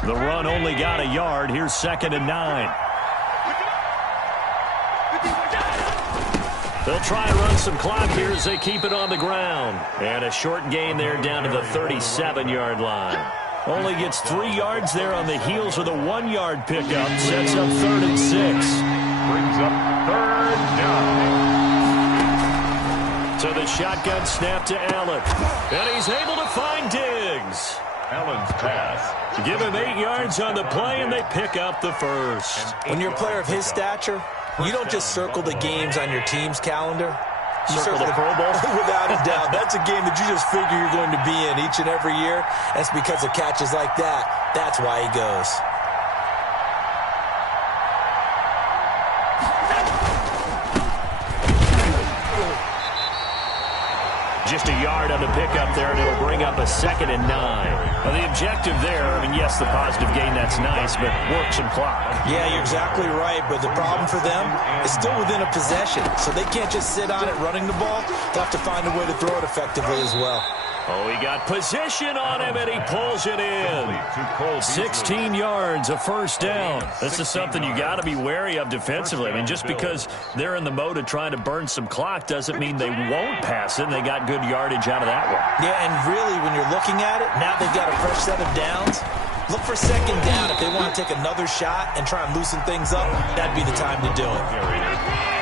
The run only got a yard. Here's 2nd and 9. They'll try and run some clock here as they keep it on the ground. And a short gain there down to the 37-yard line. Only gets 3 yards there on the heels of the 1-yard pickup. Sets up 3rd and 6. Brings up 3rd down. So the shotgun snap to Allen. And he's able to find Diggs. Allen's pass. Give him 8 yards on the play, and they pick up the first. When you're a player of his stature, you don't just circle the games on your team's calendar. You Circle the Pro Bowl? Without a doubt. That's a game that you just figure you're going to be in each and every year. That's because of catches like that. That's why he goes. Just a yard on the pickup there, and it'll bring up a 2nd and 9. Well, the objective there, I mean, yes, the positive gain, that's nice, but work some clock. Yeah, you're exactly right, but the problem for them is still within a possession, so they can't just sit on it running the ball. They'll have to find a way to throw it effectively as well. Oh, he got position on him, and he pulls it in. 16 yards, a first down. This is something you got to be wary of defensively. I mean, just because they're in the mode of trying to burn some clock doesn't mean they won't pass it, and they got good yardage out of that one. Yeah, and really, when you're looking at it, now they've got a fresh set of downs. Look for 2nd down. If they want to take another shot and try and loosen things up, that'd be the time to do it.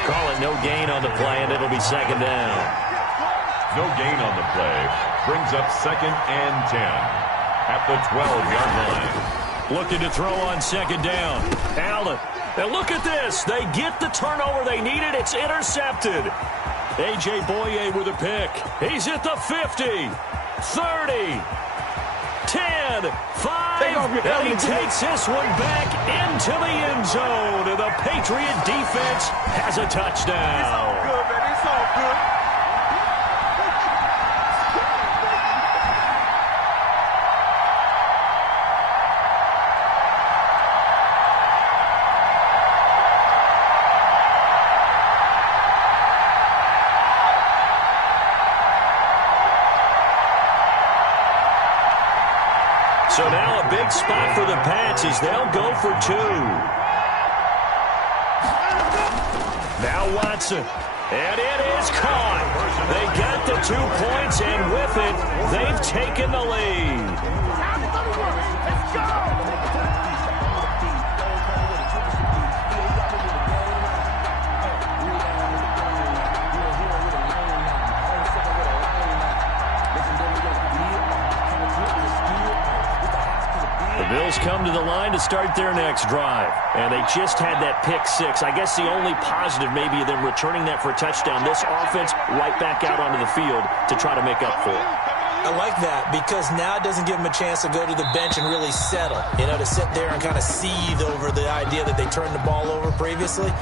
Call it no gain on the play, and it'll be 2nd down. No gain on the play. Brings up 2nd and 10 at the 12-yard line. Looking to throw on 2nd down. Allen. Now look at this. They get the turnover they needed. It's intercepted. A.J. Boye with a pick. He's at the 50, 30, 10, 5, and he takes this one back into the end zone. And the Patriot defense has a touchdown. It's all good, man. It's all good. So now a big spot for the Pats as they'll go for 2. Now Watson. And it is caught. They got the 2 points, and with it, they've taken the lead. Let's go! The Bills come to the line to start their next drive. And they just had that pick 6. I guess the only positive maybe of them returning that for a touchdown. This offense right back out onto the field to try to make up for it. I like that because now it doesn't give them a chance to go to the bench and really settle. You know, to sit there and kind of seethe over the idea that they turned the ball over previously.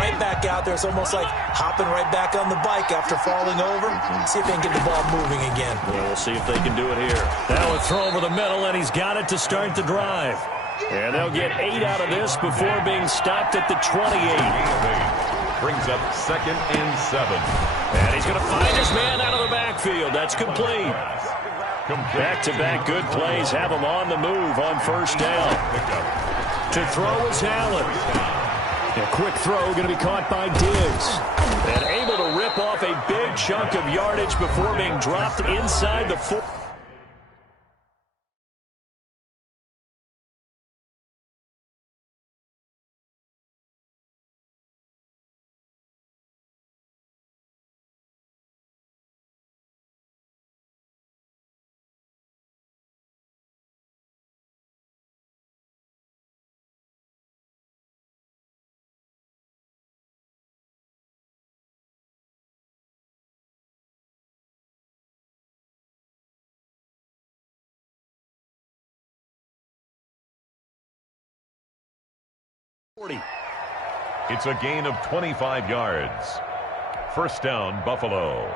Right back out there. It's almost like hopping right back on the bike after falling over. See if they can get the ball moving again. Well, we'll see if they can do it here. Now a throw over the middle, and he's got it to start the drive. And they'll get 8 out of this before being stopped at the 28. Brings up 2nd and 7. And he's going to find his man out of the backfield. That's complete. Back-to-back good plays have him on the move on first down. To throw is Allen. A quick throw going to be caught by Diggs. And able to rip off a big chunk of yardage before being dropped inside the 4. It's a gain of 25 yards. First down, Buffalo.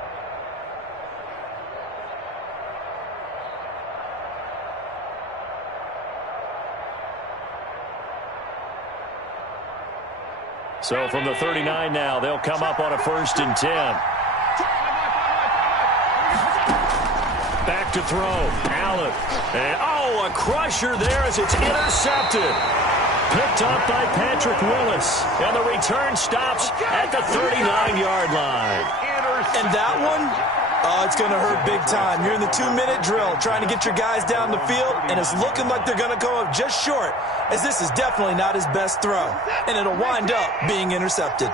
So from the 39 now, they'll come up on a 1st and 10. Back to throw. Allen. And, oh, a crusher there as it's intercepted. Picked up by Patrick Willis. And the return stops at the 39-yard line. And that one, it's going to hurt big time. You're in the 2-minute drill trying to get your guys down the field, and it's looking like they're going to go up just short, as this is definitely not his best throw. And it'll wind up being intercepted.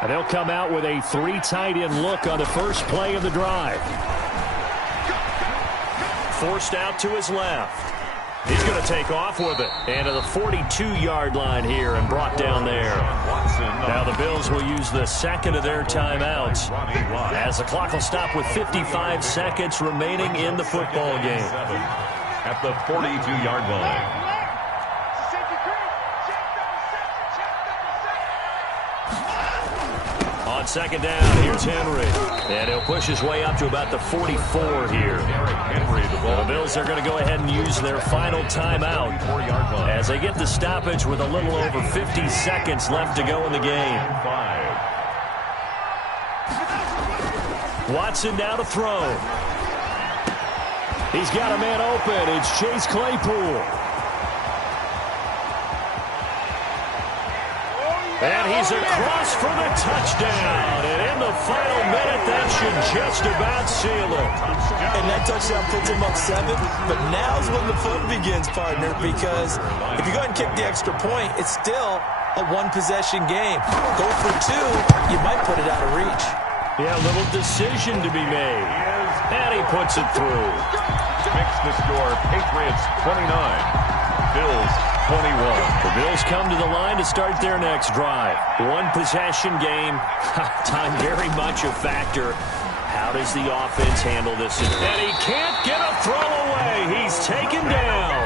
And they'll come out with a 3 tight end look on the first play of the drive. Forced out to his left. He's going to take off with it. And to the 42-yard line here and brought down there. Now the Bills will use the second of their timeouts as the clock will stop with 55 seconds remaining in the football game. At the 42-yard line. second down, here's Henry. And he'll push his way up to about the 44 here. The Bills are going to go ahead and use their final timeout as they get the stoppage with a little over 50 seconds left to go in the game. Watson now to throw. He's got a man open. It's Chase Claypool. And he's across for the touchdown. And in the final minute, that should just about seal it. And that touchdown puts him up 7. But now's when the fun begins, partner, because if you go ahead and kick the extra point, it's still a one-possession game. Go for 2, you might put it out of reach. Yeah, a little decision to be made. And he puts it through. Makes the score Patriots 29, Bills 21. The Bills come to the line to start their next drive. One possession game. Time very much a factor. How does the offense handle this? And he can't get a throw away. He's taken down.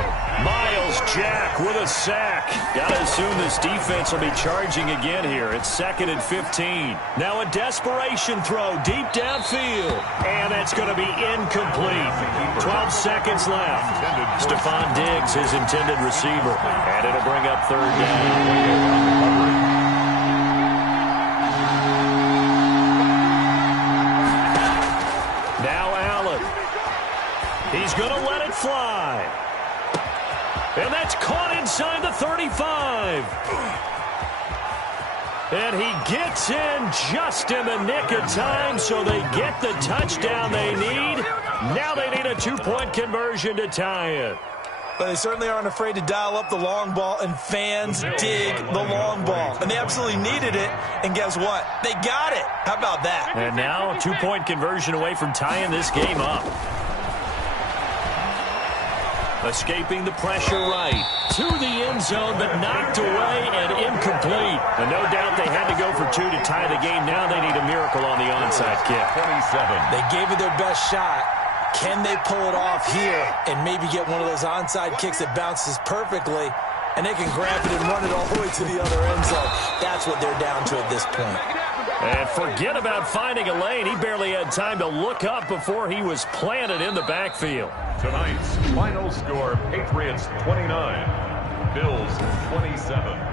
Miles Jack with a sack. Gotta assume this defense will be charging again here. It's 2nd and 15. Now a desperation throw deep downfield. And that's going to be incomplete. 12 seconds left. Stephon Diggs, his intended receiver. And it'll bring up 3rd down. He's going to let it fly. And that's caught inside the 35. And he gets in just in the nick of time, so they get the touchdown they need. Now they need a 2-point conversion to tie it. But they certainly aren't afraid to dial up the long ball, and fans dig the long ball. And they absolutely needed it, and guess what? They got it. How about that? And now a 2-point conversion away from tying this game up. Escaping the pressure right to the end zone, but knocked away and incomplete. And no doubt they had to go for 2 to tie the game. Now they need a miracle on the onside kick. 27. They gave it their best shot. Can they pull it off here and maybe get one of those onside kicks that bounces perfectly, and they can grab it and run it all the way to the other end zone? That's what they're down to at this point. And forget about finding a lane. He barely had time to look up before he was planted in the backfield. Tonight's final score, Patriots 29, Bills 27.